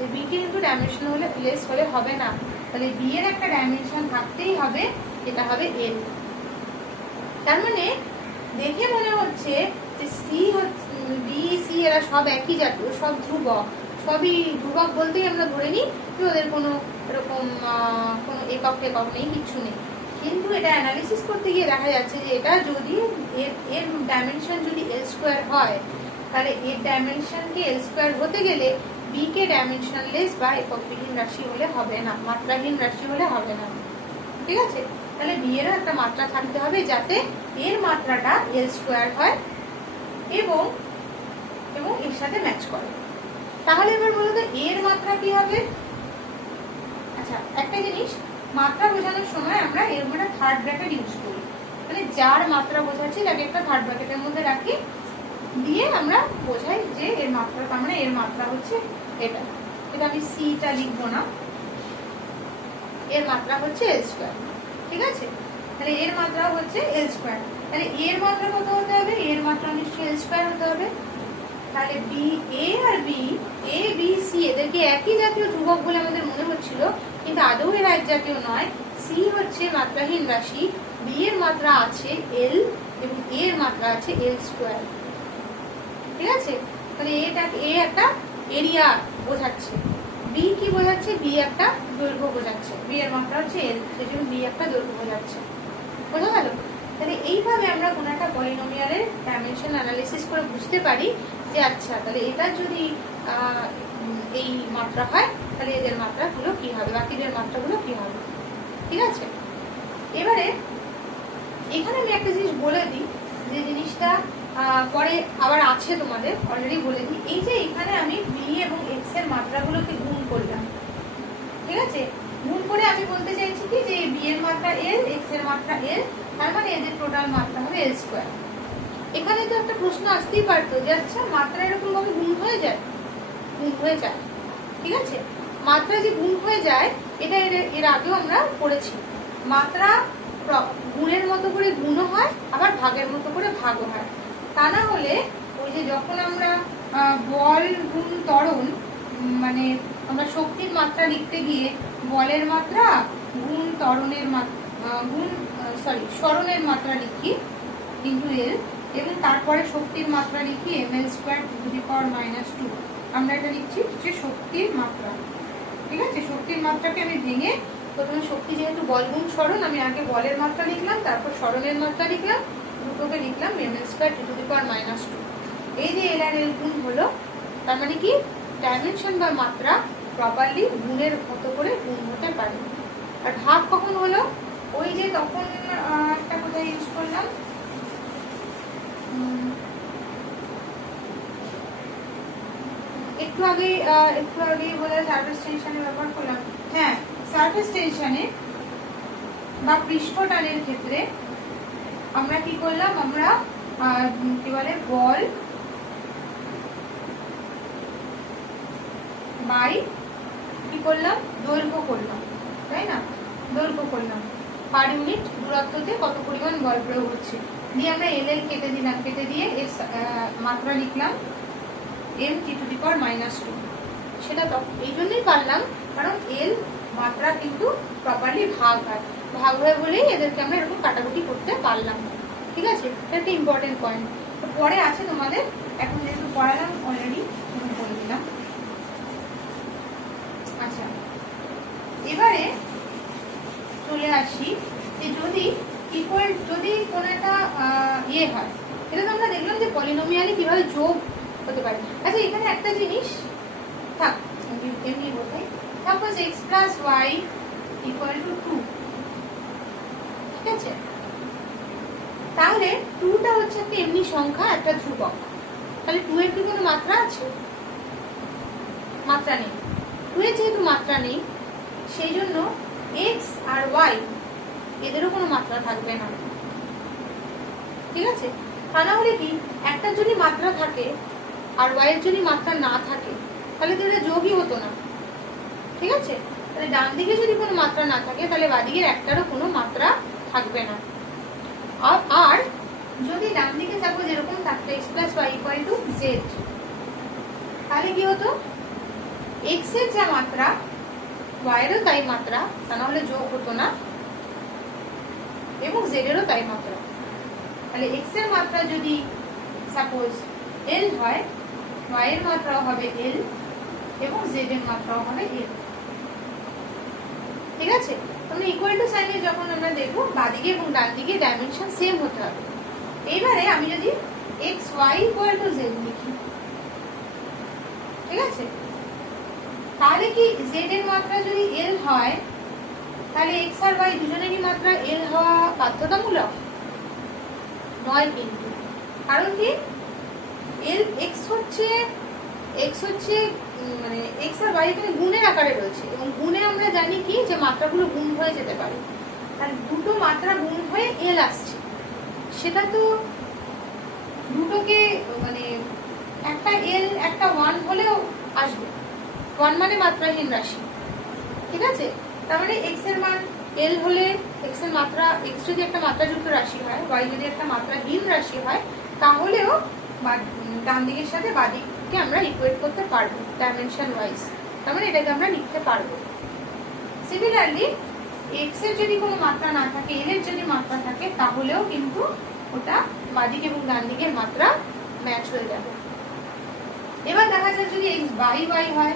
এই b কে কিন্তু ডাইমেনশন হলে লেস হলে হবে না, তাহলে b এর একটা ডাইমেনশন থাকতেই হবে, এটা হবে l। তার মানে দেখে মনে হচ্ছে যে c b c এরা সব একই জাতীয়, সব ধ্রুবক, সবই ধ্রুবক বলতেই আমরা ধরে নিই যে ওদের কোনো এরকম কোনো একক নেই, কিচ্ছু নেই। কিন্তু এটা অ্যানালিসিস করতে গিয়ে দেখা যাচ্ছে যে এটা যদি এর ডাইমেনশন যদি l স্কয়ার হয় তাহলে এর ডাইমেনশনকে l স্কয়ার হতে গেলে b কে ডাইমেনশনলেস বা এককবিহীন রাশি হলে হবে না, মাত্রাহীন রাশি হলে হবে না, ঠিক আছে? তাহলে b এরও একটা মাত্রা থাকতে হবে যাতে এর মাত্রাটা l স্কয়ার হয় এবং এর সাথে ম্যাচ করে। তাহলে এবার বলো তো এর মাত্রা কি হবে? আচ্ছা, একটা জিনিস, মাত্রা বোঝানোর সময় আমরা এর মধ্যে থার্ড ব্র্যাকেট ইউজ করি, মানে যার মাত্রা বোঝাচ্ছি তাকে একটা থার্ড ব্র্যাকেটের মধ্যে রাখি, দিয়ে আমরা বোঝাই যে এর মাত্রা, তার মানে এর মাত্রা হচ্ছে এটা। এটা আমি সিটা লিখবো না, এর মাত্রা হচ্ছে এল স্কোয়ার। ঠিক আছে, তাহলে এর মাত্রা হচ্ছে এল স্কোয়ার। তাহলে এর মাত্রা কত হতে হবে? এর মাত্রা নিশ্চয়ই এল স্কোয়ার হতে হবে। তাহলে B A R B, A B C এদেরকে একই জাতীয় ধ্রুবক বলে আমাদের মনে হচ্ছিল, কিন্তু আদৌ এরা এক জাতীয় নয়। সি হচ্ছে মাত্রাহীন রাশি, বি এর মাত্রা আছে এল এবং এ এর মাত্রা আছে এল স্কোয়ার। ঠিক আছে, তাহলে এ একটা এরিয়া বোঝাচ্ছে, বি কি বোঝাচ্ছে? বি একটা দৈর্ঘ্য বোঝাচ্ছে, বি এর মাত্রা হচ্ছে এল, সেই জন্য বি একটা দৈর্ঘ্য বোঝাচ্ছে। বোঝা গেল? তাহলে এইভাবে আমরা কোনো একটা পলিনোমিয়ালের ডাইমেনশন অ্যানালিসিস করে বুঝতে পারি যে আচ্ছা তাহলে এটা যদি এই মাত্রা হয় তাহলে এদের মাত্রাগুলো কি হবে, বাকিদের মাত্রাগুলো কি হবে। ঠিক আছে, এবারে এখানে আমি একটা জিনিস বলে দিই, যে জিনিসটা পরে আবার আছে তোমাদের অলরেডি বলে দিই। এই যে এখানে আমি বি এবং এক্স এর মাত্রাগুলোকে গুণ করলাম। ঠিক আছে, গুণ করে আমি বলতে চাইছি কি যে বি এর মাত্রা এল, এক্স এর মাত্রা এল, তার মানে এদের টোটাল মাত্রা হবে এল স্কোয়ার। এখানে তো একটা প্রশ্ন আসতেই পারতো যে আচ্ছা মাত্রা এরকম ভাবে গুণ হয়ে যায়? গুণ হয়ে যায়। ঠিক আছে, মাত্রা যে গুণ হয়ে যায় এটা এর আগেও আমরা পড়েছি। মাত্রা গুণের মতো করে গুণও হয়, আবার ভাগের মতো করে ভাগও হয়। তা না হলে ওই যে যখন আমরা বল গুণ ত্বরণ, মানে আমরা শক্তির মাত্রা লিখতে গিয়ে বলের মাত্রা গুণ ত্বরণের সরণের মাত্রা লিখি ইন্টু এল, এবং তারপরে শক্তির মাত্রা লিখি ml square to the power -2। আমরা এটা লিখছি হচ্ছে শক্তির মাত্রা। ঠিক আছে, শক্তির মাত্রাকে আমি ভেঙে প্রথমে শক্তি যেহেতু বল গুণ সরণ, আমি আগে বলের মাত্রা লিখলাম, তারপর সরণের মাত্রা লিখলাম, দুটোকে লিখলাম ml square to the power -2। এই যে এল আর এল গুণ হলো, তার মানে কি ডাইমেনশন বা মাত্রা প্রপারলি গুণের মতো করে গুণ হতে পারে। আর ভাগ কখন হলো? ওই যে তখন একটা কোথায় ইউজ করলাম, একটু আগে বলে সারফেস টেনশনে ব্যবহার করলাম। হ্যাঁ, সারফেস টেনশনে বা পৃষ্ঠ টানের ক্ষেত্রে আমরা কি করলাম? আমরা কি বলে বল বাই কি করলাম? দৈর্ঘ্য করলাম, তাই না? দৈর্ঘ্য করলাম, পার ইউনিট দূরত্বতে কত পরিমাণ বল প্রয়োগ হচ্ছে, দিয়ে আমরা এল এল কেটে দিলাম, কেটে দিয়ে এর মাত্রা লিখলাম m t to the power -2। সেটা তো এই জন্যই পারলাম কারণ এল মাত্রা কিন্তু প্রপারলি ভাগ হয় বলেই এদেরকে আমরা এরকম কাটাকুটি করতে পারলাম। ঠিক আছে, এটা একটা ইম্পর্টেন্ট পয়েন্ট। তো পরে আছে তোমাদের, এখন যেহেতু পড়ালাম অলরেডি বলে দিলাম। আচ্ছা, এবারে চলে আসি যে যদি কোনো একটা ইয়ে হয়, এটা তো আমরা দেখলাম যে পলিনোমিয়ালে কিভাবে যোগ হতে পারে। আচ্ছা, এখানে একটা জিনিস থাক, এমনি বলতে suppose x plus y equal to 2। ঠিক আছে, তাহলে 2টা হচ্ছে একটা এমনি সংখ্যা, একটা ধ্রুবক। তাহলে 2 এর কি কোনো মাত্রা আছে? মাত্রা নেই। 2 এর যেহেতু মাত্রা নেই, সেই জন্য x আর y এদেরও কোনো মাত্রা থাকবে না। ঠিক আছে, তা না হলে কি একটা যদি মাত্রা থাকে আর y এর যদি মাত্রা না থাকে তাহলে তো এটা যোগই হতো না। ঠিক আছে, তাহলে ডান দিকে যদি কোনো মাত্রা না থাকে তাহলে বাদিকের একটারও কোনো মাত্রা থাকবে না। আর যদি ডান দিকে থাকবো যেরকম থাকতো x plus y equal to z, তাহলে কি হতো? x এর যা মাত্রা y এরও তাই মাত্রা, তা না হলে যোগ হতো না, এবং জেড এরও তাই মাত্রা। তাহলে x এর মাত্রা যদি সাপোজ l হয়, y এর মাত্রাও হবে l এবং z এর মাত্রাও হবে l। ঠিক আছে, আমরা ইকুয়াল টু সাইনে যখন আমরা দেখব বাদিকে এবং ডান দিকে ডাইমেনশন সেম হতে হবে। এইবারে আমি যদি x y equal to z লিখি, ঠিক আছে, তাহলে কি z এর মাত্রা যদি l হয় তাহলে x আর y দুজনেরই মাত্রা l হওয়া বাধ্যতামূলক নয়। কিন্তু কারণ কি x হচ্ছে মানে x আর y এখানে গুণের আকারে রয়েছে, এবং গুণে আমরা জানি কি যে মাত্রাগুলো গুণ হয়ে যেতে পারে। আর দুটো মাত্রা গুণ হয়ে l আসছে, সেটা তো দুটোকে মানে একটা l একটা 1 হলেও আসবে। 1 মানে মাত্রাহীন রাশি। ঠিক আছে, তার মানে x এর মান l হলে x এর মাত্রা, x যদি একটা মাত্রাযুক্ত রাশি হয়, y যদি একটা মাত্রাহীন রাশি হয়, তাহলেও ডান দিকের সাথে বাঁ দিককে আমরা ইকুয়েট করতে পারবো ডাইমেনশন ওয়াইজ। তার মানে এটাকে আমরা লিখতে পারবো। সিমিলারলি x এর যদি কোনো মাত্রা না থাকে, l এর যদি মাত্রা থাকে, তাহলেও কিন্তু ওটা বাঁ দিক এবং ডান দিকের মাত্রা ম্যাচ হয়ে যাবে। এবার দেখা যায় যদি x বাই y হয়,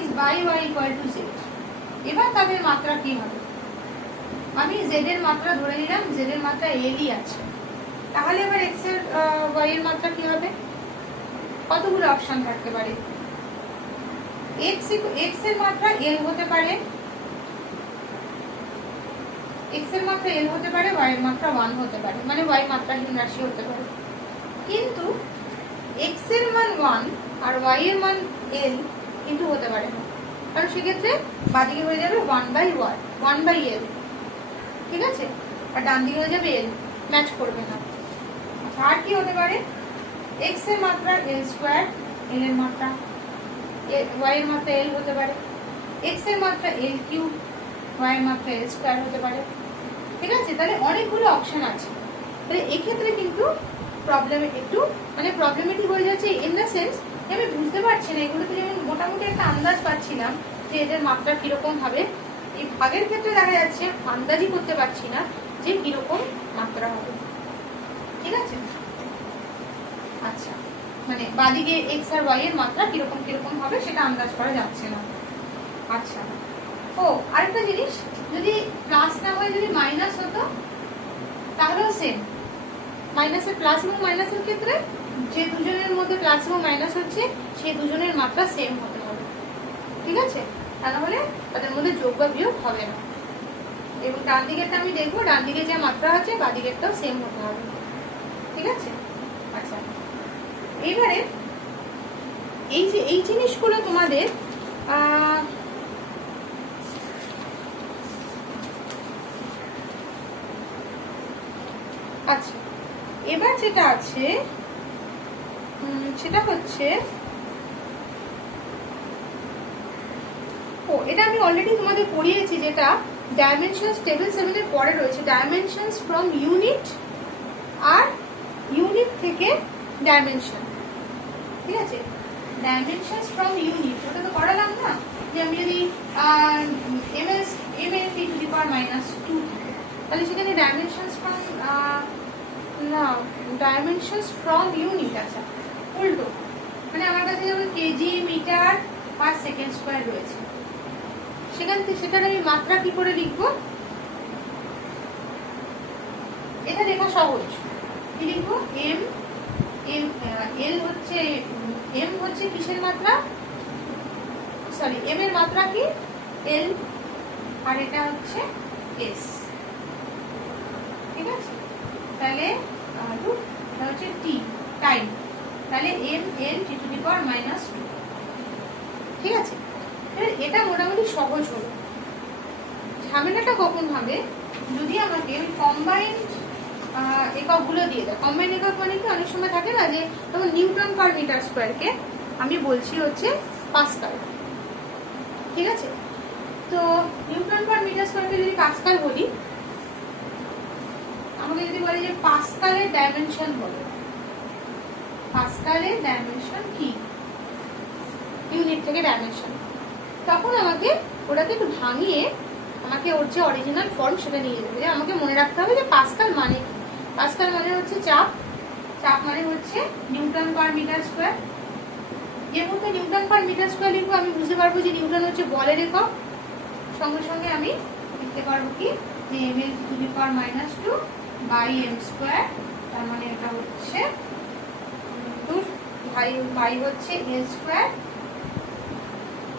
x by y equal to z, এবার তাদের মাত্রা কি হবে? আমি z এর মাত্রা ধরে নিলাম, z এর মাত্রা l ই আছে, তাহলে এবার x এর y এর মাত্রা কি হবে? কতগুলো অপশন থাকতে পারে? x এর মাত্রা l হতে পারে, x এর মাত্রা l হতে পারে, y এর মাত্রা 1 হতে পারে, মানে y মাত্রাহীন রাশি হতে পারে। কিন্তু x এর মান 1 আর y এর মান l কিন্তু হতে পারে না, কারণ সেক্ষেত্রে বাঁদিকে হয়ে যাবে 1/l, ঠিক আছে, আর ডান দিকে হয়ে যাবে l, ম্যাচ করবে না। আর কি হতে পারে? x এর মাত্রা l স্কয়ার, l এর মাত্রা y এর মাত্রা l হতে পারে, x এর মাত্রা l কিউব, y এর মাত্রা l স্কয়ার হতে পারে, ঠিক আছে। তাহলে অনেকগুলো অপশন আছে। তাহলে এক্ষেত্রে কিন্তু প্রবলেমেটিক হয়ে যাচ্ছে, ইন দ্য সেন্স আমি বুঝতে পারছি না, এগুলোতে যেমন মোটামুটি একটা আন্দাজ পাচ্ছিলাম যে এদের মাত্রা কিরকম হবে, এই ভাগের ক্ষেত্রে দেখা যাচ্ছে আন্দাজই করতে পারছি না যে কিরকম মাত্রা হবে, ঠিক আছে। আচ্ছা, মানে বাদিকে x আর y এর মাত্রা কিরকম কিরকম হবে সেটা আন্দাজ করা যাচ্ছে না। আচ্ছা, ও আরেকটা জিনিস, যদি প্লাস না হয় যদি মাইনাস হতো তাহলেও সেম। মাইনাসের প্লাস এবং মাইনাসের ক্ষেত্রে যে দুজনের মধ্যে প্লাস এবং মাইনাস হচ্ছে সেই দুজনের মাত্রা সেম হতে হবে, ঠিক আছে, তা নাহলে তাদের মধ্যে যোগ বা বিয়োগ হবে না। এবং ডান দিকেরটা আমি দেখবো, ডান দিকে যে মাত্রা আছে বাঁ দিকেরটাও সেম হতে হবে, ঠিক আছে। আচ্ছা, এবারে এই জিনিসগুলো তোমাদের আচ্ছা, এবার যেটা আছে সেটা হচ্ছে, এটা আমি অলরেডি তোমাদের পড়িয়েছি, যেটা ডাইমেনশনস টেবিল 7 এর পরে রয়েছে, ডাইমেনশনস ফ্রম ইউনিট আর ইউনিট থেকে ডাইমেনশন, ঠিক আছে। ডাইমেনশনস ফ্রম ইউনিট ওটা তো করালাম না, যে আমি যদি m n t to the power -2 থাকে, তাহলে সেখানে dimensions from dimensions from unit, আচ্ছা উল্টো, মানে আমার কাছে যেমন kg metre per second square রয়েছে, সেখান থেকে সেটার আমি মাত্রা কি করে লিখবো? এটা লেখা সহজ, কি লিখবো? এল হচ্ছে এম হচ্ছে কিসের মাত্রা, সরি এম এর মাত্রা কি এল, আর এটা হচ্ছে এস, ঠিক আছে। তাহলে এটা হচ্ছে টি, টাইম, তাহলে M L T to the power -2, ঠিক আছে। এটা মোটামুটি সহজ হলো। ঝামেলাটা কখন হবে? যদি আমাকে কম্বাইন্ড এককগুলো দিয়ে দেয়। কম্বাইন্ড একক মানে কি, অনেক সময় থাকে না যে তখন নিউটন পার মিটার স্কয়ারকে আমি বলছি হচ্ছে পাস্কাল, ঠিক আছে। তো নিউটন পার মিটার স্কয়ারকে যদি পাস্কাল বলি, আমাকে যদি বলে যে পাস্কালের ডাইমেনশন বলো, পাস্কালের ডাইমেনশন কি, ইউনিট থেকে ডাইমেনশন, তখন আমাকে ওটাকে একটু ভাঙিয়ে আমাকে ওর যে অরিজিনাল ফর্ম সেটা নিয়ে যেতে হবে। আমাকে মনে রাখতে হবে যে পাস্কাল মানে কি। পাস্কাল মানে হচ্ছে চাপ, চাপ মানে হচ্ছে নিউটন পার মিটার স্কয়ার। এর মধ্যে নিউটন পার মিটার স্কয়ার লিখবো, আমি বুঝতে পারবো যে নিউটন হচ্ছে বলের একক, সঙ্গে সঙ্গে আমি লিখতে পারবো কি যে M L to the power -2 by M square, তার মানে এটা হচ্ছে বাই হচ্ছে এল স্কয়ার,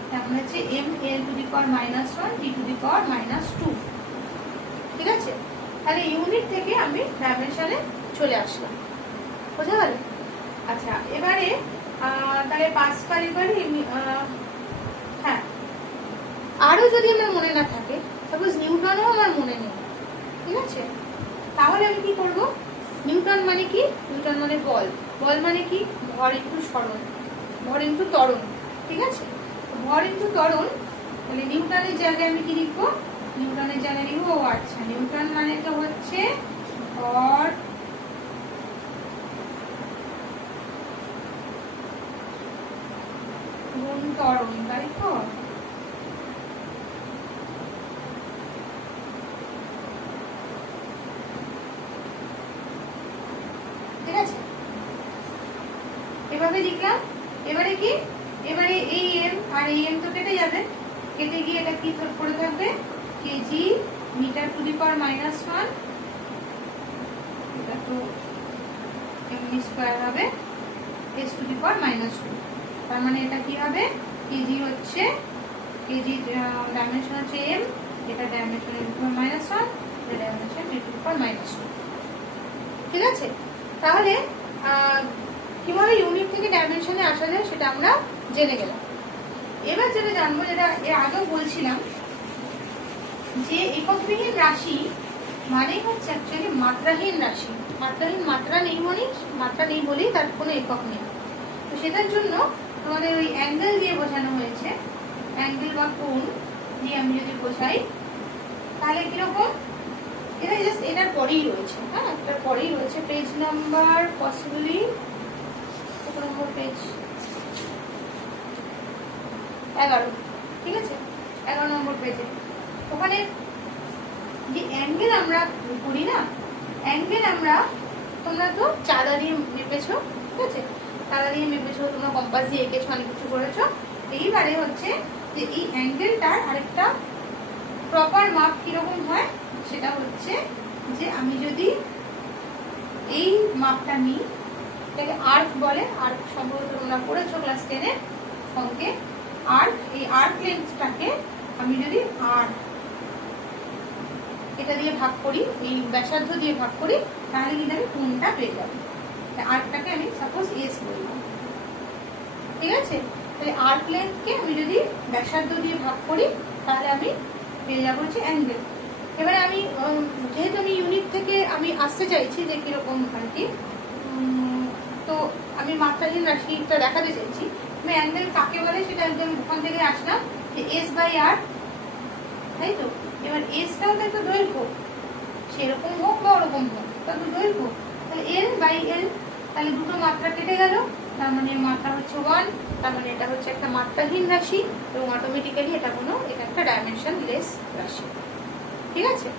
তার মানে হচ্ছে M L to the power -1 T to the power -2, ঠিক আছে। তাহলে ইউনিট থেকে আমি ডাইমেনশনে চলে আসলাম, বোঝা গেল? আচ্ছা, এবারে তাহলে পাস্কাল, এবারে হ্যাঁ, আরো যদি আমার মনে না থাকে, সাপোজ নিউটনও আমার মনে নেই, ঠিক আছে, তাহলে আমি কি করব? নিউটন মানে কি? নিউটন মানে বল, বল মানে কি? ভর ইনটু সরণ, ভর ইনটু ত্বরণ, ঠিক আছে। ভর ইনটু ত্বরণ, তাহলে নিউটনের জায়গায় আমি কি লিখবো, নিউটনের জায়গায় লিখবো, আচ্ছা নিউটন মানে তো হচ্ছে ভর গুণ ত্বরণ, তাই তো? ঠিক আছে, এভাবে লিখলাম। এবারে কি, এবারে এই এম আর এই এম তো কেটে যাবে, কেটে গিয়ে এটা কি পড়ে থাকবে, KG metre two the power -1, এটা তো এমনি স্কয়ার হবে এস টু দি পাওয়ার -2। তার মানে এটা কি হবে, কেজি হচ্ছে, কেজি ডাইমেনশন হচ্ছে এম, এটা ডাইমেনশন এর উপর -1, এটা ডাইমেনশন এর উপর -2। ঠিক আছে, তাহলে কিভাবে ইউনিট থেকে ডাইমেনশনে আসা যায় সেটা আমরা জেনে গেলাম। এবার যেটা জানবো, যেটা এর আগেও বলছিলাম, যে এককবিহীন রাশি মানে হচ্ছে অ্যাকচুয়ালি মাত্রাহীন রাশি। মাত্রাহীন, মাত্রা নেই মানে, মাত্রা নেই বলেই তার কোনো একক নেই। তো সেটার জন্য তোমাদের ওই অ্যাঙ্গেল দিয়ে বোঝানো হয়েছে, অ্যাঙ্গেল বা কোণ দিয়ে আমি যদি বোঝাই তাহলে কিরকম, এটা জাস্ট এটার পরেই রয়েছে, হ্যাঁ এটার পরেই রয়েছে। পেজ নাম্বার পসিবলি কত নম্বর পেজ, 11, ঠিক আছে 11 নম্বর পেজে। ওখানে যে অ্যাঙ্গেল আমরা করি না, অ্যাঙ্গেল আমরা, তোমরা তো চাঁদা দিয়ে মেপেছো, ঠিক আছে, চাঁদা দিয়ে মেপেছো, তোমরা কম্পাস দিয়ে এঁকেছো, অনেক কিছু করেছো। এইবারে হচ্ছে যে এই অ্যাঙ্গেলটার আরেকটা প্রপার মাপ কিরকম হয়, সেটা হচ্ছে যে আমি যদি এই মাপটা নিই, এটাকে আর্ক বলে, আর্ক সম্ভবত তোমরা পড়েছো ক্লাস 10-এ অঙ্কে। আর্ক, এই আর্ক লেন্থটাকে আমি যদি আর এটা দিয়ে ভাগ করি, এই ব্যাসার্ধ দিয়ে ভাগ করি, তাহলে কিন্তু আমি কোণটা পেয়ে যাবো। আর্কটাকে আমি সাপোজ এস বললাম, ঠিক আছে। তাহলে আর্ক লেন্থকে আমি যদি ব্যাসার্ধ দিয়ে ভাগ করি তাহলে আমি পেয়ে যাবো হচ্ছে অ্যাঙ্গেল। এবারে আমি যেহেতু আমি ইউনিট থেকে আমি আসতে চাইছি যে কিরকম আর কি, তো আমি মাত্রাহীন রাশিটা দেখাতে চাইছি, আমি অ্যাঙ্গেল কাকে বলে সেটা একদম ওখান থেকে আসলাম যে এস বাই আর, তাই তো। এবার এসটাও তো একটা দৈর্ঘ্য, সেরকম হোক বা ওরকম হোক, তা তো দৈর্ঘ্য, তাহলে এল বাই এল, তাহলে দুটো মাত্রা কেটে গেল, তার মানে মাত্রা হচ্ছে 1, তার মানে এটা হচ্ছে একটা মাত্রাহীন রাশি এবং অটোমেটিক্যালি এটা একটা ডাইমেনশন লেস রাশি, ঠিক আছে।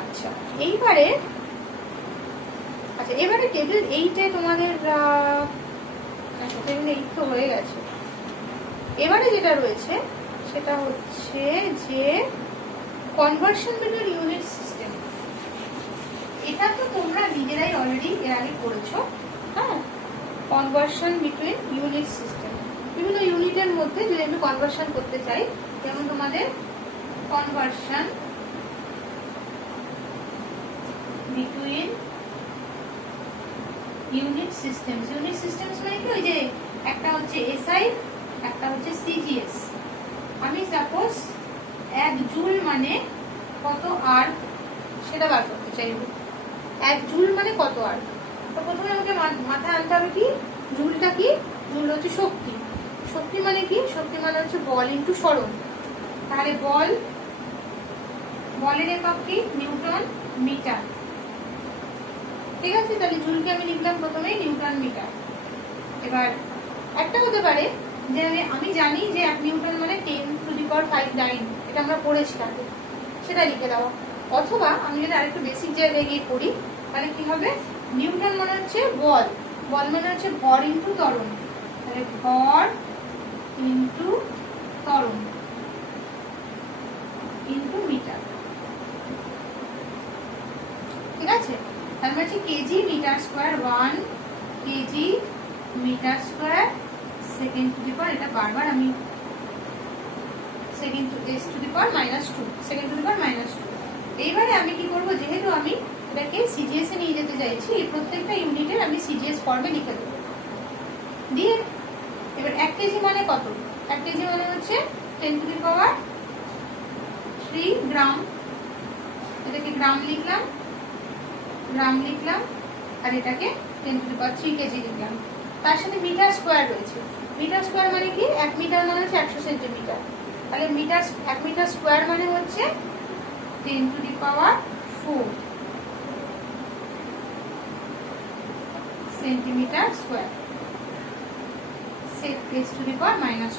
আচ্ছা এবারে টেবিল 8-এ তোমাদের টেবিল 8 তো হয়ে গেছে। এবারে যেটা রয়েছে সেটা হচ্ছে যে কনভার্সন বিটুইন ইউনিট সিস্টেম। এটা তো তোমরা নিজেরাই অলরেডি এর আগে করেছো, হ্যাঁ। কনভার্সন বিটুইন ইউনিট সিস্টেম, বিভিন্ন ইউনিটের মধ্যে যদি আমি কনভার্সন করতে চাই, যেমন তোমাদের conversion between unit systems. Unit systems মানে কি, ওই যে একটা হচ্ছে এসআই, একটা হচ্ছে সিজিএস। আমি সাপোজ 1 জুল মানে কত আর্ক সেটা বার করতে চাইব। 1 জুল মানে কত আর্ক, তো প্রথমে আমাকে মাথায় আনতে হবে কি, জুলটা কি, জুল হচ্ছে শক্তি। শক্তি মানে কি, শক্তি মানে হচ্ছে বল ইন্টু সরণ। তাহলে বলের একক কি, নিউটন মিটার, ঠিক আছে। তাহলে জুলকে আমি লিখলাম প্রথমে নিউটন মিটার। এবার একটা হতে পারে যে আমি জানি যে 1 নিউটন মানে 10⁵ ডাইন, এটা আমরা পড়েছি আগে, সেটা লিখে দেওয়া। অথবা আমি যদি আরেকটু বেসিক জায়গায় গিয়ে করি, তাহলে কি হবে, নিউটন মানে হচ্ছে বল, বল মানে হচ্ছে ভর ইন্টু ত্বরণ, তাহলে ভর ইন্টু ত্বরণ ইন্টু মিটার, ঠিক আছে। তার মানে হচ্ছে kg metre square, 1 kg metre square second to the power, এটা বারবার আমি second to s to the power -2, second to the power -2। এইবারে আমি কি করব, যেহেতু আমি এটাকে সিজিএস এ নিয়ে যেতে চাইছি, এই প্রত্যেকটা ইউনিটের আমি সিজিএস ফর্মে লিখে দেবো। দিয়ে এবার 1 কেজি মানে কত, 1 কেজি মানে হচ্ছে 10 টু দি পাওয়ার 3 গ্রাম, এটাকে গ্রাম লিখলাম, আর এটাকে 10 টু দি পাওয়ার 3 কেজি লিখলাম। তার সাথে মিটার স্কোয়ার রয়েছে, মিটার স্কোয়ার মানে কি, 1 মিটার মানে হচ্ছে 100 সেন্টিমিটার, তাহলে মিটার 1 মিটার স্কোয়ার মানে হচ্ছে 10⁴ সেন্টিমিটার স্কোয়ার, 10⁻²।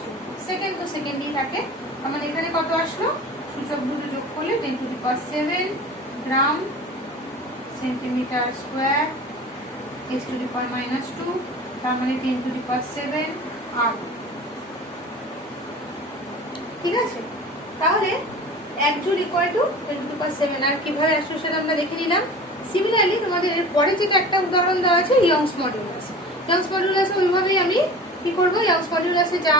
সেকেন্ড তো সেকেন্ডই থাকে, আমার এখানে কত আসলো, সূচক দুটো যোগ করলে 10⁷ গ্রাম সেন্টিমিটার স্কোয়ার, 10⁻², তার মানে 10⁷ আর। ঠিক আছে, তাহলে 1 জুল ইকুয়াল টু 10⁷। আর কিভাবে আসলো সেটা আমরা দেখে নিলাম। সিমিলারলি তোমাদের এর পরে যেটা একটা উদাহরণ দেওয়া আছে ইয়ংস মডুলাস। ইয়ংস মডুলাসে ওইভাবেই আমি কি করব, ইয়ংস মডুলাসে যা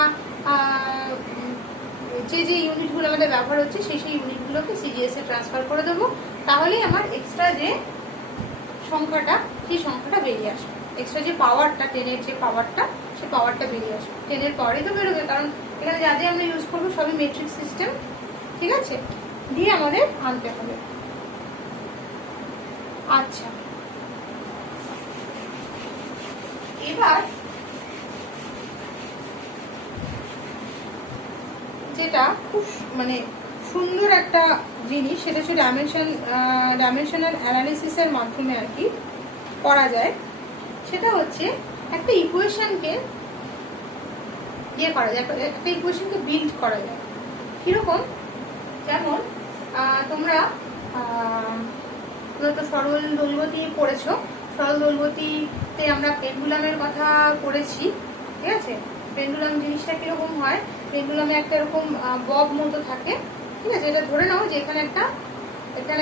যে ইউনিটগুলো আমাদের ব্যবহার হচ্ছে সেই ইউনিটগুলোকে সিজিএস এ ট্রান্সফার করে দেবো, তাহলেই আমার এক্সট্রা যে সংখ্যাটা সেই সংখ্যাটা বেরিয়ে আসবে, এক্সট্রা যে পাওয়ারটা 10-এর যে পাওয়ারটা সেই পাওয়ারটা বেরিয়ে আসবে। 10-এর পাওয়ারই তো বেরোবে, কারণ এখানে যা যা আমরা ইউজ করবো সবই মেট্রিক সিস্টেম। ঠিক আছে, দিয়ে আমাদের আনতে হবে। আচ্ছা, এবার যেটা খুব মানে সুন্দর একটা জিনিস, সেটা হচ্ছে ডাইমেনশনাল অ্যানালিসিসের মাধ্যমে আর কি করা যায়। সেটা হচ্ছে একটা ইকুয়েশনকে করা যায়, একটা ইকুয়েশনকে বিল্ড করা যায়। কিরকম, যেমন তোমরা তো সরল দোলগতি পড়েছো, সরল দোলগতিতে আমরা পেন্ডুলামের কথা পড়েছি। ঠিক আছে, পেন্ডুলাম জিনিসটা কিরকম হয়, পেন্ডুলামে একটা এরকম বব মতো থাকে। ঠিক আছে, এটা ধরে নাও যে এখানে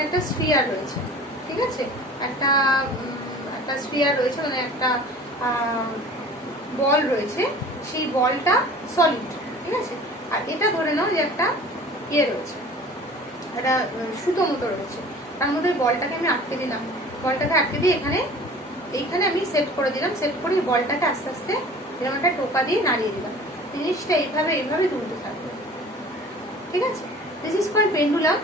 একটা স্ফিয়ার রয়েছে। ঠিক আছে, একটা স্ফিয়ার রয়েছে, মানে একটা বল রয়েছে, সেই বলটা সলিড। ঠিক আছে, আর এটা ধরে নাও যে একটা রয়েছে, একটা সুতো মতো রয়েছে, তার মধ্যে বলটাকে আমি আটকে দিলাম। বলটাকে আটকে দিয়ে এইখানে আমি সেট করে দিলাম, সেট করে বলটাকে আস্তে আস্তে এরকম একটা টোকা দিয়ে নাড়িয়ে দিলাম। জিনিসটা এইভাবে দুলতে থাকবে। ঠিক আছে, দিস ইজ কল্ড পেন্ডুলাম,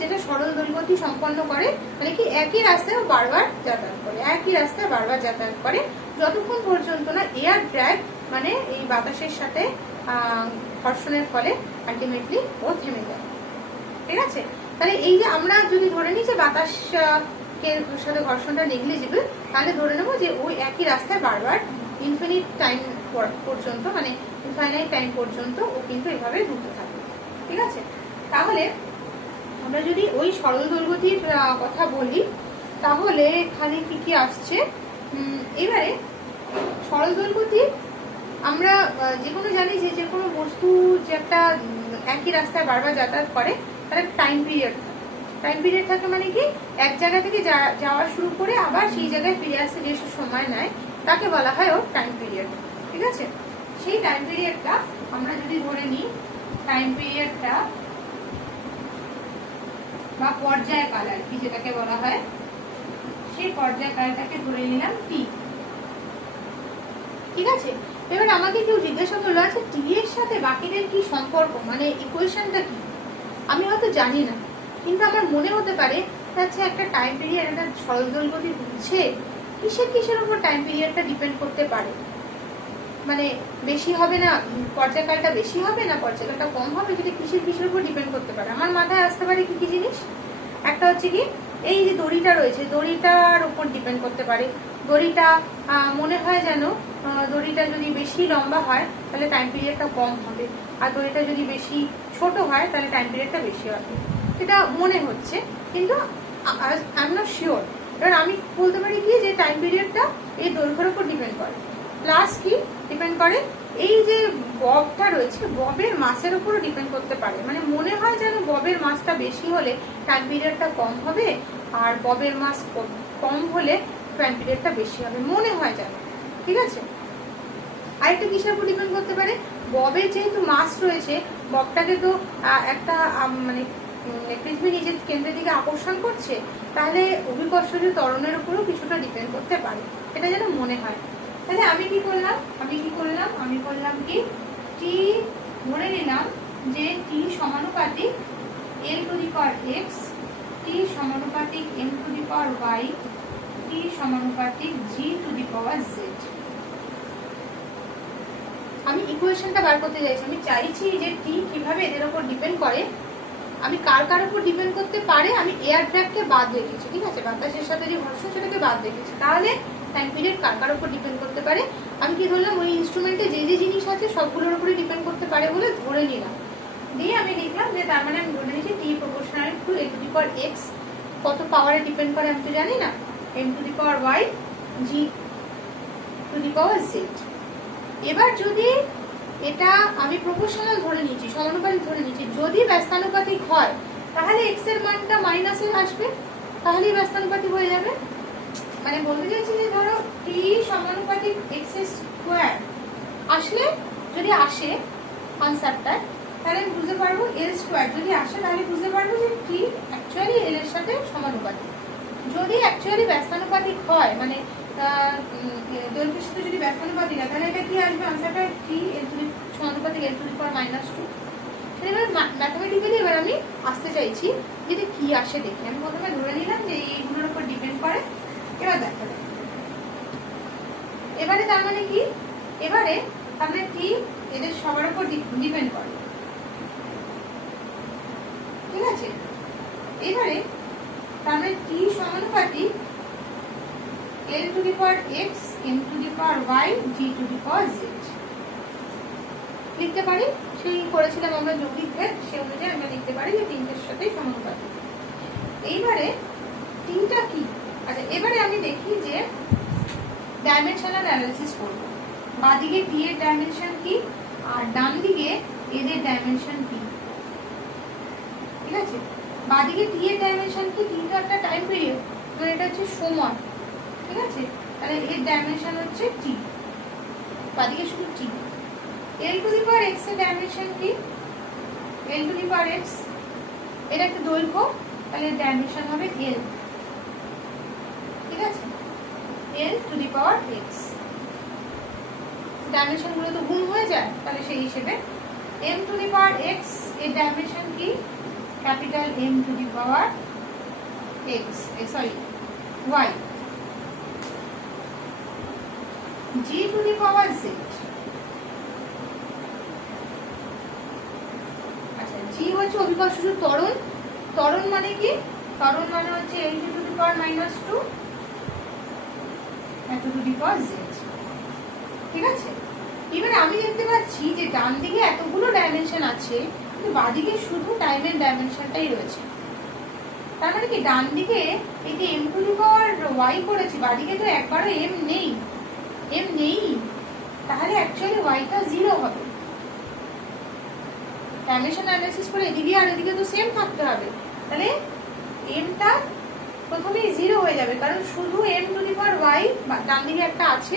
যেটা সরল দোলগতি সম্পন্ন করে, মানে কি একই রাস্তায় বারবার যাতায়াত করে, যতক্ষণ পর্যন্ত না এয়ার ড্র্যাগ, মানে এই বাতাসের সাথে ঘর্ষণের ফলে আলটিমেটলি ও থেমে যায়। ঠিক আছে, তাহলে এই যে আমরা যদি ধরে নিই যে বাতাসের সাথে ঘর্ষণটা নেগলিজিবল, তাহলে ধরে নেবো যে ওই একই রাস্তায় বারবার ইনফিনিট টাইম পর্যন্ত, মানে ইনফাইনাইট টাইম পর্যন্ত ও কিন্তু এভাবে ঘুরতে থাকবে। ঠিক আছে, তাহলে আমরা যদি ওই সরল দোলগতির কথা বলি, তাহলে এখানে কি কি আসছে। এবারে সরল দোলগতি আমরা যে কোনো জানি যে কোনো বস্তু যে একটা একই রাস্তায় বারবার যাতায়াত করে, তার একটা টাইম পিরিয়ড থাকে, মানে কি এক জায়গা থেকে যাওয়া শুরু করে আবার সেই জায়গায় ফিরে আসতে যে সময় নেয় তাকে বলা হয় ওর টাইম পিরিয়ড। ঠিক আছে, সেই টাইম পিরিয়ডটা আমরা যদি ধরে নিই, টাইম পিরিয়ডটা বা পর্যায়কাল আর কি যেটাকে বলা হয়, সেই পর্যায়কালটাকে ধরে নিলাম টি। ঠিক আছে, এবার আমাকে কেউ জিজ্ঞাসা করলো, আচ্ছা টি এর সাথে বাকিদের কি সম্পর্ক, মানে ইকুয়েশনটা কি, আমি হয়তো জানি না, কিন্তু আমার মনে হতে পারে আচ্ছা একটা টাইম পিরিয়ড, একটা সরল দোলগতি বুঝছে, কিসের উপর টাইম পিরিয়ডটা ডিপেন্ড করতে পারে, মানে বেশি হবে না পর্যায়কালটা, বেশি হবে না পর্যায়কালটা কম হবে, যেটা কিসের উপর ডিপেন্ড করতে পারে। আমার মাথায় আসতে পারে কি জিনিস, একটা হচ্ছে কি এই যে দড়িটা রয়েছে, দড়িটার উপর ডিপেন্ড করতে পারে। দড়িটা মনে হয় যেন দড়িটা যদি বেশি লম্বা হয় তাহলে টাইম পিরিয়ডটা কম হবে, আর দড়িটা যদি বেশি ছোট হয় তাহলে টাইম পিরিয়ডটা বেশি হবে, এটা মনে হচ্ছে, কিন্তু আই এম নট শিওর। এবার আমি বলতে পারি কি যে টাইম পিরিয়ডটা এই দৈর্ঘ্যের উপর ডিপেন্ড করে, প্লাস কি ডিপেন্ড করে এই যে ববটা রয়েছে, ববের মাসের উপরও ডিপেন্ড করতে পারে। মানে মনে হয় যেন ববের মাসটা বেশি হলে টাইম পিরিয়ডটা কম হবে, আর ববের মাস কম হলে টাইম পিরিয়ডটা বেশি হবে, মনে হয় যেন। ঠিক আছে, আরেকটা কিসের উপর ডিপেন্ড করতে পারে, ববের যেহেতু মাস রয়েছে, ববটাকে তো একটা মানে পৃথিবী নিজের কেন্দ্রের দিকে আকর্ষণ করছে, তাহলে অভিকর্ষজ ত্বরণের উপরও কিছুটা ডিপেন্ড করতে পারে, এটা যেন মনে হয়। তাহলে আমি কি করলাম কি টি ধরে নিলাম যে টি সমানুপাতিক L to the power x, T সমানুপাতিক M to the power y, T সমানুপাতিক g to the power Z. আমি ইকুয়েশনটা বার করতে চাইছি, আমি চাইছি যে টি কিভাবে এদের উপর ডিপেন্ড করে, আমি কার কার উপর ডিপেন্ড করতে পারে আমি এয়ার ড্র্যাগকে বাদ রেখেছি, ঠিক আছে, বাতাসের সাথে যে ঘর্ষণ সেটাকে বাদ রেখেছি, তাহলে টাইম পিরিয়ড কার কার উপর ডিপেন্ড করতে পারে আমি কি ধরলাম ওই ইনস্ট্রুমেন্টে যে যে জিনিস আছে সবগুলোর উপরে ডিপেন্ড করতে পারে বলে ধরে নিলাম, দিয়ে আমি লিখলাম যে তার মানে আমি ধরে নিয়েছি T proportional to a to the power x, কত পাওয়ারে ডিপেন্ড করে আমি তো জানি না, M to the power y g to the power z. এবার যদি এটা আমি প্রপোর্শনাল ধরে নিয়েছি, সমানুপাতিক ধরে নিয়েছি, যদি ব্যস্তানুপাতিক হয় তাহলে এক্স এর মানটা মাইনাসে আসবে, তাহলেই ব্যস্তানুপাতিক হয়ে যাবে। মানে বলতে চাইছি যে ধরো টি সমানুপাতিক এক্স স্কোয়ার আসলে, যদি আসে আনসারটা, তাহলে আমি বুঝতে পারবো এল স্কোয়ার যদি আসে তাহলে বুঝতে পারবো যে টি অ্যাকচুয়ালি এল এর সাথে সমানুপাতিক। যদি অ্যাকচুয়ালি ব্যস্তানুপাতিক হয়, মানে দৈর্ঘ্যের সাথে যদি ব্যস্তানুপাতিক হয়, তাহলে এটা কি আসবে আনসারটা টি এল টু দি সমানুপাতিক এল টু দি পাওয়ার -2। এবার ম্যাথমেটিক্যালি এবার আমি আসতে চাইছি যদি কি আসে দেখি। আমি প্রথমে ধরে নিলাম যে এইগুলোর উপর ডিপেন্ড করে। এবার দেখা যাক এবারে তার মানে কি, এবারে তার মানে টি এদের সবার উপর ডিপেন্ড করে, ঠিক আছে। এবারে তার মানে টি সমানুপাতিক L to the power x M to the power y g to the power z লিখতে পারি। সেই করেছিলাম আমরা যৌগিক ভেদ, সে অনুযায়ী আমরা লিখতে পারি যে তিনটের সাথেই সমানুপাতিক। এইবারে টিটা কি, আচ্ছা এবারে আমি দেখি যে ডাইমেনশনাল অ্যানালিসিস করব। বাঁদিকে টি এর ডাইমেনশন কি আর ডান দিকে এদের ডাইমেনশন কি, ঠিক আছে। বাঁদিকে টি এর ডাইমেনশন কি, টি তো একটা টাইম পিরিয়ড, মানে এটা হচ্ছে সময়, ঠিক আছে, তাহলে এর ডাইমেনশন হচ্ছে টি, বাঁদিকে শুধু টি। এল টু দি পাওয়ার এক্স এর ডাইমেনশন কি, L to the power x এটা একটা দৈর্ঘ্য, তাহলে এর ডাইমেনশন হবে এল, ঠিক আছে, L to the power x. Dimension গুলো তো গুণ হয়ে যায়, তাহলে সেই হিসেবে M to the power x এর ডাইমেনশন কি, capital M to the power x, sorry y, g to the power z. আচ্ছা জি হচ্ছে অভিকর্ষজ ত্বরণ, ত্বরণ মানে কি, ত্বরণ মানে হচ্ছে এল টু দি পাওয়ার -2 এত টু দি পাওয়ার জেড, ঠিক আছে। এবারে আমি দেখতে পাচ্ছি যে ডান দিকে এতগুলো ডাইমেনশন আছে কিন্তু বাঁদিকে শুধু টাইমের ডাইমেনশনটাই রয়েছে। তার মানে কি ডান দিকে এই যে M to the power Y করেছি, বাঁদিকে তো একবারও এম নেই, এম নেই, তাহলে অ্যাকচুয়ালি ওয়াইটা 0 হবে। ডাইমেনশন অ্যানালাইসিস করে এদিকে আর এদিকে তো সেম থাকতে হবে, তাহলে এমটা প্রথমেই 0 হয়ে যাবে, কারণ শুধু M to the power y ডান দিকে একটা আছে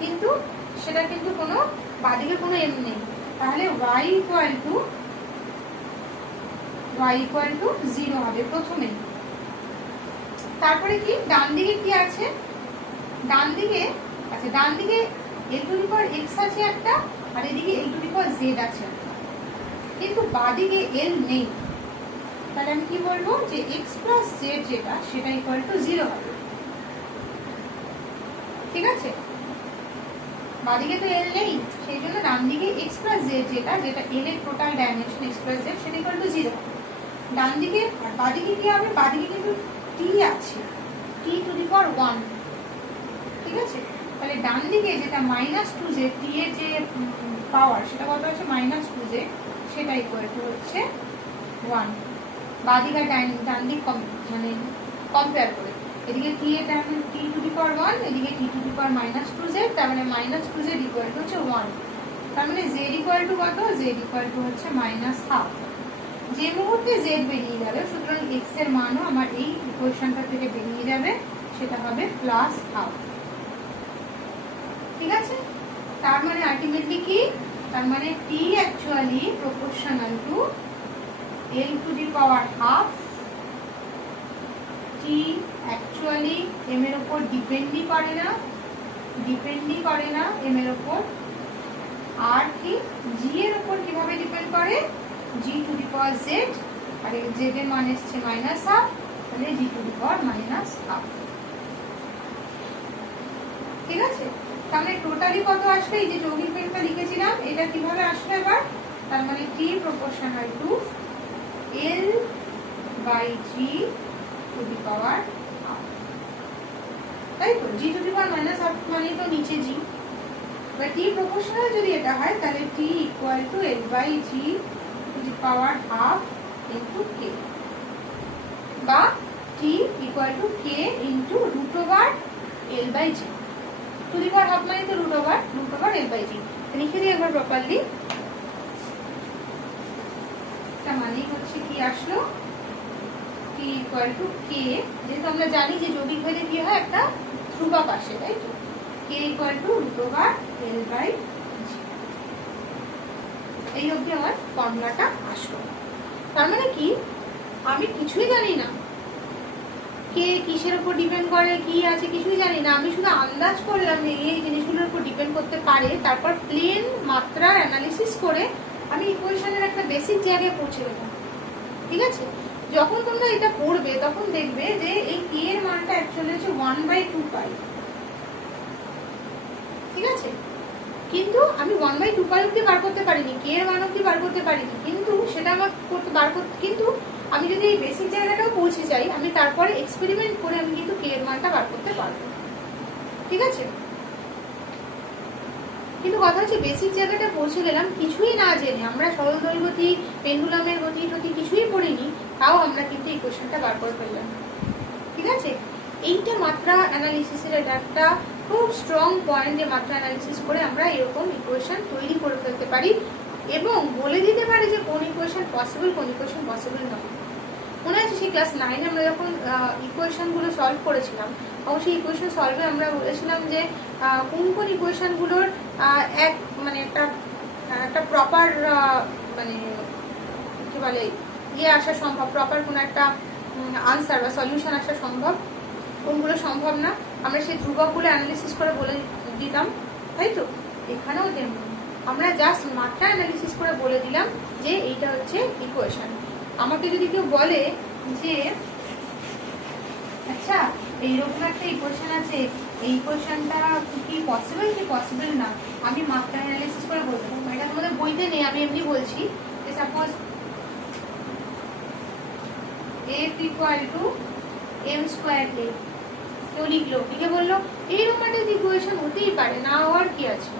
কিন্তু সেটা কিন্তু কোনো বাঁদিকে কোনো এম নেই, তাহলে y ইকুয়াল টু 0 হবে প্রথমেই। তারপরে কি ডান দিকে কি আছে, ডান দিকে আচ্ছা ডান দিকে এল টু দি পাওয়ার এক্স আছে একটা, আর এদিকে এল টু দি পাওয়ার জেড আছে একটা, কিন্তু বাঁদিকে এল নেই, তাহলে আমি কি বলবো যে এক্স প্লাস জেড যেটা সেটা ইকুয়াল টু 0 হবে, ঠিক আছে। বাঁদিকে তো এল নেই, সেই জন্য ডান দিকে এক্স প্লাস জেড যেটা এল এর total dimension x plus Z সেটা ইকুয়াল টু 0। ডান দিকে আর বাঁদিকে কি হবে, বাঁদিকে কিন্তু টি আছে, টি টু দি পাওয়ার 1, ঠিক আছে। তাহলে ডান দিকে যেটা -2 জেড টি এর যে পাওয়ার সেটা কত হচ্ছে -2 জেড, সেটা ইকুয়াল টু হচ্ছে 1। বাঁদিকে ডান দিক মানে কম্পেয়ার করে এদিকে টি এর dimension T to the power 1, এদিকে টি টু দি পাওয়ার -2 জেড, তার মানে -2 জেড ইকুয়াল টু হচ্ছে 1, তার মানে জেড ইকুয়াল টু কত, জেড ইকুয়াল টু হচ্ছে -1/2। যে মুহূর্তে জেড বেরিয়ে যাবে সুতরাং এক্স এর মানও আমার এই ইকুয়েশনটা থেকে বেরিয়ে যাবে, সেটা হবে +1/2, ঠিক আছে। তার মানে আলটিমেটলি কি, তার মানে T actually proportional to L to the power 1/2, T actually M এর উপর ডিপেন্ডই করে না এম এর উপর, আর কি জি এর উপর কিভাবে ডিপেন্ড করে, g to the power z, আর জেড এর মান এসছে -1/2, তাহলে জি টু দি পাওয়ার -1/2, ঠিক আছে। তার মানে টোটালি কত আসবে? এই যে যৌগিক বেগটা লিখেছিলাম এটা কিভাবে আসবে এবার? তার মানে t proportional to L/G to the power half, তাই তো? g to the power minus half মানে তো নিচে g, এবার t proportional যদি এটা হয় তাহলে t equal to L/G to the power half into k, বা t equal to k into root over L/G to the power half মানে তো root over L/G। লিখে দিই একবার প্রপারলি। এটা মানে হচ্ছে কি আসলো, t equal to k, যেহেতু আমরা জানি যে যৌগিক ভেদে কি হয় একটা ধ্রুবক আসে, তাই তো? k equal to root over L/G। এই অবধি আমার ফর্মুলাটা আসলো। তার মানে কি আমি কিছুই জানি না, কে কিসের উপর ডিপেন্ড করে, কি আছে কিছুই জানি না, আমি শুধু আন্দাজ করলাম এই জিনিসগুলোর উপর ডিপেন্ড করতে পারে, তারপর প্লেন মাত্রার অ্যানালিসিস করে আমি ইকুয়েশনের একটা বেসিক জায়গায় পৌঁছে গেলাম। ঠিক আছে, যখন তোমরা এটা পড়বে তখন দেখবে যে এই কে এর মানটা অ্যাকচুয়ালি হচ্ছে 1/2π। ঠিক আছে, কিন্তু আমি 1/2π অব্দি বার করতে পারিনি, কে এর মান অব্দি বার করতে পারিনি, কিন্তু সেটা আমার কিন্তু আমি যদি এই বেসিক জায়গাটাও পৌঁছে যাই আমি তারপরে এক্সপেরিমেন্ট করে আমি কিন্তু কে এর মানটা বার করতে পারবো। ঠিক আছে, কিন্তু কথা হচ্ছে বেসিক জায়গাটা পৌঁছে গেলাম কিছুই না জেনে, আমরা সরল দোল গতি, পেন্ডুলামের গতি টতি কিছুই পড়িনি, তাও আমরা কিন্তু ইকুয়েশনটা বার করে ফেললাম। ঠিক আছে, এইটা মাত্রা অ্যানালিসিসের এটা একটা খুব স্ট্রং পয়েন্ট, যে মাত্রা অ্যানালিসিস করে আমরা এরকম ইকুয়েশন তৈরি করে ফেলতে পারি এবং বলে দিতে পারি যে কোন ইকুয়েশন পসিবল কোন ইকুয়েশন পসিবল নয়। মনে আছে সেই ক্লাস 9 আমরা যখন ইকুয়েশনগুলো সলভ করেছিলাম, অবশ্যই ইকুয়েশন সলভে আমরা বলেছিলাম যে কোন কোন ইকুয়েশনগুলোর এক মানে একটা প্রপার মানে কি বলে ইয়ে আসা সম্ভব, প্রপার কোনো একটা আনসার বা সলিউশন আসা সম্ভব, কোনগুলো সম্ভব না আমরা সেই ধ্রুবকগুলো অ্যানালিসিস করে বলে দিতাম, তাই তো? এখানেও তেমন আমরা জাস্ট মাত্রা অ্যানালিসিস করে বলে দিলাম যে এইটা হচ্ছে ইকুয়েশন। আমাকে যদি কেউ বলে যে আচ্ছা এইরকম একটা ইকুয়েশন আছে, এই ইকুয়েশনটা কি পসিবল কি পসিবল না, আমি মাত্রা অ্যানালিসিস করে বলতে পারবো। এটা তোমাদের বইতে নেই, আমি এমনি বলছি যে suppose f equal to m²a, কেউ লিখলো, লিখে বললো এইরকম একটা ইকুয়েশন হতেই পারে, না হওয়ার কি আছে?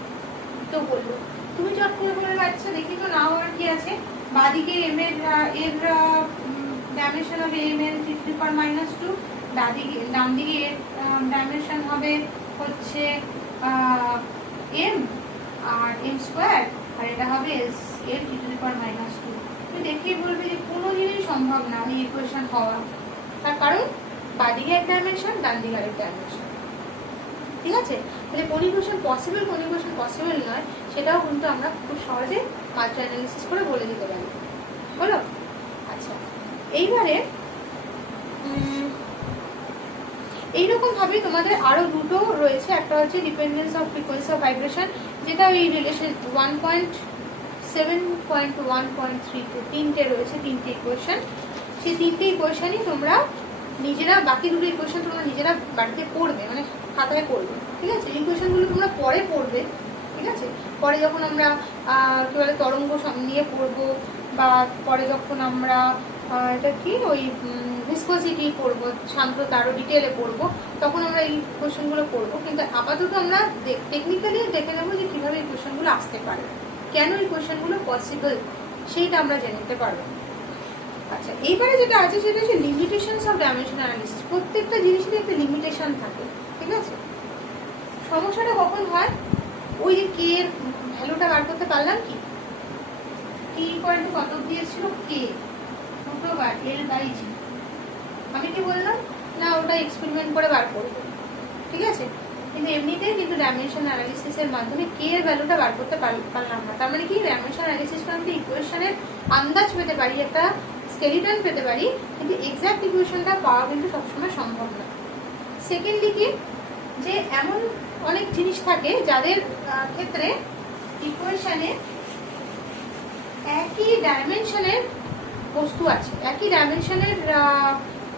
তো বললো তুমি চট করে বলবে আচ্ছা দেখি তো না হওয়ার কি আছে, বাদিকে m এর ডাইমেনশন হবে m এর 3⁻², ডান দিকে এর ডাইমেনশন হবে হচ্ছে m আর m², আর এটা হবে এর 3⁻²। তুমি দেখেই বলবে যে কোনো জিনিস সম্ভব না এই ইকুয়েশন হওয়া, তার কারণ বাদিকে এক ডাইমেনশন ডান দিকে আরেক ডাইমেনশন। ঠিক আছে, তাহলে কোন ইকুয়েশন পসিবল কোন ইকুয়েশন পসিবল নয় সেটাও কিন্তু আমরা খুব সহজে মাত্রা অ্যানালিসিস করে বলে দিতে পারি। বলো আচ্ছা, এইবারে এইরকম ভাবে তোমাদের আরো দুটো রয়েছে, একটা হচ্ছে dependence of frequency of vibration, যেটা এই রিলেশন 1.7.1.3 তিনটে রয়েছে, তিনটে ইকুয়েশন। সেই তিনটে ইকুয়েশনই তোমরা নিজেরা, বাকি দুটো ইকুয়েশন তোমরা নিজেরা বাড়িতে পড়বে, মানে খাতায় পড়বে। ঠিক আছে, ইকুয়েশনগুলো তোমরা পরে পড়বে। ঠিক আছে, পরে যখন আমরা কি বলে তরঙ্গ নিয়ে পড়বো, বা পরে যখন আমরা এটা কি ওই ভিসকোসিটি পড়বো, সান্দ্রতা আরো ডিটেলে পড়বো, তখন আমরা এই কোয়েশনগুলো পড়বো। কিন্তু আপাতত আমরা টেকনিক্যালি দেখে নেবো যে কিভাবে এই কোয়েশনগুলো আসতে পারে, কেন এই কোয়েশনগুলো পসিবল সেইটা আমরা জেনে নিতে পারবো। আচ্ছা, এইবারে যেটা আছে সেটা হচ্ছে লিমিটেশনস অফ ডাইমেনশন অ্যানালিসিস। প্রত্যেকটা জিনিসেরই একটা লিমিটেশন থাকে। ঠিক আছে, সমস্যাটা কখন হয়, ওই যে কে এর ভ্যালুটা বার করতে পারলাম কি, টি ইকুয়াল টু কত দিয়েছিল কে √L/G, আমি কি বললাম না ওটা এক্সপেরিমেন্ট করে বার করবো। ঠিক আছে, কিন্তু এমনিতেই কিন্তু ডাইমেনশন অ্যানালিসিসের মাধ্যমে কে এর ভ্যালুটা বার করতে পারলাম না। তার মানে কি ডাইমেনশন অ্যানালিসিস করে আমরা ইকুয়েশনের আন্দাজ পেতে পারি, একটা স্কেলিটন পেতে পারি, কিন্তু এক্সাক্ট ইকুয়েশনটা পাওয়া কিন্তু সবসময় সম্ভব না। সেকেন্ডলি কি, যে এমন অনেক জিনিস থাকে যাদের ক্ষেত্রে ইকুয়েশনে একই ডাইমেনশনের বস্তু আছে, একই ডাইমেনশনের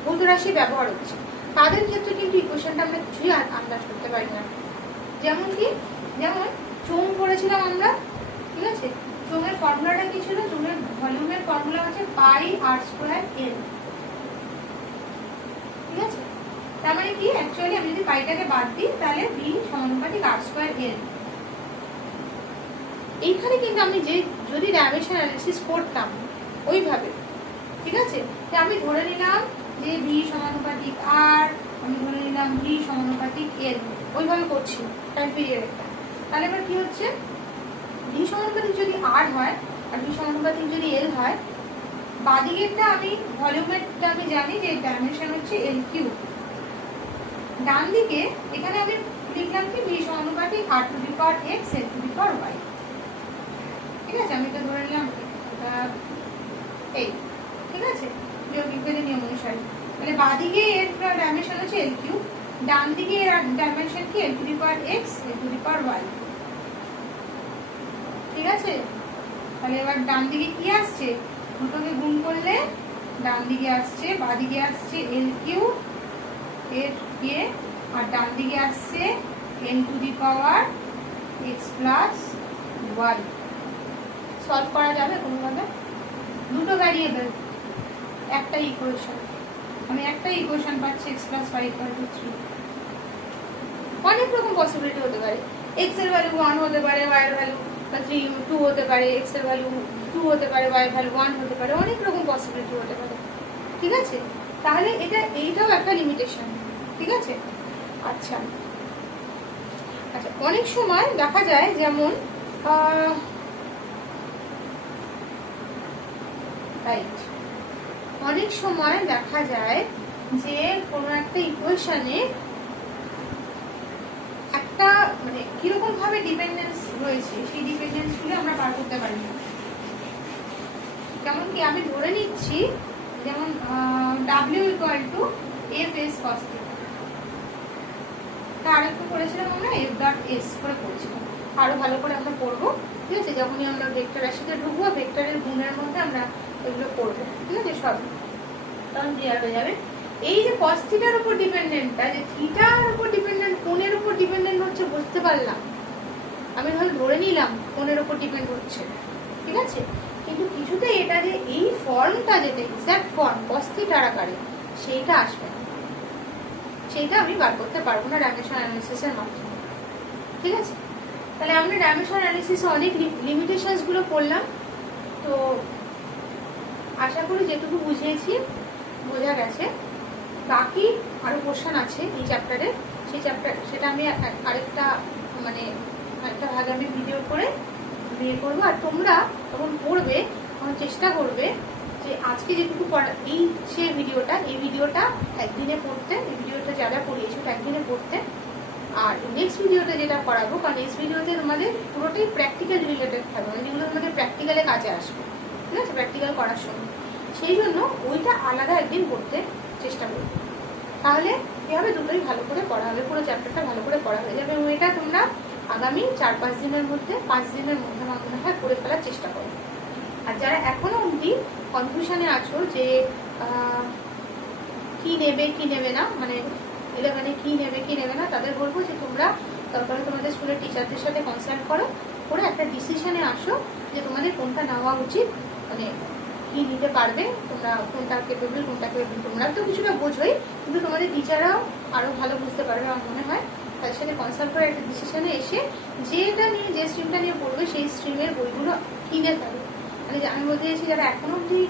ভৌত রাশি ব্যবহার হচ্ছে, তাদের ক্ষেত্রে কিন্তু ইকুয়েশনটা আমরা কিছুই আন্দাজ করতে পারি না। যেমন কি, যেমন চোঙ পড়েছিলাম আমরা, ঠিক আছে? চোঙের ফর্মুলাটা কি ছিল? চোঙের ভলিউমের ফর্মুলা হচ্ছে পাই আর স্কোয়ার এল, ঠিক আছে? তার মানে কি, অ্যাকচুয়ালি আমি যদি পাইটাকে বাদ দিই তাহলে ভি সমানুপাতিক আর স্কোয়ার এল। এইখানে কিন্তু আমি যদি ডাইমেনশন অ্যানালিসিস করতাম ওইভাবে, ঠিক আছে, আমি ধরে নিলাম যে ভি সমানুপাতিক আর, আমি ধরে নিলাম ভি সমানুপাতিক এল, ওইভাবে করছি টাইম পিরিয়ডটা। তাহলে এবার কি হচ্ছে, ভি সমানুপাতিক যদি আর হয় আর ভি সমানুপাতিক যদি এল হয়, বাদিকেরটা আমি ভলিউমেরটা আমি জানি যে ডাইমেনশন হচ্ছে এল কিউ, ডান দিকে এখানে আমি লিখলাম কি ভি সমানুপাতিক r to the power x L to the power y, ঠিক আছে? আমি এটা ধরে নিলাম এই, ঠিক আছে, যৌগিক ভেদের নিয়ম অনুসারে। মানে বাদিকে এর ডাইমেনশন হচ্ছে এল কিউ, ডান দিকে এর ডাইমেনশন কি L to the power x L to the power y, ঠিক আছে? তাহলে এবার ডান দিকে কি আসছে, দুটোকে গুণ করলে ডান দিকে আসছে, বাদিকে আসছে এল কিউ এর ইয়ে, আর ডান দিকে আসছে L to the power x plus y. Solve করা যাবে কোনোভাবে? দুটো ভ্যারিয়েবল, একটা ইকুয়েশন, আমি একটা ইকুয়েশন পাচ্ছি x plus y equal to 3। অনেক রকম পসিবিলিটি হতে পারে, এক্স এর ভ্যালু 1 হতে পারে, ওয়াই এর ভ্যালু 2 হতে পারে, এক্স এর ভ্যালু 2 হতে পারে, ওয়াই এর ভ্যালু 1 হতে পারে, অনেক রকম পসিবিলিটি হতে পারে, ঠিক আছে? তাহলে এইটাও একটা লিমিটেশন, ঠিক আছে? আচ্ছা আচ্ছা, অনেক সময় দেখা যায় যেমন অনেক সময় দেখা যায় যে কোনো একটা ইকুয়েশনে একটা মানে কিরকম ভাবে ডিপেন্ডেন্স রয়েছে, সেই ডিপেন্ডেন্স গুলো আমরা পার করতে পারি না। যেমন কি আমি ধরে নিচ্ছি, যেমন W equal to F S cos theta, তার একটু করেছিলাম আমরা এফ ডট এস করে করেছিলাম, আরো ভালো করে আমরা পড়বো, ঠিক আছে? যখনই আমরা ভেক্টর রাশিতে ঢুকবো, ভেক্টরের গুণের মধ্যে আমরা এগুলো করবো, ঠিক আছে? সব তখন ক্লিয়ার হয়ে যাবে। এই যে কস থিটার উপর ডিপেন্ডেন্টটা, যে থিটার উপর ডিপেন্ডেন্ট কোণের উপর ডিপেন্ডেন্ট হচ্ছে বুঝতে পারলাম, আমি ধরে নিলাম কোণের উপর ডিপেন্ড হচ্ছে, ঠিক আছে? কিন্তু কিছুতে এটা যে এই ফর্মটা, যেটা এক্সাক্ট ফর্ম কস থিটার আকারে, সেইটা আসবে না, সেইটা আমি বার করতে পারবো না ডাইমেনশন অ্যানালিসিসের মাধ্যমে, ঠিক আছে? তাহলে আমরা ডাইমেনশন অ্যানালিসিসে অনেক লিমিটেশনস গুলো পড়লাম। তো আশা করি যেটুকু বুঝিয়েছি বোঝা গেছে। বাকি আরো কোশ্চেন আছে এই চ্যাপ্টারে, সেই চ্যাপ্টার সেটা আমি আরেকটা মানে একটা ভাগে আমি ভিডিও করে বিয়ে করবো। আর তোমরা তখন পড়বে, তখন চেষ্টা করবে যে আজকে যেটুকু পড়া, এই সে ভিডিওটা, এই ভিডিওটা একদিনে পড়তে, এই ভিডিওটা যারা পড়িয়েছি ওটা একদিনে পড়তে, আর নেক্সট ভিডিওতে যেটা পড়াবো, কারণ নেক্সট ভিডিওতে তোমাদের পুরোটাই প্র্যাকটিক্যাল রিলেটেড থাকবে, মানে যেগুলো তোমাদের প্র্যাকটিক্যালে কাজে আসবে, ঠিক আছে? প্র্যাকটিক্যাল করার সময় সেই জন্য ওইটা আলাদা একদিন করতে চেষ্টা করবো। তাহলে কি হবে, দুটোই ভালো করে পড়া হবে, পুরো চ্যাপ্টারটা ভালো করে পড়া হয়ে যাবে, এবং এটা তোমরা আগামী 4-5 দিনের মধ্যে, 5 দিনের মধ্যে মনে হয় করে ফেলার চেষ্টা করো। আর যারা এখনো অবধি কনফিউশনে আছো যে কি নেবে কি নেবে না, মানে 11-এ কি নেবে কি নেবে না, তাদের বলবো যে তোমরা তারপরে তোমাদের স্কুলের টিচারদের সাথে কনসাল্ট করো, করে একটা ডিসিশনে আসো যে তোমাদের কোনটা নেওয়া উচিত, মানে কি নিতে পারবে তোমরা, কোনটা কেপেবল কোনটা কেপেবল। তোমরা তো কিছুটা বোঝোই, কিন্তু তোমাদের টিচাররাও আরো ভালো বুঝতে পারবে আমার মনে হয়। তাদের সাথে কনসাল্ট করে একটা ডিসিশনে এসে যেটা নিয়ে, যে স্ট্রিমটা নিয়ে পড়বে সেই স্ট্রিমের বইগুলো কিনে ফেলো। মানে আমি বলতে চাইছি, যারা এখনো অবধি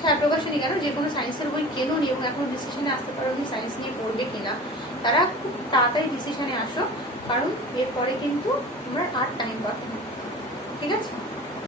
ছায়া প্রকাশনী কেন, যে কোনো সায়েন্সের বই কেনো নি এবং এখন ডিসিশনে আসতে পারো যে সায়েন্স নিয়ে পড়বে কিনা, তারা খুব তাড়াতাড়ি ডিসিশনে আসো, কারণ এরপরে কিন্তু তোমরা আর টাইম পাবে না, ঠিক আছে?